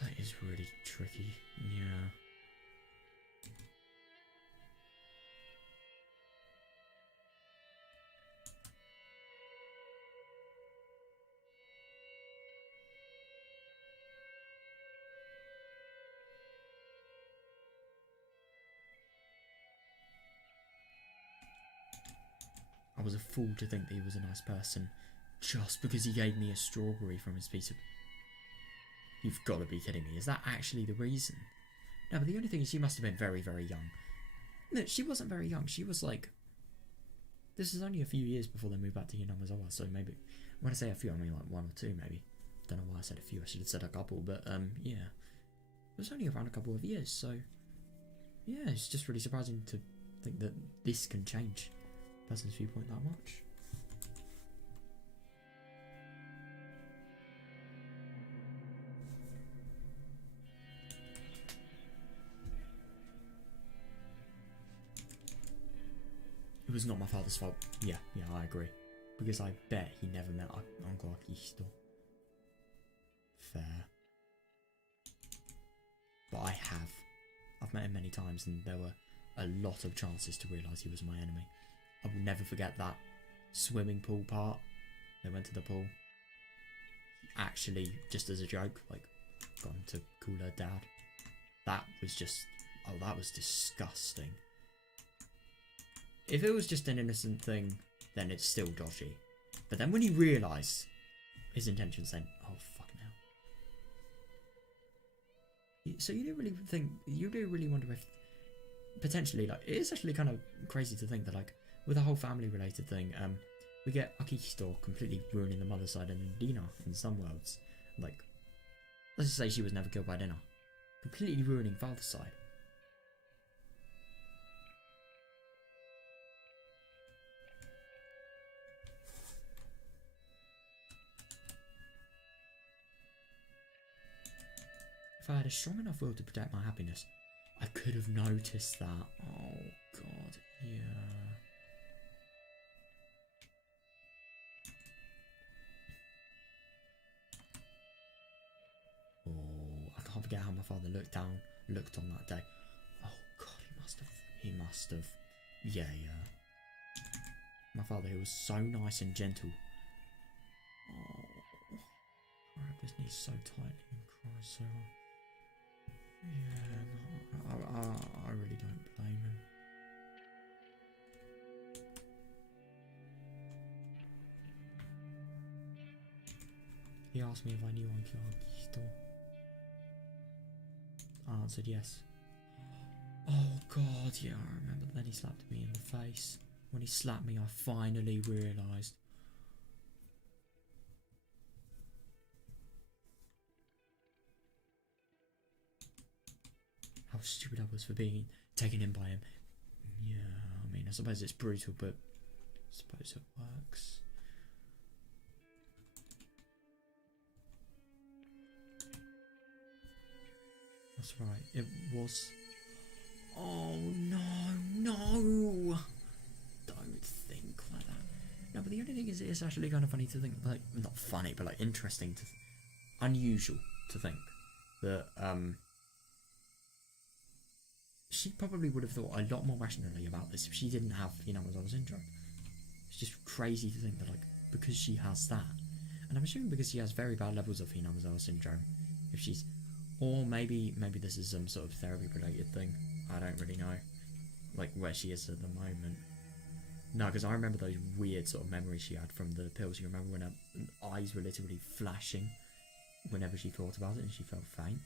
That is really tricky, yeah. I was a fool to think that he was a nice person just because he gave me a strawberry from his piece of... You've got to be kidding me. Is that actually the reason? No, but the only thing is she must have been very, very young. No, she wasn't very young. She was like... This is only a few years before they moved back to Hinamizawa, so maybe... When I say a few, I mean like 1 or 2 maybe. Don't know why I said a few. I should have said a couple, but yeah. It was only around a couple of years, so... Yeah, it's just really surprising to think that this can change a person's viewpoint that much. It was not my father's fault. Yeah, I agree. Because I bet he never met Uncle Akihito. Fair. But I have. I've met him many times and there were a lot of chances to realise he was my enemy. I will never forget that swimming pool part. They went to the pool. actually just as a joke, like, gone to call her dad. That was just, oh, that was disgusting. If it was just an innocent thing, then it's still dodgy. But then when he realised his intentions, then, oh, fuck now. So you do really think, you do really wonder if, potentially, like, it is actually kind of crazy to think that, like, with a whole family related thing, we get Akihito completely ruining the mother side and Rena in some worlds. Like, let's just say she was never killed by Rena. Completely ruining father's side. If I had a strong enough will to protect my happiness, I could have noticed that. Oh god, yeah. Oh, I can't forget how my father looked on that day. Oh god, he must have. Yeah. My father, he was so nice and gentle. Oh, grab his knees so tightly and cry so hard. Yeah, no, I really don't blame him. He asked me if I knew Uncle Akihito. I answered yes. Oh god, yeah, I remember. Then he slapped me in the face. When he slapped me, I finally realised. How stupid I was for being taken in by him. Yeah, I mean, I suppose it's brutal, but I suppose it works. That's right, it was. Oh no! Don't think like that. No, but the only thing is, it's actually kind of funny to think, like, not funny, but like interesting to, unusual to think that she probably would have thought a lot more rationally about this if she didn't have Higurashi syndrome. It's just crazy to think that, like, because she has that, and I'm assuming because she has very bad levels of Higurashi syndrome, if she's, or maybe this is some sort of therapy related thing. I don't really know, like, where she is at the moment. No, because I remember those weird sort of memories she had from the pills. You remember when her eyes were literally flashing whenever she thought about it and she felt faint?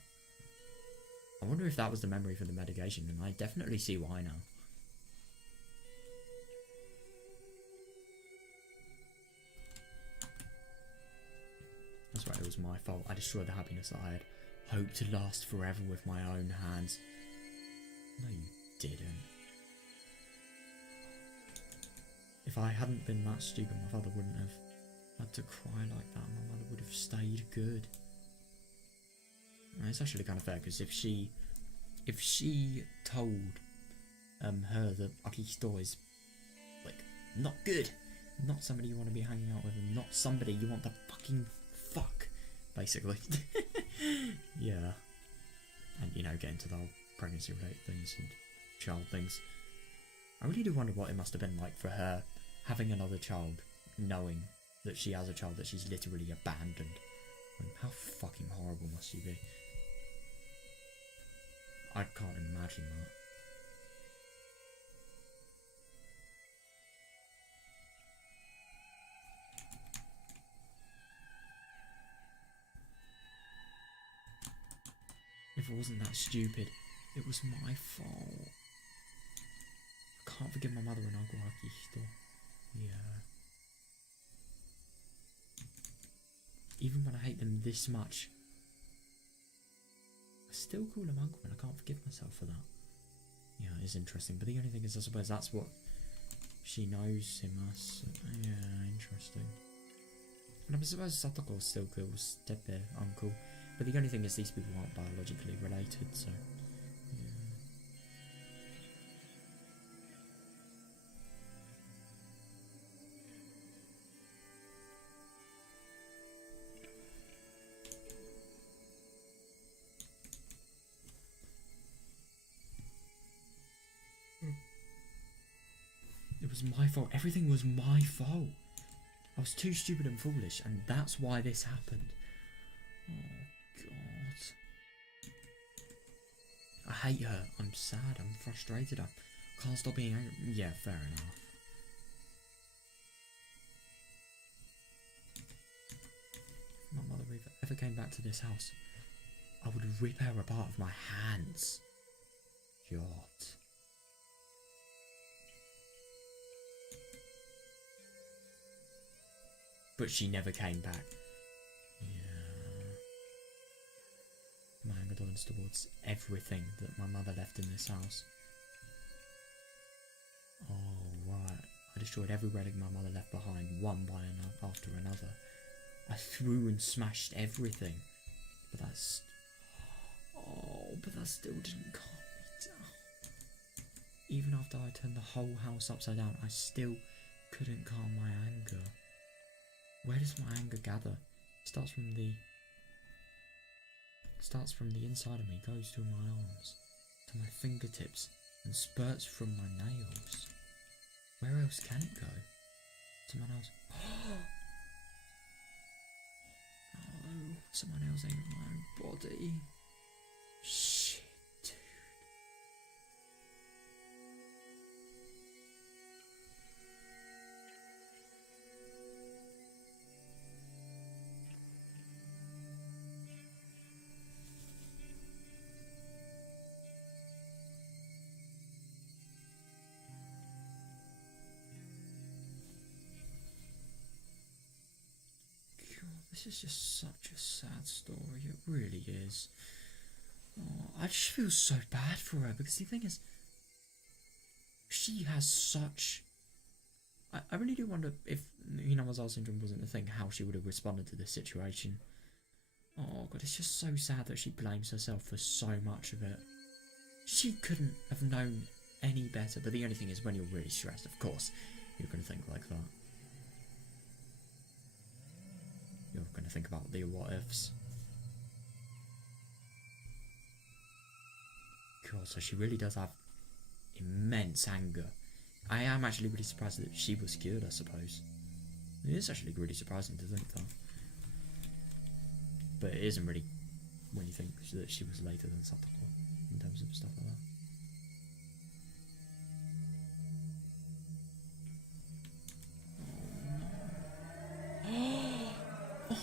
I wonder if that was the memory for the medication, and I definitely see why now. That's right, it was my fault. I destroyed the happiness that I had hoped to last forever with my own hands. No, you didn't. If I hadn't been that stupid, my father wouldn't have had to cry like that. My mother would have stayed good. And it's actually kind of fair, because if she told her that Akihito is, like, not good, not somebody you want to be hanging out with, and not somebody you want to fucking fuck, basically. Yeah. And, get into the whole pregnancy related things and child things. I really do wonder what it must have been like for her having another child, knowing that she has a child that she's literally abandoned. How fucking horrible must she be? I can't imagine that. If it wasn't that stupid, it was my fault. I can't forgive my mother and Uncle Akihito. Yeah. Even when I hate them this much, I still call him uncle, and I can't forgive myself for that. Yeah, it's interesting. But the only thing is, I suppose that's what she knows him as. Yeah, interesting. And I suppose Satoko still calls Tepe uncle. But the only thing is, these people aren't biologically related, so yeah. It was my fault. Everything was my fault. I was too stupid and foolish, and that's why this happened. Oh, God. I hate her. I'm sad. I'm frustrated. I can't stop being angry. Yeah, fair enough. If my mother ever came back to this house, I would rip her apart with my hands. God. But she never came back. Yeah. My anger turns towards everything that my mother left in this house. Oh, right. I destroyed every relic my mother left behind, one by another after another. I threw and smashed everything. But that's... Oh, but that still didn't calm me down. Even after I turned the whole house upside down, I still couldn't calm my anger. Where does my anger gather? It starts from the inside of me, goes through my arms, to my fingertips, and spurts from my nails. Where else can it go? Someone else. No, someone else ain't in my own body. Shit, dude. This is just such a sad story, it really is. Oh, I just feel so bad for her, because the thing is, she has such... I really do wonder if Higurashi syndrome wasn't a thing, how she would have responded to this situation. Oh god, it's just so sad that she blames herself for so much of it. She couldn't have known any better, but the only thing is, when you're really stressed, of course, you're going to think like that. You're going to think about the what-ifs. God, so she really does have immense anger. I am actually really surprised that she was cured, I suppose. It is actually really surprising to think that. But it isn't really when you think that she was later than Satoko in terms of stuff like that. Oh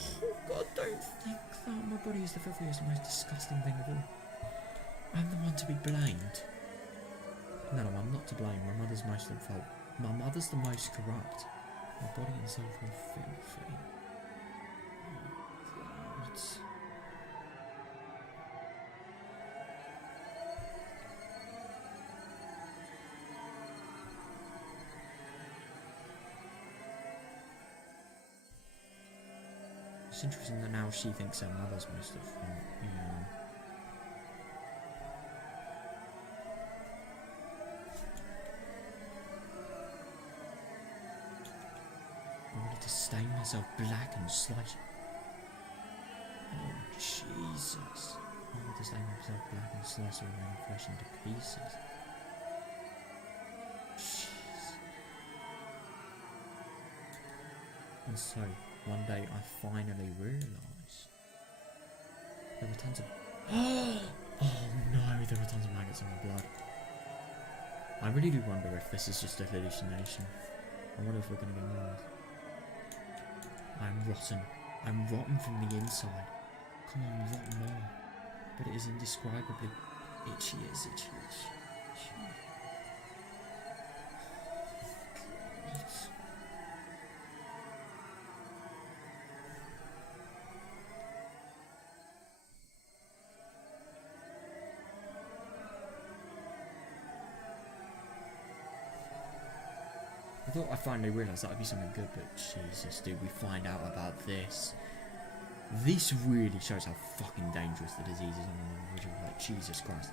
god, don't think that. My body is the filthiest and most disgusting thing of all. I'm the one to be blamed. No, I'm not to blame. My mother's most at fault. My mother's the most corrupt. My body and soul are filthy. Oh god. It's interesting that now she thinks her mother's most at fault. Yeah. I wanted to stain myself black and slice. Oh Jesus! I wanted to stain myself black and slice the remaining flesh into pieces. Jeez. And so, one day I finally realised there were tons of... Oh no, there were tons of maggots in my blood. I really do wonder if this is just a hallucination. I wonder if we're going to get more. I'm rotten. I'm rotten from the inside. Come on, rot more. But it is indescribably itchy as itchy. I thought I finally realised that would be something good, but Jesus, dude, we find out about this. This really shows how fucking dangerous the disease is on an individual, like, Jesus Christ.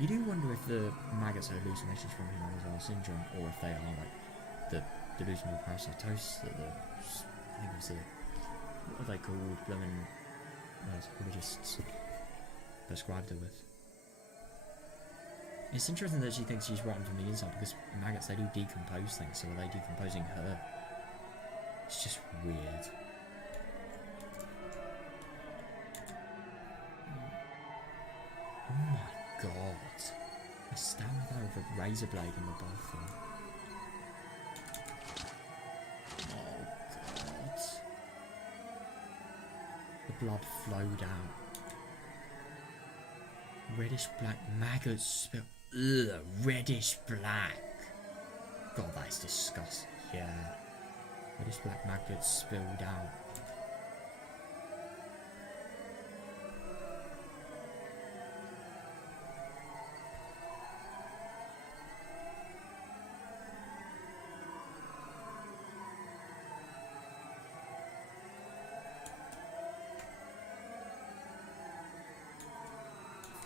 You do wonder if the maggots are hallucinations from Higurashi syndrome, or if they are, like, the delusional parasitosis that the, I think it was the, what are they called, blooming psychologists prescribed her with. It's interesting that she thinks she's rotten from the inside, because maggots, they do decompose things, so are they decomposing her? It's just weird. god. I stabbed her with a razor blade in the bathroom. Oh god. The blood flowed out. Reddish black maggots spill. Ugh, reddish black. God, that is disgusting. Yeah. Reddish black maggots spilled out.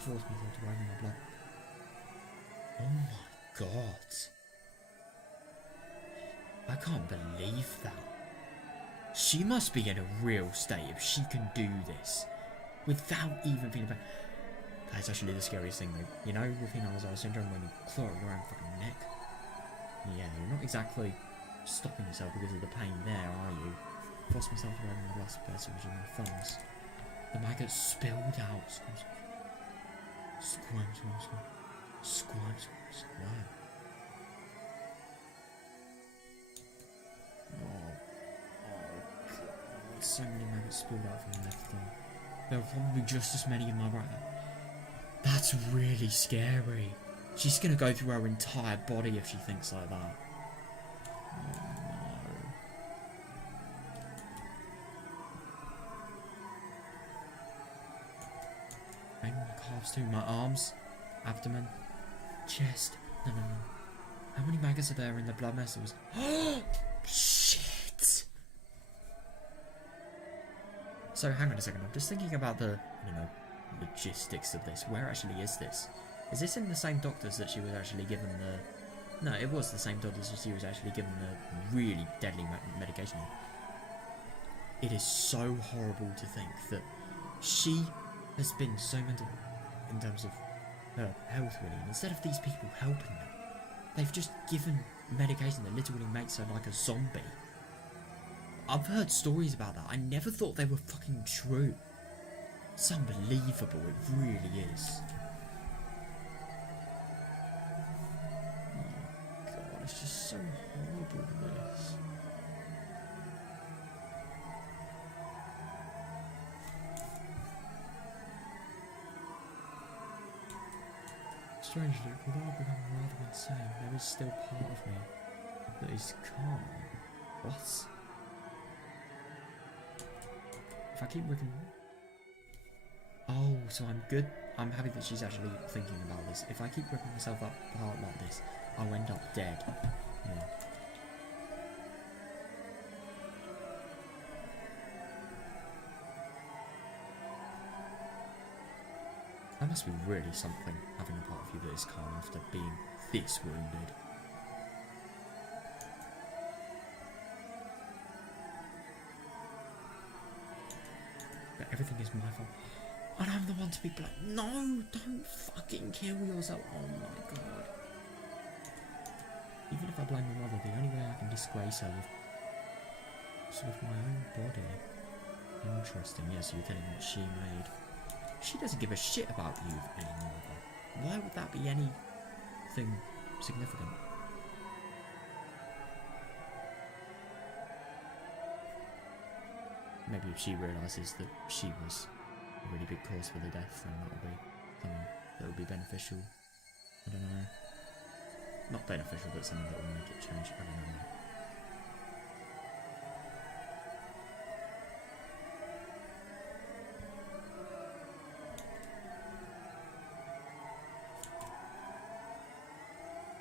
Forced me to run my blood. Oh my god. I can't believe that. She must be in a real state if she can do this without even feeling bad. That's actually the scariest thing though. You know, with Higurashi syndrome, when you claw it around your fucking neck. Yeah, you're not exactly stopping yourself because of the pain there, are you? Forced myself to run my last passage in my thumbs. The maggot spilled out. Squirm, squirm, squirm. Squirm, squirm, squirm. Oh god. So many maggots spilled out from the left thumb. There were probably just as many in my right thumb. That's really scary. She's gonna go through her entire body if she thinks like that. Oh no. Maybe my calves too, my arms, abdomen, chest. No. How many maggots are there in the blood vessels? Oh shit! So hang on a second, I'm just thinking about the, logistics of this. Where actually is this? Is this in the same doctors that she was actually given the... No, it was the same doctors that she was actually given the really deadly medication. It is so horrible to think that she has been so mental in terms of her health, really. And instead of these people helping her, they've just given medication that literally makes her like a zombie. I've heard stories about that. I never thought they were fucking true. It's unbelievable, it really is. Oh god, it's just so horrible, this. Strangely, although I've become rather insane, there is still part of me that is calm. What? If I keep looking... Oh, so I'm good. I'm happy that she's actually thinking about this. If I keep ripping myself apart like this, I'll end up dead. Yeah. That must be really something, having a part of you that is calm after being this wounded. But everything is my fault. And I'm the one to be blamed. No, don't fucking kill yourself. Oh my god. Even if I blame my mother, the only way I can disgrace her is with my own body. Interesting. Yes, you're telling me what she made. She doesn't give a shit about you anymore. Why would that be anything significant? Maybe if she realises that she was a really big cause for the death, then that would be something that would be beneficial. I don't know. Not beneficial, but something that will make it change. I don't know.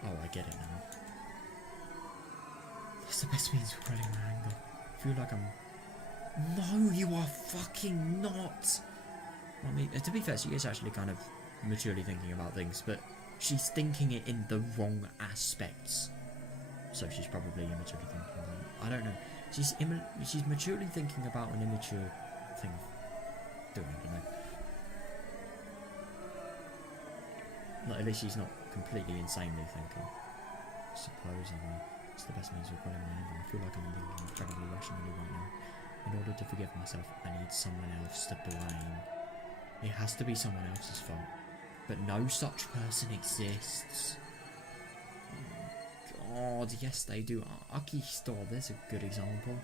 Oh, I get it now. That's the best means of quelling my anger. I feel like I'm... No, you are fucking not! I mean, to be fair, she is actually kind of maturely thinking about things, but she's thinking it in the wrong aspects. So she's probably immaturely thinking about it. I don't know. She's maturely thinking about an immature thing. I don't know. At least she's not completely insanely thinking. I suppose, I mean, it's the best means of quelling my anger. I feel like I'm thinking incredibly rationally right now. In order to forgive myself, I need someone else to blame. It has to be someone else's fault. but no such person exists. Oh God, yes they do. Akihisto, there's a good example.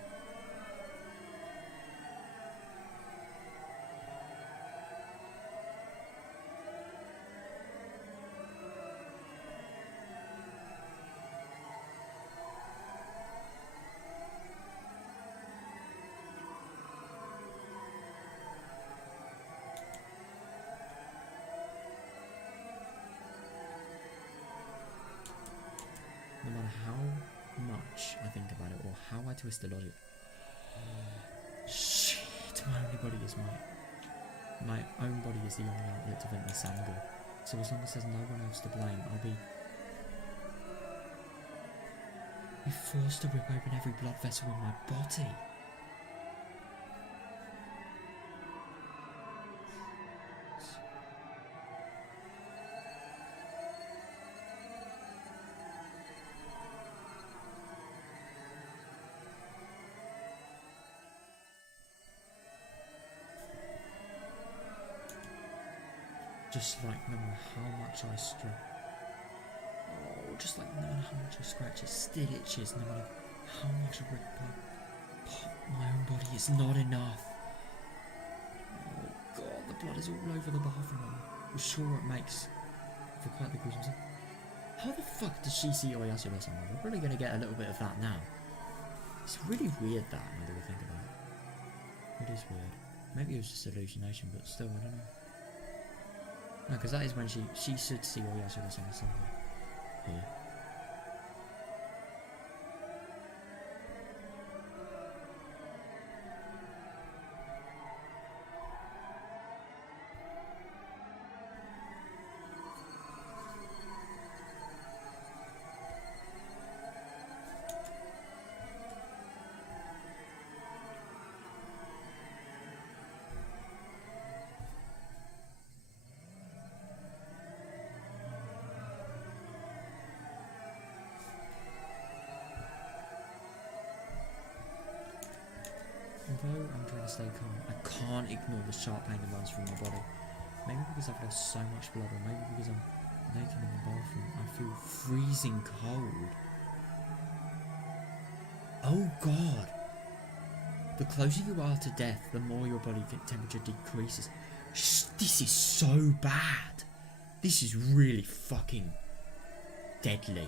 No matter how much I think about it or how I twist the logic. Shit, my only body is my own body is the only outlet to vent this anger. So as long as there's no one else to blame, I'll be forced to rip open every blood vessel in my body. Just like no matter how much I stretch, just like no matter how much I scratch, it still itches. No matter how much I rip apart my own body, it's not enough. Oh God, the blood is all over the bathroom. I'm sure it makes for quite the gruesome scene. How the fuck does she see Oyasura-sama? We're probably going to get a little bit of that now. It's really weird that, now that we think about it. It is weird. Maybe it was just hallucination, but still, I don't know. No, because that is when she should see Oyasura-sama somewhere here. Although I'm trying to stay calm, I can't ignore the sharp pain that runs through my body. Maybe because I've lost so much blood, or maybe because I'm naked in the bathroom. I feel freezing cold. Oh God! The closer you are to death, the more your body temperature decreases. This is so bad. This is really fucking deadly.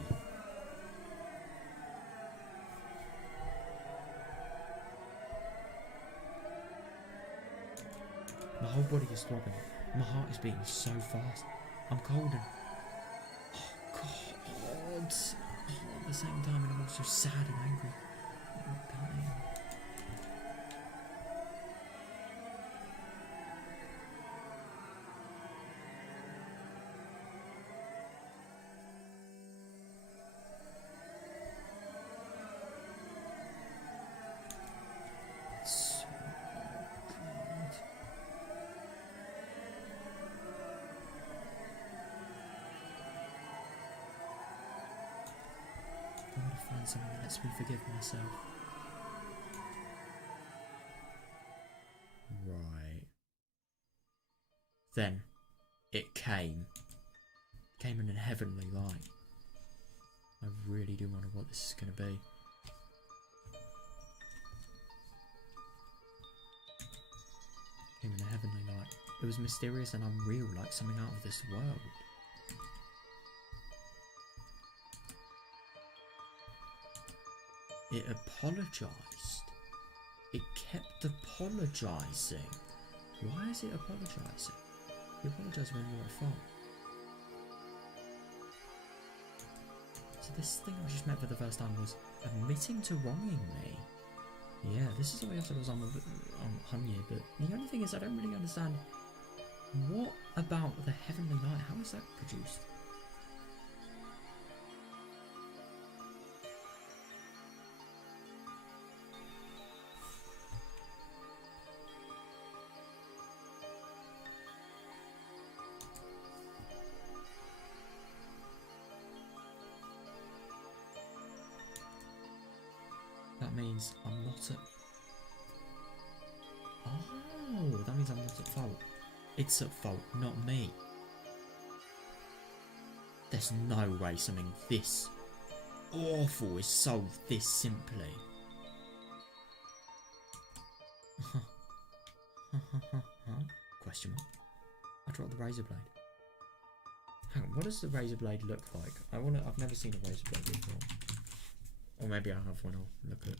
My whole body is throbbing. My heart is beating so fast. I'm cold and... Oh God. At the same time, and I'm also sad and angry. Pain. I want to find something that lets me forgive myself. Right. Then, it came. Came in a heavenly light. I really do wonder what this is going to be. Came in a heavenly light. It was mysterious and unreal, like something out of this world. It apologised. It kept apologising. Why is it apologising? You apologise when you're at fault. So this thing I just met for the first time was admitting to wronging me. Yeah, this is what I was on Hanye, but the only thing is I don't really understand what about the heavenly light, how is that produced? That means I'm not at... Oh, that means I'm not at fault. It's at fault, not me. There's no way something this awful is solved this simply. Question mark. I dropped the razor blade. Hang on, what does the razor blade look like? I've never seen a razor blade before. Or maybe I have one. I'll look at it.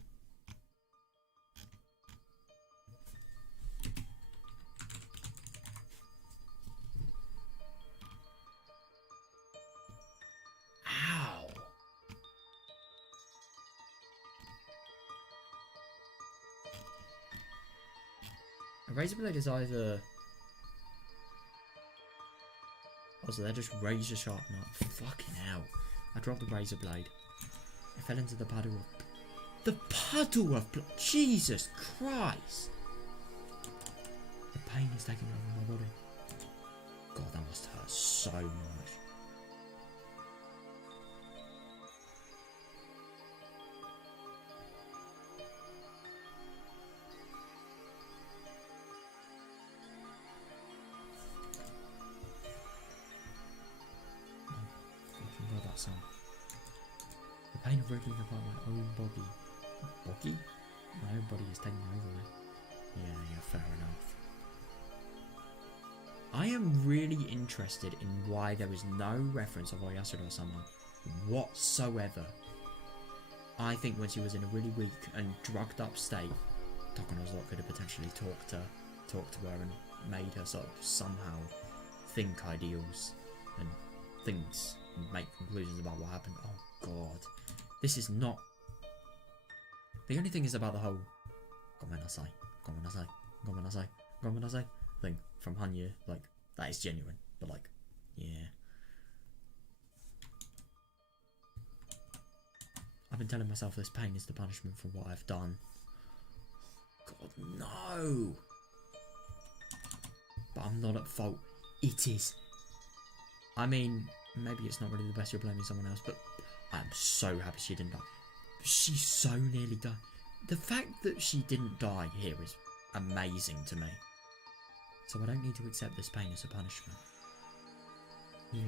Ow! A razor blade is either... Oh, so they're just razor sharp now. Fucking hell. I dropped the razor blade. It fell into the puddle of... The puddle of blood! Jesus Christ! The pain is taking over my body. God, that must hurt so much. Sound. The pain of ripping apart my own body. Body? My own body is taking over me. Yeah, fair enough. I am really interested in why there is no reference of Oyasura-sama whatsoever. I think when she was in a really weak and drugged up state, Takano's could have potentially talked to her and made her sort of somehow think ideals and things. Make conclusions about what happened. Oh god. This is not... The only thing is about the whole gomenasai thing from Hanya. Like, that is genuine. But like, yeah. I've been telling myself this pain is the punishment for what I've done. God, no! But I'm not at fault. It is. I mean... Maybe it's not really the best you're blaming someone else, but I'm so happy she didn't die. She so nearly died. The fact that she didn't die here is amazing to me. So I don't need to accept this pain as a punishment. Yeah.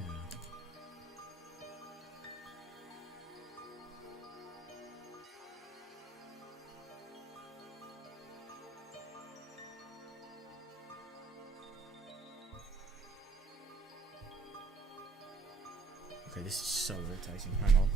Okay, this is so irritating. Hang on.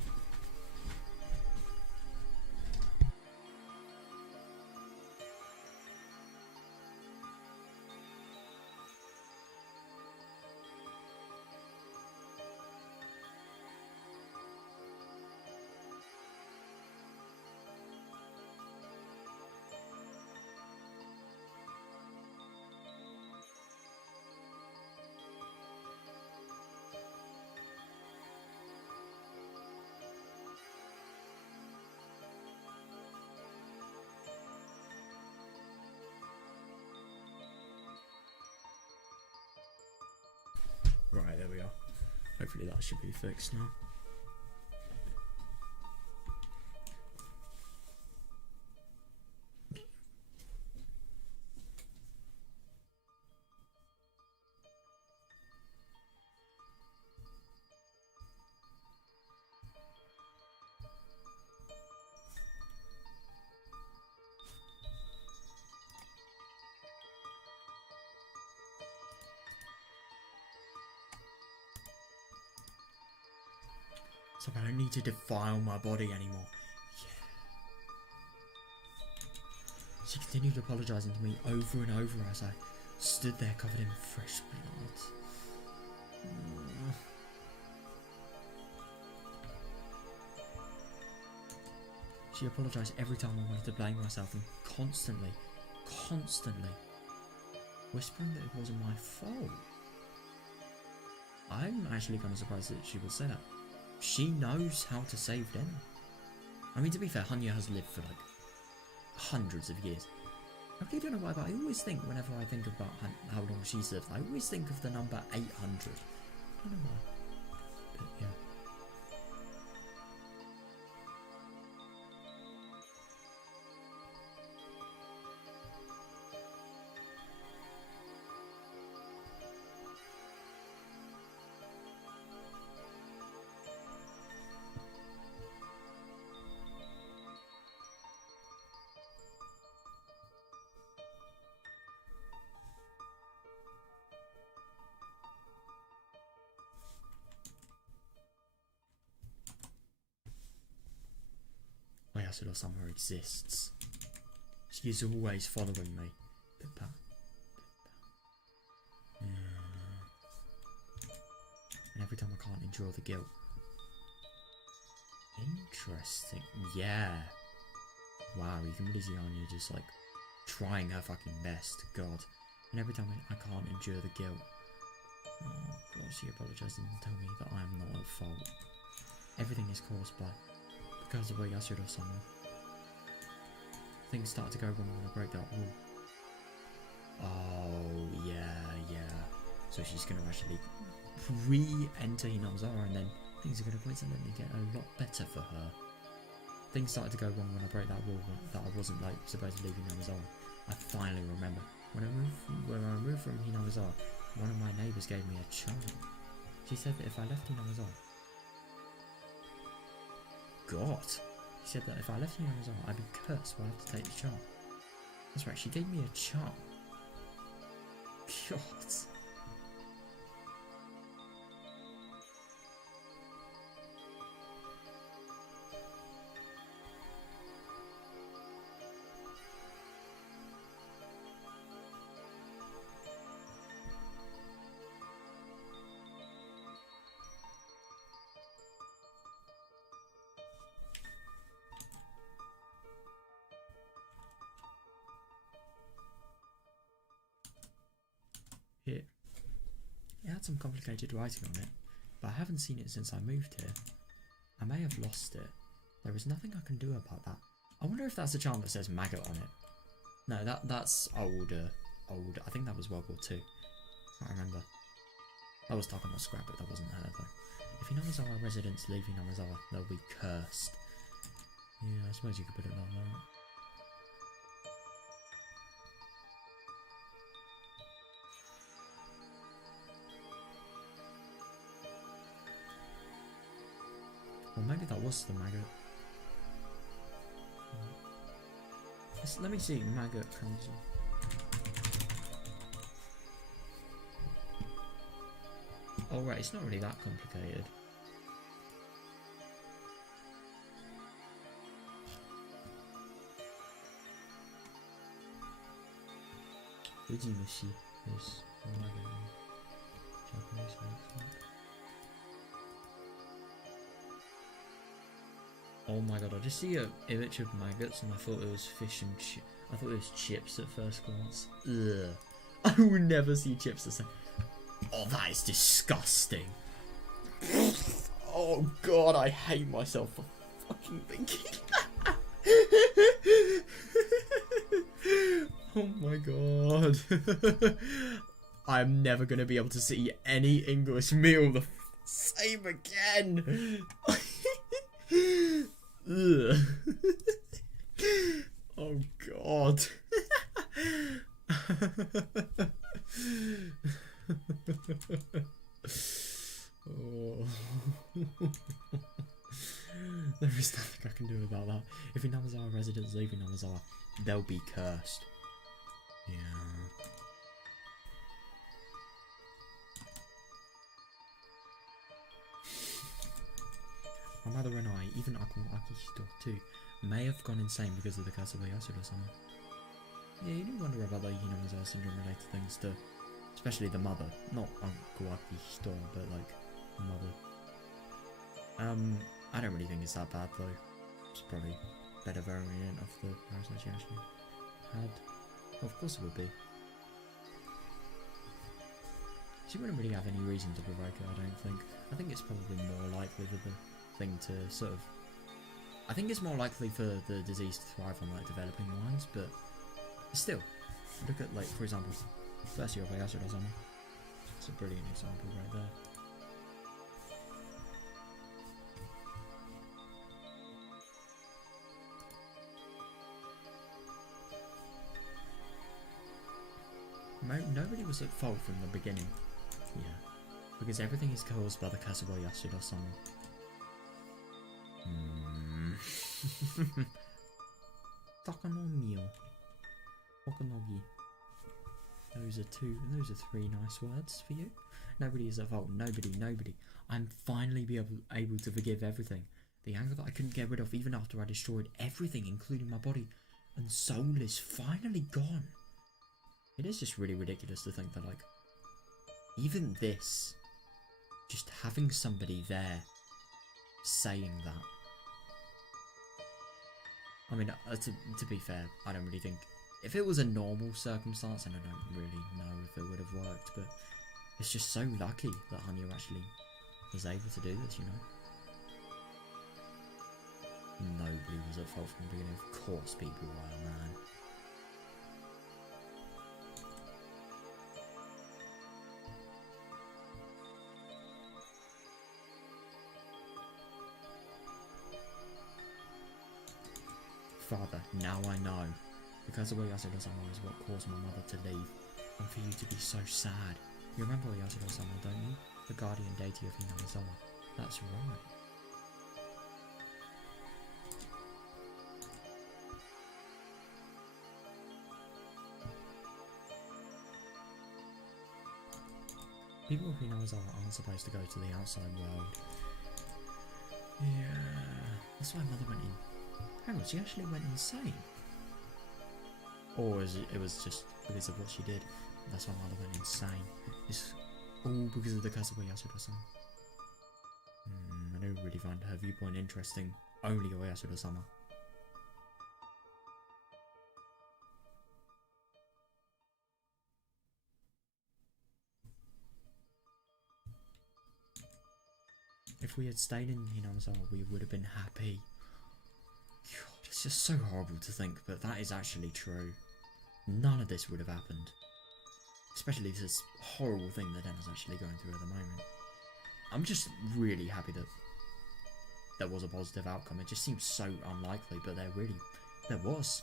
Right, there we are. Hopefully that should be fixed now. So I don't need to defile my body anymore. Yeah. She continued apologising to me over and over as I stood there covered in fresh blood. She apologised every time I wanted to blame myself and constantly whispering that it wasn't my fault. I'm actually kind of surprised that she would say that. She knows how to save Rena. I mean, to be fair, Hanya has lived for like hundreds of years. I really don't know why, but I always think, whenever I think about how long she's lived, I always think of the number 800. I don't know why. But yeah. Yasuda-sama exists. She is always following me. Pippa. And every time I can't endure the guilt. Interesting. Yeah. Wow, you can really see Anya just like trying her fucking best. God. And every time I can't endure the guilt. Oh God, she apologised and told me that I am not at fault. Everything is caused by because of Yasuda-sama. Things start to go wrong when I break that rule. Oh yeah. So she's gonna actually re-enter Hinamizawa, and then things are gonna coincidentally get a lot better for her. Things started to go wrong when I broke that rule that I wasn't like supposed to leave Hinamizawa. I finally remember when I moved from Hinamizawa, one of my neighbours gave me a charm. She said that if I left Hinamizawa, God, she said that if I left Hinamizawa, I'd be cursed, so I have to take the charm. That's right, she gave me a charm. God. Here. It had some complicated writing on it, but I haven't seen it since I moved here. I may have lost it. There is nothing I can do about that. I wonder if that's a charm that says maggot on it. No, that's older. I think that was World War II. I can't remember. That was Takano Scrap, but that wasn't her though. If Hinamizawa residents leave Hinamizawa, they'll be cursed. Yeah, I suppose you could put it like that. Or maybe that was the maggot. Let me see. Maggot comes in. Oh right, it's not really that complicated. Higurashi is maggot in Japanese accent. Oh my god, I just see an image of maggots and I thought it was fish and I thought it was chips at first glance. Ugh. I will never see chips the same. Oh, that is disgusting. Oh god, I hate myself for fucking thinking that. Oh my god. I'm never going to be able to see any English meal the same again. Ugh. Oh god. Oh. There is nothing I can do about that. If Hinamizawa residents leave Hinamizawa, they'll be cursed. Yeah. My mother and I, even Akihito too, may have gone insane because of the curse of Yasuda-sama. Yeah, you do wonder about the Hinamizawa syndrome related things to, especially the mother, not Uncle Akihito, but like the mother. I don't really think it's that bad though. It's probably a better variant of the parasite she actually had. Of course it would be. She wouldn't really have any reason to provoke it, I don't think. I think it's probably more likely for the thing to sort of... I think it's more likely for the disease to thrive on like developing minds, but still, look at like, for example, first year of Yasuda-sama. It's a brilliant example right there. Nobody was at fault from the beginning. Yeah. Because everything is caused by the curse of Yasuda-sama. Takanomio. Okanogi. Those are three nice words for you. Nobody is at fault. Nobody. I'm finally able to forgive everything. The anger that I couldn't get rid of even after I destroyed everything, including my body and soul, is finally gone. It is just really ridiculous to think that, like, even this, just having somebody there saying that. I mean, to be fair, I don't really think, if it was a normal circumstance, and I don't really know if it would have worked, but it's just so lucky that Hanya actually was able to do this, you know? Nobody was at fault from the beginning. Of course people were, man. Father, now I know. Because of Oyasura-sama is what caused my mother to leave, and for you to be so sad. You remember Oyasura-sama, don't you? The guardian deity of Hinamizawa. That's right. People of Hinamizawa aren't supposed to go to the outside world. Yeah, that's why mother went in. Hang on, she actually went insane. Or it was just because of what she did. That's why mother went insane. It's all because of the curse of Oyasura-sama. I don't really find her viewpoint interesting. Only Oyasura-sama. If we had stayed in Hinamizawa, we would have been happy. God, it's just so horrible to think, but that is actually true. None of this would have happened. Especially this horrible thing that Rena's actually going through at the moment. I'm just really happy that there was a positive outcome. It just seems so unlikely, but there was.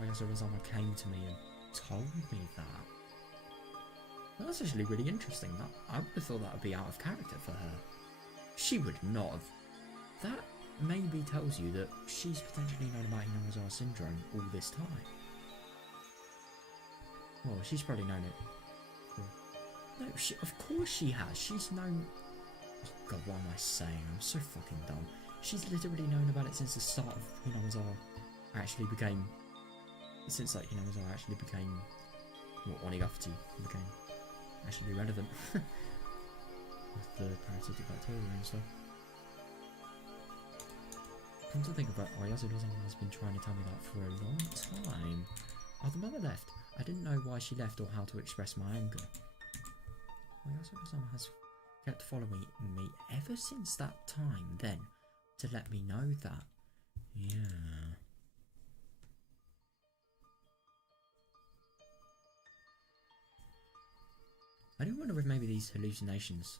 Oyasura-sama came to me and told me that. That's actually really interesting. I would have thought that would be out of character for her. She would not have. That maybe tells you that she's potentially known about Hinamizawa syndrome all this time. Well, she's probably known it. No, of course she has. She's known. Oh god, what am I saying? I'm so fucking dumb. She's literally known about it since the start of Hinamizawa actually became. Since like Hinamizawa actually became. Well, Onigafati became actually relevant with the parasitic bacteria and stuff. Come to think of it, Oyasura-sama has been trying to tell me that for a long time. Oh, the mother left. I didn't know why she left or how to express my anger. Oyasura-sama has kept following me ever since that time then, to let me know that. Yeah. I do wonder if maybe these could be hallucinations,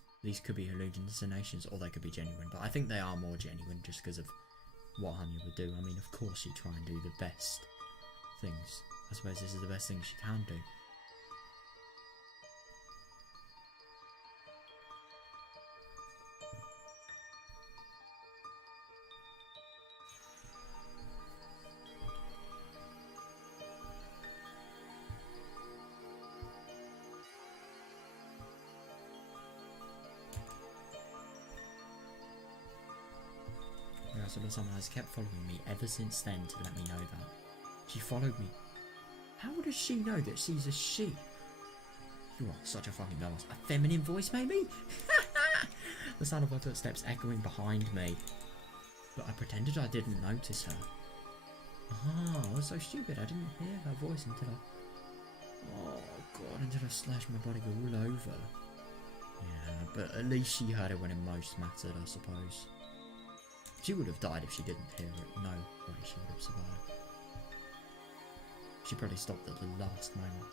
or they could be genuine, but I think they are more genuine just because of what Hanya would do. I mean, of course she'd try and do the best things. I suppose this is the best thing she can do. Oyasura-sama has kept following me ever since then to let me know that. She followed me. How does she know that she's a she? You are such a fucking dumbass. A feminine voice, maybe? The sound of her footsteps echoing behind me. But I pretended I didn't notice her. Ah, I was so stupid. I didn't hear her voice until I slashed my body all over. Yeah, but at least she heard it when it most mattered, I suppose. She would have died if she didn't hear it. No way she would have survived. She probably stopped at the last moment.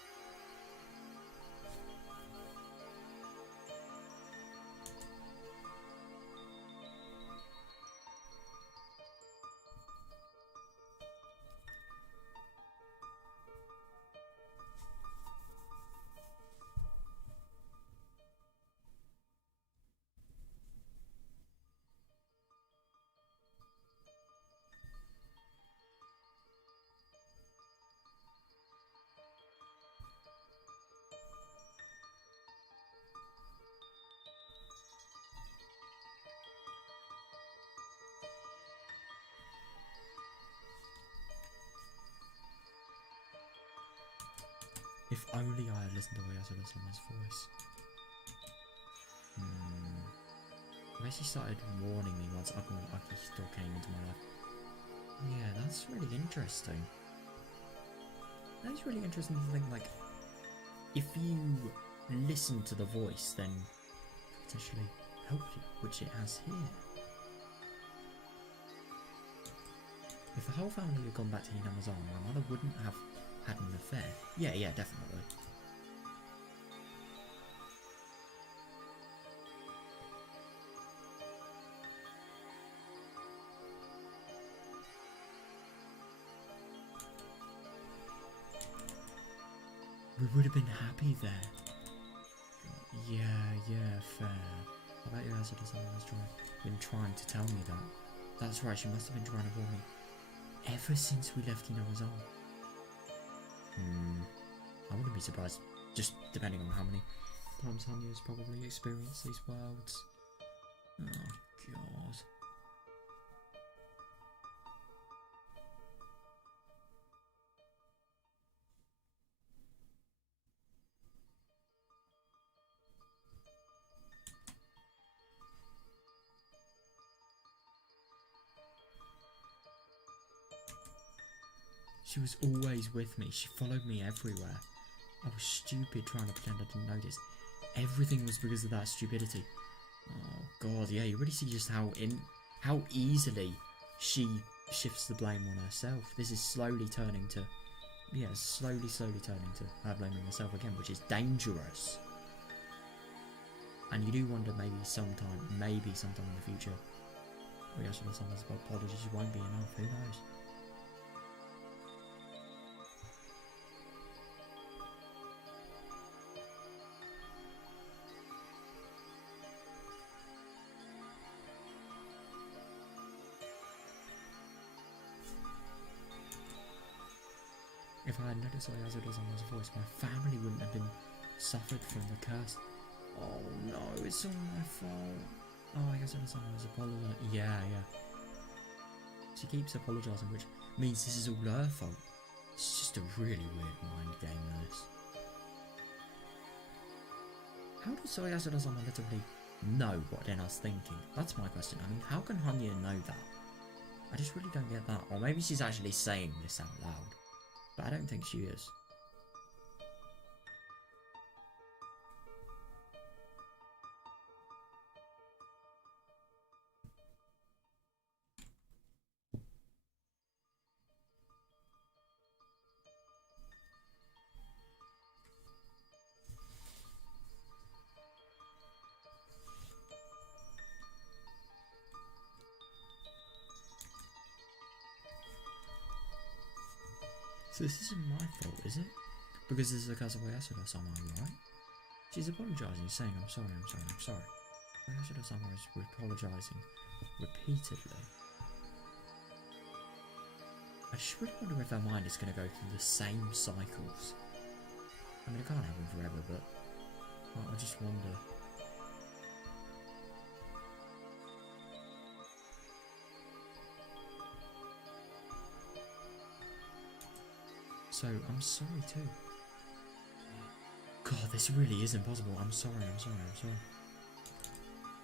If only I had listened to Oyasura-sama's voice. I guess he started warning me once Akihito came into my life. Yeah, that's really interesting. That is really interesting to think, like, if you listen to the voice, then potentially help you, which it has here. If the whole family had gone back to Hinamizawa, my mother wouldn't have had an affair. Yeah, definitely. We would have been happy there. Yeah, fair. I bet your Oyasura-sama was trying to tell me that. That's right, she must have been trying to warn me. Ever since we left Hinamizawa. I wouldn't be surprised, just depending on how many times Hanya has probably experienced these worlds. Oh, God. She was always with me. She followed me everywhere. I was stupid trying to pretend I didn't notice. Everything was because of that stupidity. Oh God, yeah, you really see just how easily she shifts the blame on herself. This is slowly turning to, slowly turning to her blaming herself again, which is dangerous. And you do wonder maybe sometime in the future, Oyasura-sama's apologies won't be enough. Who knows? If I had noticed Oyasura-sama's voice, my family wouldn't have been suffered from the curse. Oh no, it's all my fault. Oh, Oyasura-sama was apologising. Yeah. She keeps apologising, which means this is all her fault. It's just a really weird mind game, this. How does Oyasura-sama literally know what Rena's thinking? That's my question. I mean, how can Hanya know that? I just really don't get that. Or maybe she's actually saying this out loud. But I don't think she is. So this isn't my fault, is it? Because this is because of Oyasura-sama, right? She's apologising, saying, I'm sorry. Oyasura-sama is apologising repeatedly. I just really wonder if her mind is going to go through the same cycles. I mean, it can't happen forever, but I just wonder. So, I'm sorry too. God, this really is impossible. I'm sorry.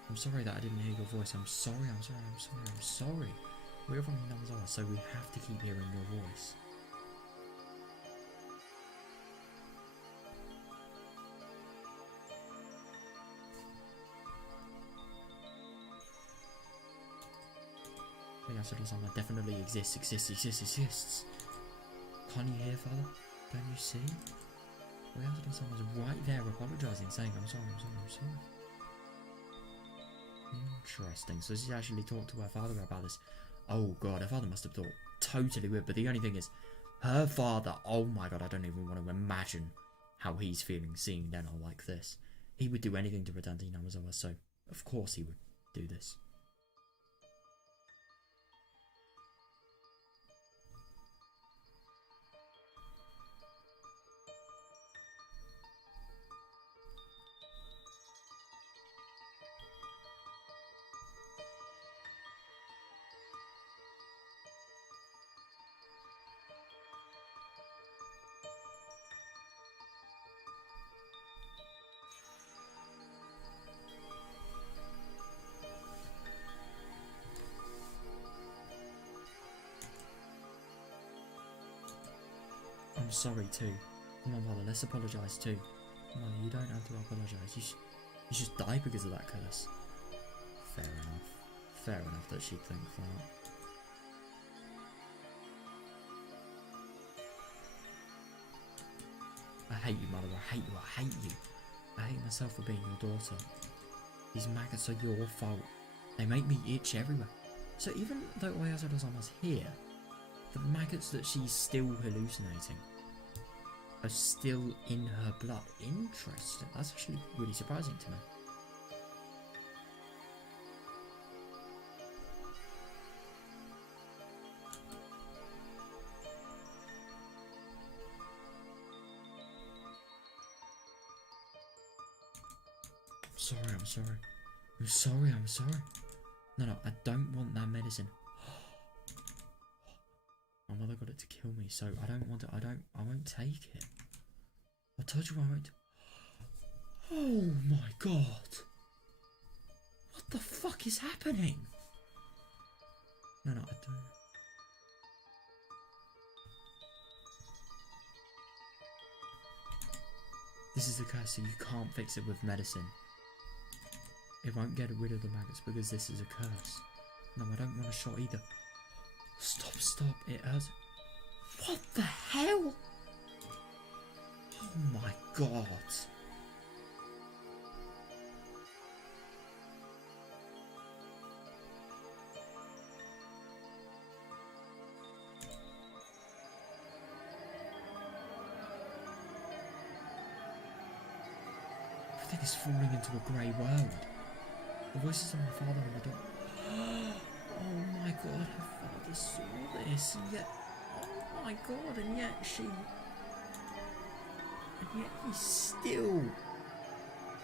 I'm sorry that I didn't hear your voice. I'm sorry. We're from Hinamizawa, so we have to keep hearing your voice. Oyasura-sama definitely exists. Can't you hear, Father? Don't you see? Oyasura-sama was right there apologising, saying, I'm sorry. Interesting. So she actually talked to her father about this. Oh God, her father must have thought totally weird. But the only thing is, her father, oh my God, I don't even want to imagine how he's feeling seeing Rena like this. He would do anything to return to Hinamizawa, so of course he would do this. sorry too. Come on, Father, let's apologise too. Come on, you don't have to apologise. You just die because of that curse. Fair enough. Fair enough that she'd think that. I hate you, Mother. I hate you. I hate you. I hate myself for being your daughter. These maggots are your fault. They make me itch everywhere. So even though Oyasura-sama's here, the maggots that she's still hallucinating are still in her blood. Interesting. That's actually really surprising to me. I'm sorry. I'm sorry. No, I don't want that medicine. My mother got it to kill me, so I don't want it. I won't take it. I told you I won't. Oh my god. What the fuck is happening? No, I don't. This is the curse, so you can't fix it with medicine. It won't get rid of the maggots because this is a curse. No, I don't want a shot either. Stop, it hurts. What the hell? Oh my god. Everything is falling into a grey world. The voices of my father and the door. Oh my god, her father saw this, and yet, oh my god, and yet he still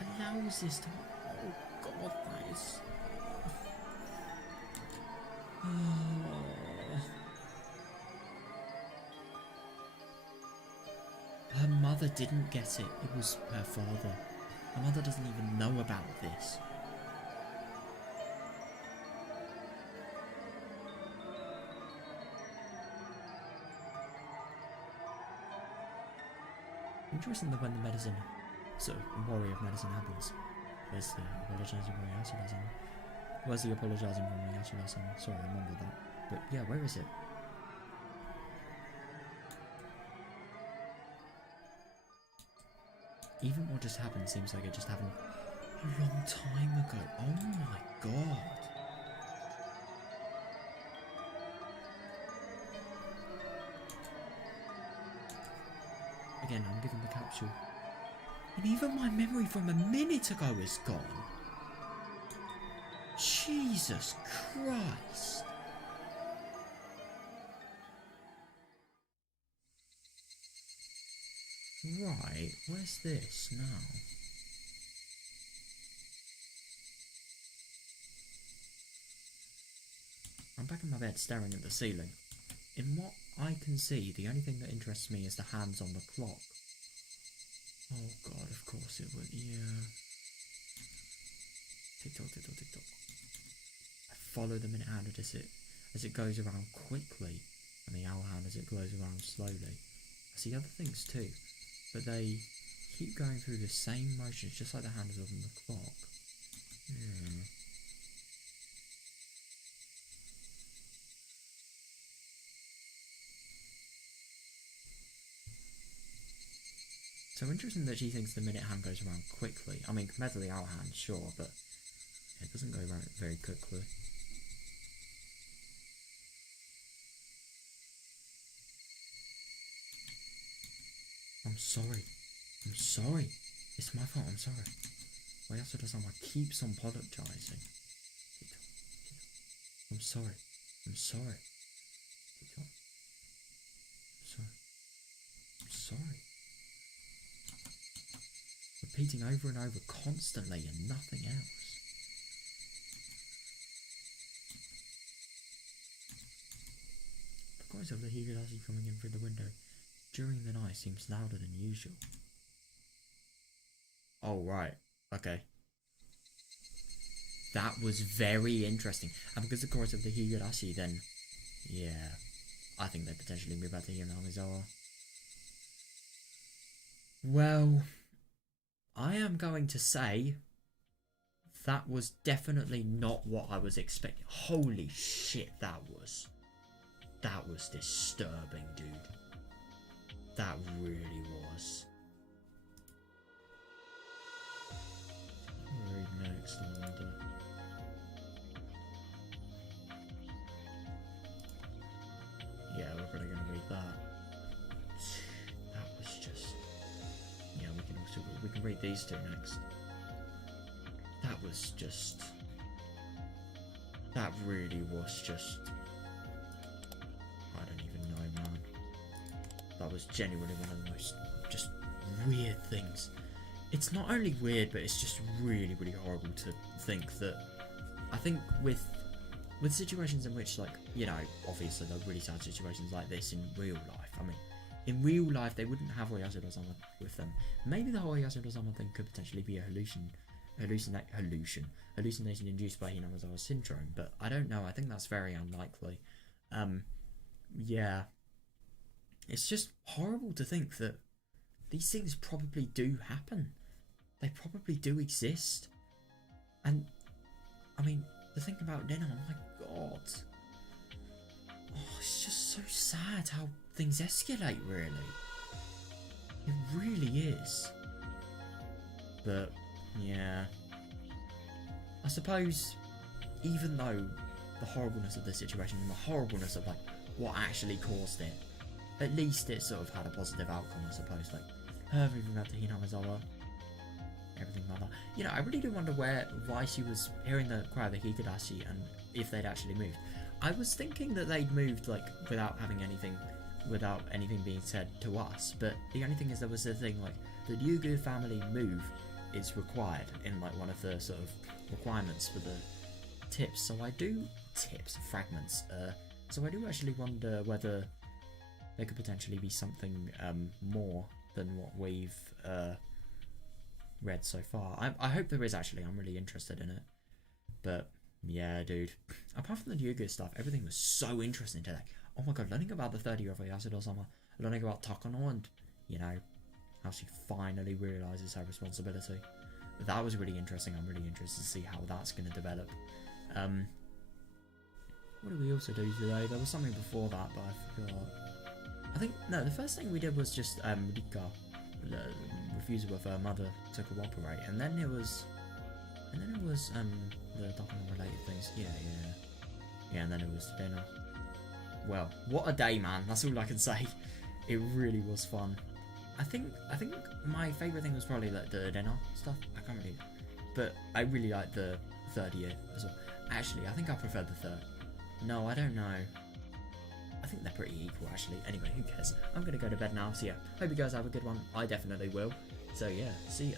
allows this to, oh god, that is, Her mother didn't get it, it was her father. Her mother doesn't even know about this. Interesting that when the medicine, sort of worry of medicine happens, where's the apologising from Oyasura-sama? Where's the apologising from Oyasura-sama? Sorry, I remember that. But yeah, where is it? Even what just happened seems like it just happened a long time ago. Oh my god. Again, I'm given the capsule. And even my memory from a minute ago is gone. Jesus Christ. Right, where's this now? I'm back in my bed staring at the ceiling. In what I can see, the only thing that interests me is the hands on the clock. Oh god, of course it would, yeah. Tick tock, tick tock, tick tock. I follow the minute hand as it goes around quickly, and the hour hand as it goes around slowly. I see other things too, but they keep going through the same motions, just like the hands on the clock. Yeah. So interesting that she thinks the minute hand goes around quickly. I mean, compared to the hour hand, sure, but it doesn't go around very quickly. I'm sorry. It's my fault, I'm sorry. Oyasura-sama keeps on apologising. I'm sorry. I'm sorry. Repeating over and over constantly and nothing else. The voice of the Higurashi coming in through the window during the night seems louder than usual. Oh right, okay. That was very interesting. And because the chorus of the Higurashi, then yeah, I think they potentially move back to Hinamizawa. Well, I am going to say that was definitely not what I was expecting. Holy shit, that was disturbing, dude. That really was. What do we read next, I wonder? Yeah, we're probably going to read that. That was just... Yeah, we can read these two next. That was just... That really was just... I don't even know, man. That was genuinely one of the most just weird things. It's not only weird, but it's just really, really horrible to think that... I think with situations in which, like, you know, obviously there are really sad situations like this in real life. I mean, in real life they wouldn't have Oyasudozama with them. Maybe the whole Oyasudozama thing could potentially be a hallucination induced by Hinamizawa's syndrome, but I don't know. I think that's very unlikely. Yeah. It's just horrible to think that these things probably do happen. They probably do exist. And, I mean, the thing about Rena, oh my god. Oh, it's just so sad how things escalate, really. It really is. But, yeah. I suppose, even though the horribleness of the situation and the horribleness of, like, what actually caused it, at least it sort of had a positive outcome, I suppose. Like, her moving up to Hinamizawa, everything like that. You know, I really do wonder why she was hearing the cry of the Higurashi and if they'd actually moved. I was thinking that they'd moved, like, without anything being said to us, but the only thing is there was the thing, like, the Ryugu family move is required in, like, one of the sort of requirements for the tips, so I do... fragments. So I do actually wonder whether there could potentially be something more than what we've read so far. I hope there is, actually. I'm really interested in it. But, yeah, dude. Apart from the Ryugu stuff, everything was so interesting today. Oh my god, learning about the 30-year-old Oyasudozama, learning about Takano and, you know, how she finally realises her responsibility. That was really interesting. I'm really interested to see how that's going to develop. What did we also do today? There was something before that, but I forgot. I think, no, the first thing we did was just Rika, the refusal of her mother to cooperate, and then it was the Takano related things. Yeah, and then it was dinner. Well, what a day, man. That's all I can say. It really was fun. I think my favourite thing was probably like the dinner stuff. I can't really, but I really liked the third year as well. Actually, I think I preferred the third. No, I don't know. I think they're pretty equal, actually. Anyway, who cares? I'm gonna go to bed now, so yeah. Hope you guys have a good one. I definitely will. So yeah, see ya.